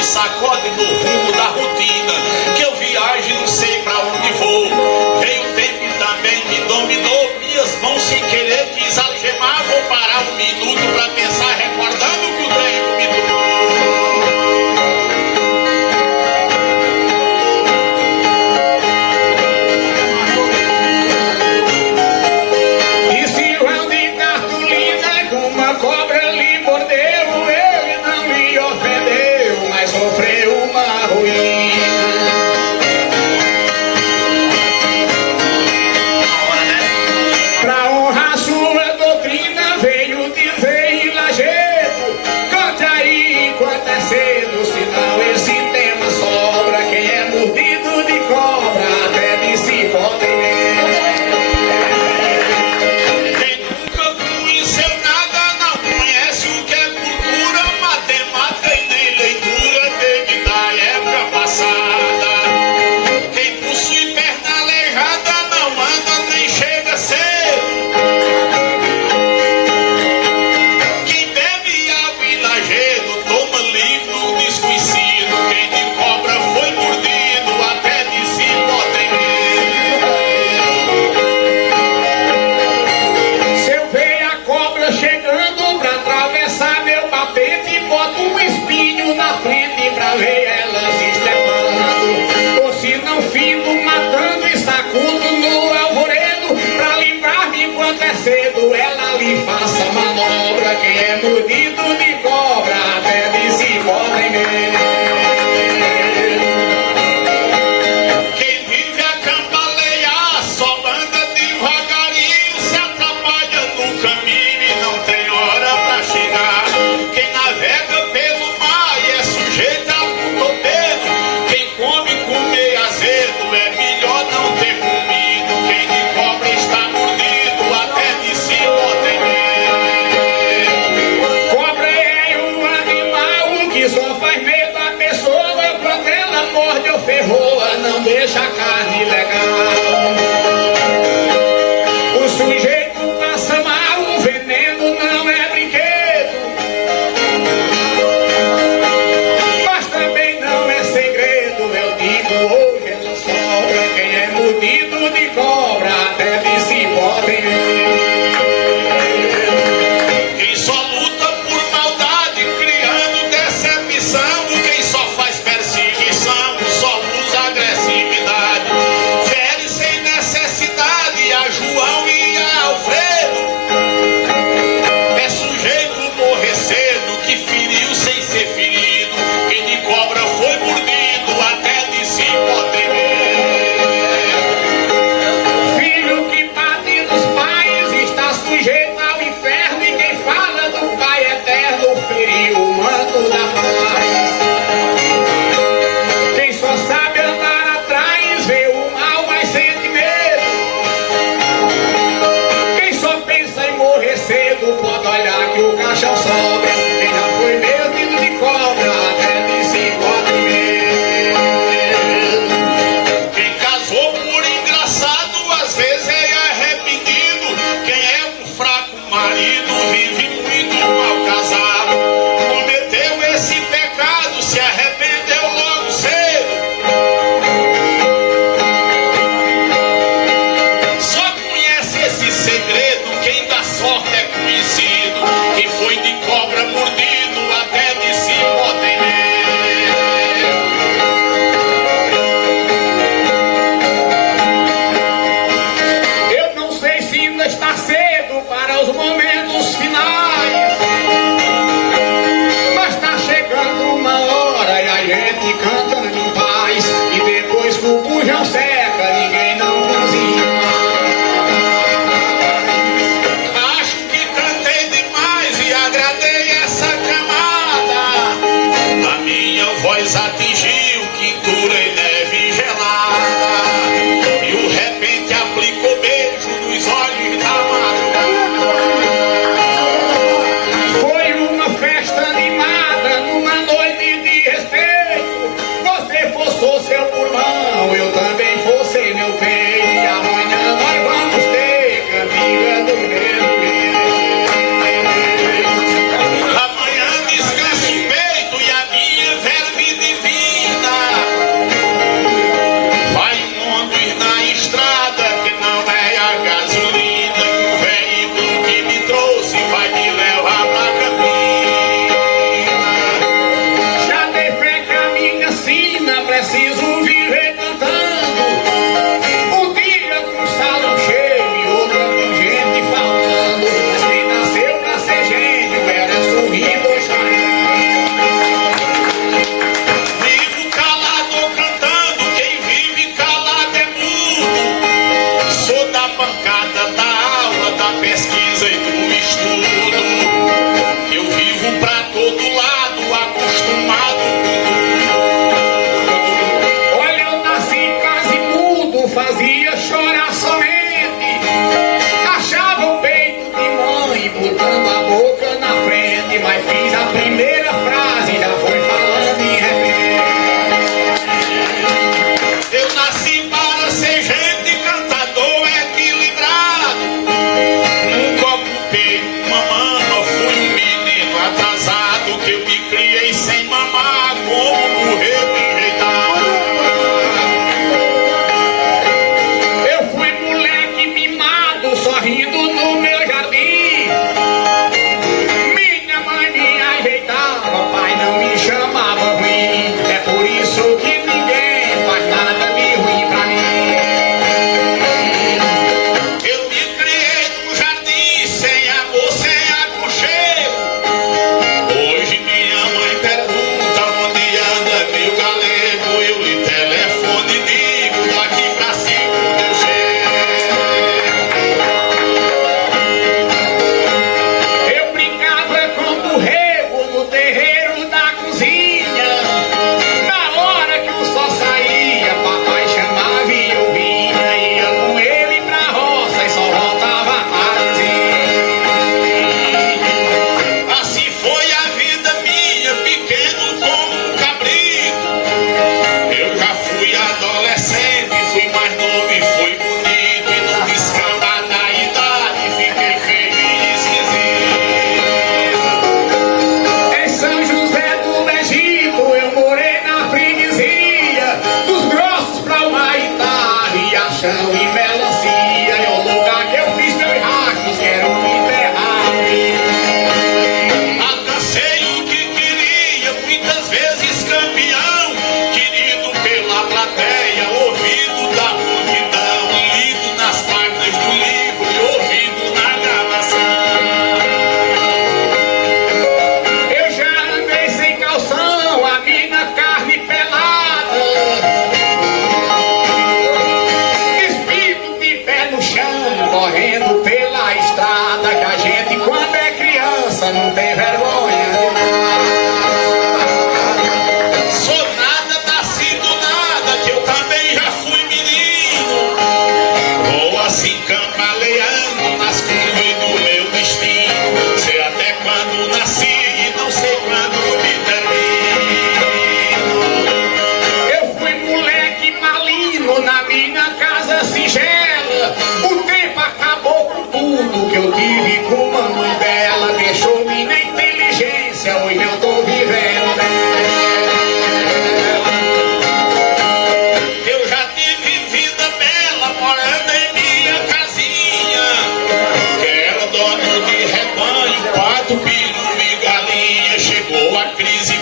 sacode no rumo da rotina, que eu viajo e não sei pra onde vou. Veio o tempo e também me dominou, minhas mãos sem querer quis algemar. Vou parar um minuto pra pensar, recordando que o tempo me durou. E se o João de cartolina com uma cobra lhe mordeu, ele não lhe ofendeu, mas sofreu uma ruína. Pra honrar sua doutrina veio dizer em Lajedo, cante aí enquanto é cedo, senão esse tema sobra. Quem é mordido de cobra até de si pode ver. Quem nunca conheceu nada não conhece o que é cultura, matemática e nem leitura desde da época passada. Quem possui perna aleijada não anda nem chega cedo. Quem bebe água em Lajedo toma livro desconhecido. Quem de cobra foi mordido até de si pode ver. Se eu ver a cobra chegando pra atravessar meu batente, boto um espinho na frente pra ver ela se estrepando. Ou se não findo matando e sacudo no alvoredo, pra livrar-me enquanto é cedo, ela lhe faça manobra. Quem é mordido de cobra até de si podem ver. Quem vive a cambalear só anda devagarinho, se atrapalha no caminho e não tem hora pra chegar. Quem navega pelo mar e é sujeito a cotovelo, quem come com meio azedo é melhor não ter comido. Quem de cobra está mordido até de si pode ver. Cobra é um animal que só faz medo à pessoa quando ela morde ou ferroa, não deixa a carne legal. O sujeito passa mal, o veneno não é brinquedo, mas também não é segredo. Eu digo hoje ela sobra. Quem é mordido de cobra até de si pode ver. Quem só luta por maldade, criando decepção, quem só faz perseguição, só usa agressividade. Fere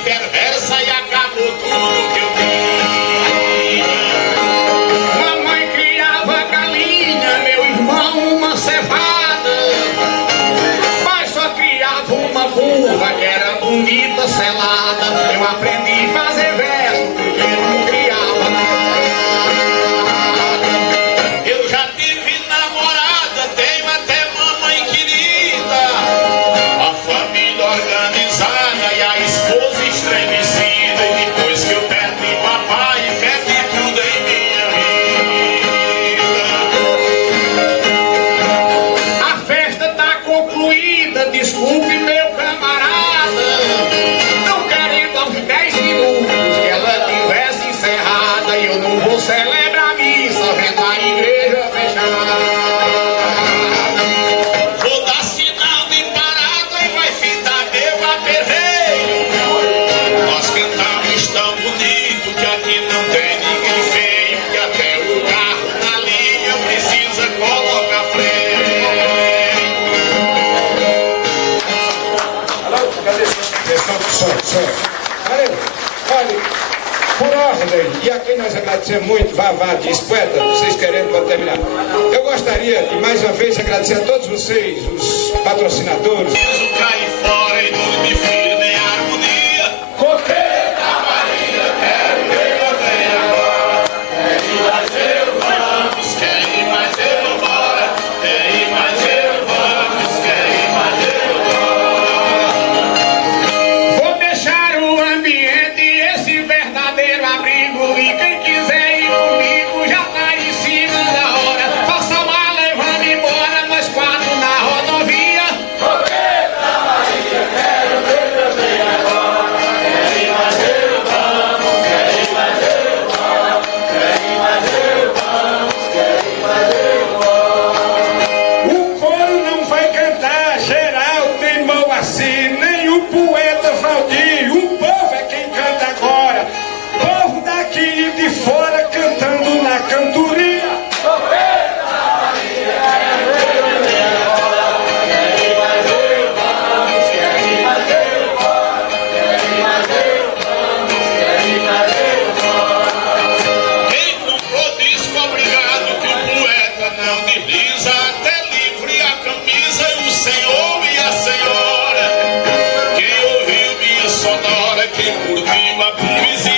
perversa e acabou tudo que eu vi. Mamãe criava galinha, meu irmão uma cevada. Pai só criava uma burra que era bonita, selada. Eu aprendi a fazer verso porque não criava nada. Eu já tive namorada, tenho até mamãe querida. A família organizada e a esposa estremecida. E depois que eu perdi papai, perdi tudo em minha vida. A festa tá concluída, desculpe meu camarada. Não querendo aos 10 minutos que ela tivesse encerrada. E eu não vou celebrar a missa vendo a igreja fechada. Vou dar sinal de parada e vai fitar meu aperreio. Nós cantamos tão bonito que aqui não tem ninguém feio. Que até o carro na linha precisa colocar freio. Alô, cadê som? Valeu. Olha, por ordem, e aqui nós agradecemos muito, Vavá, diz poeta, vocês querendo para terminar. Eu gostaria de mais uma vez agradecer a todos vocês, os patrocinadores. Preciso cair fora e dormir firme em harmonia. Coqueira Maria, quero ver você agora. Quer ir mais eu vamos, quer ir mais eu bora. Quer ir mais eu vamos, quer ir mais eu bora. Vou deixar o ambiente, esse verdadeiro abrigo. E quem quiser ir comigo já tá em cima da hora. Faça a mala e vamos embora, nós quatro na rodovia. O coro não vai cantar, geral teimou assim, nem o poeta Valdir. O povo é quem canta agora, povo daqui e de fora cantando na cantoria. Quem comprou disco, obrigado, que o poeta não desliza. Até livre a camisa e o senhor e a senhora. Quem ouviu minha sonora, quem curtiu a poesia.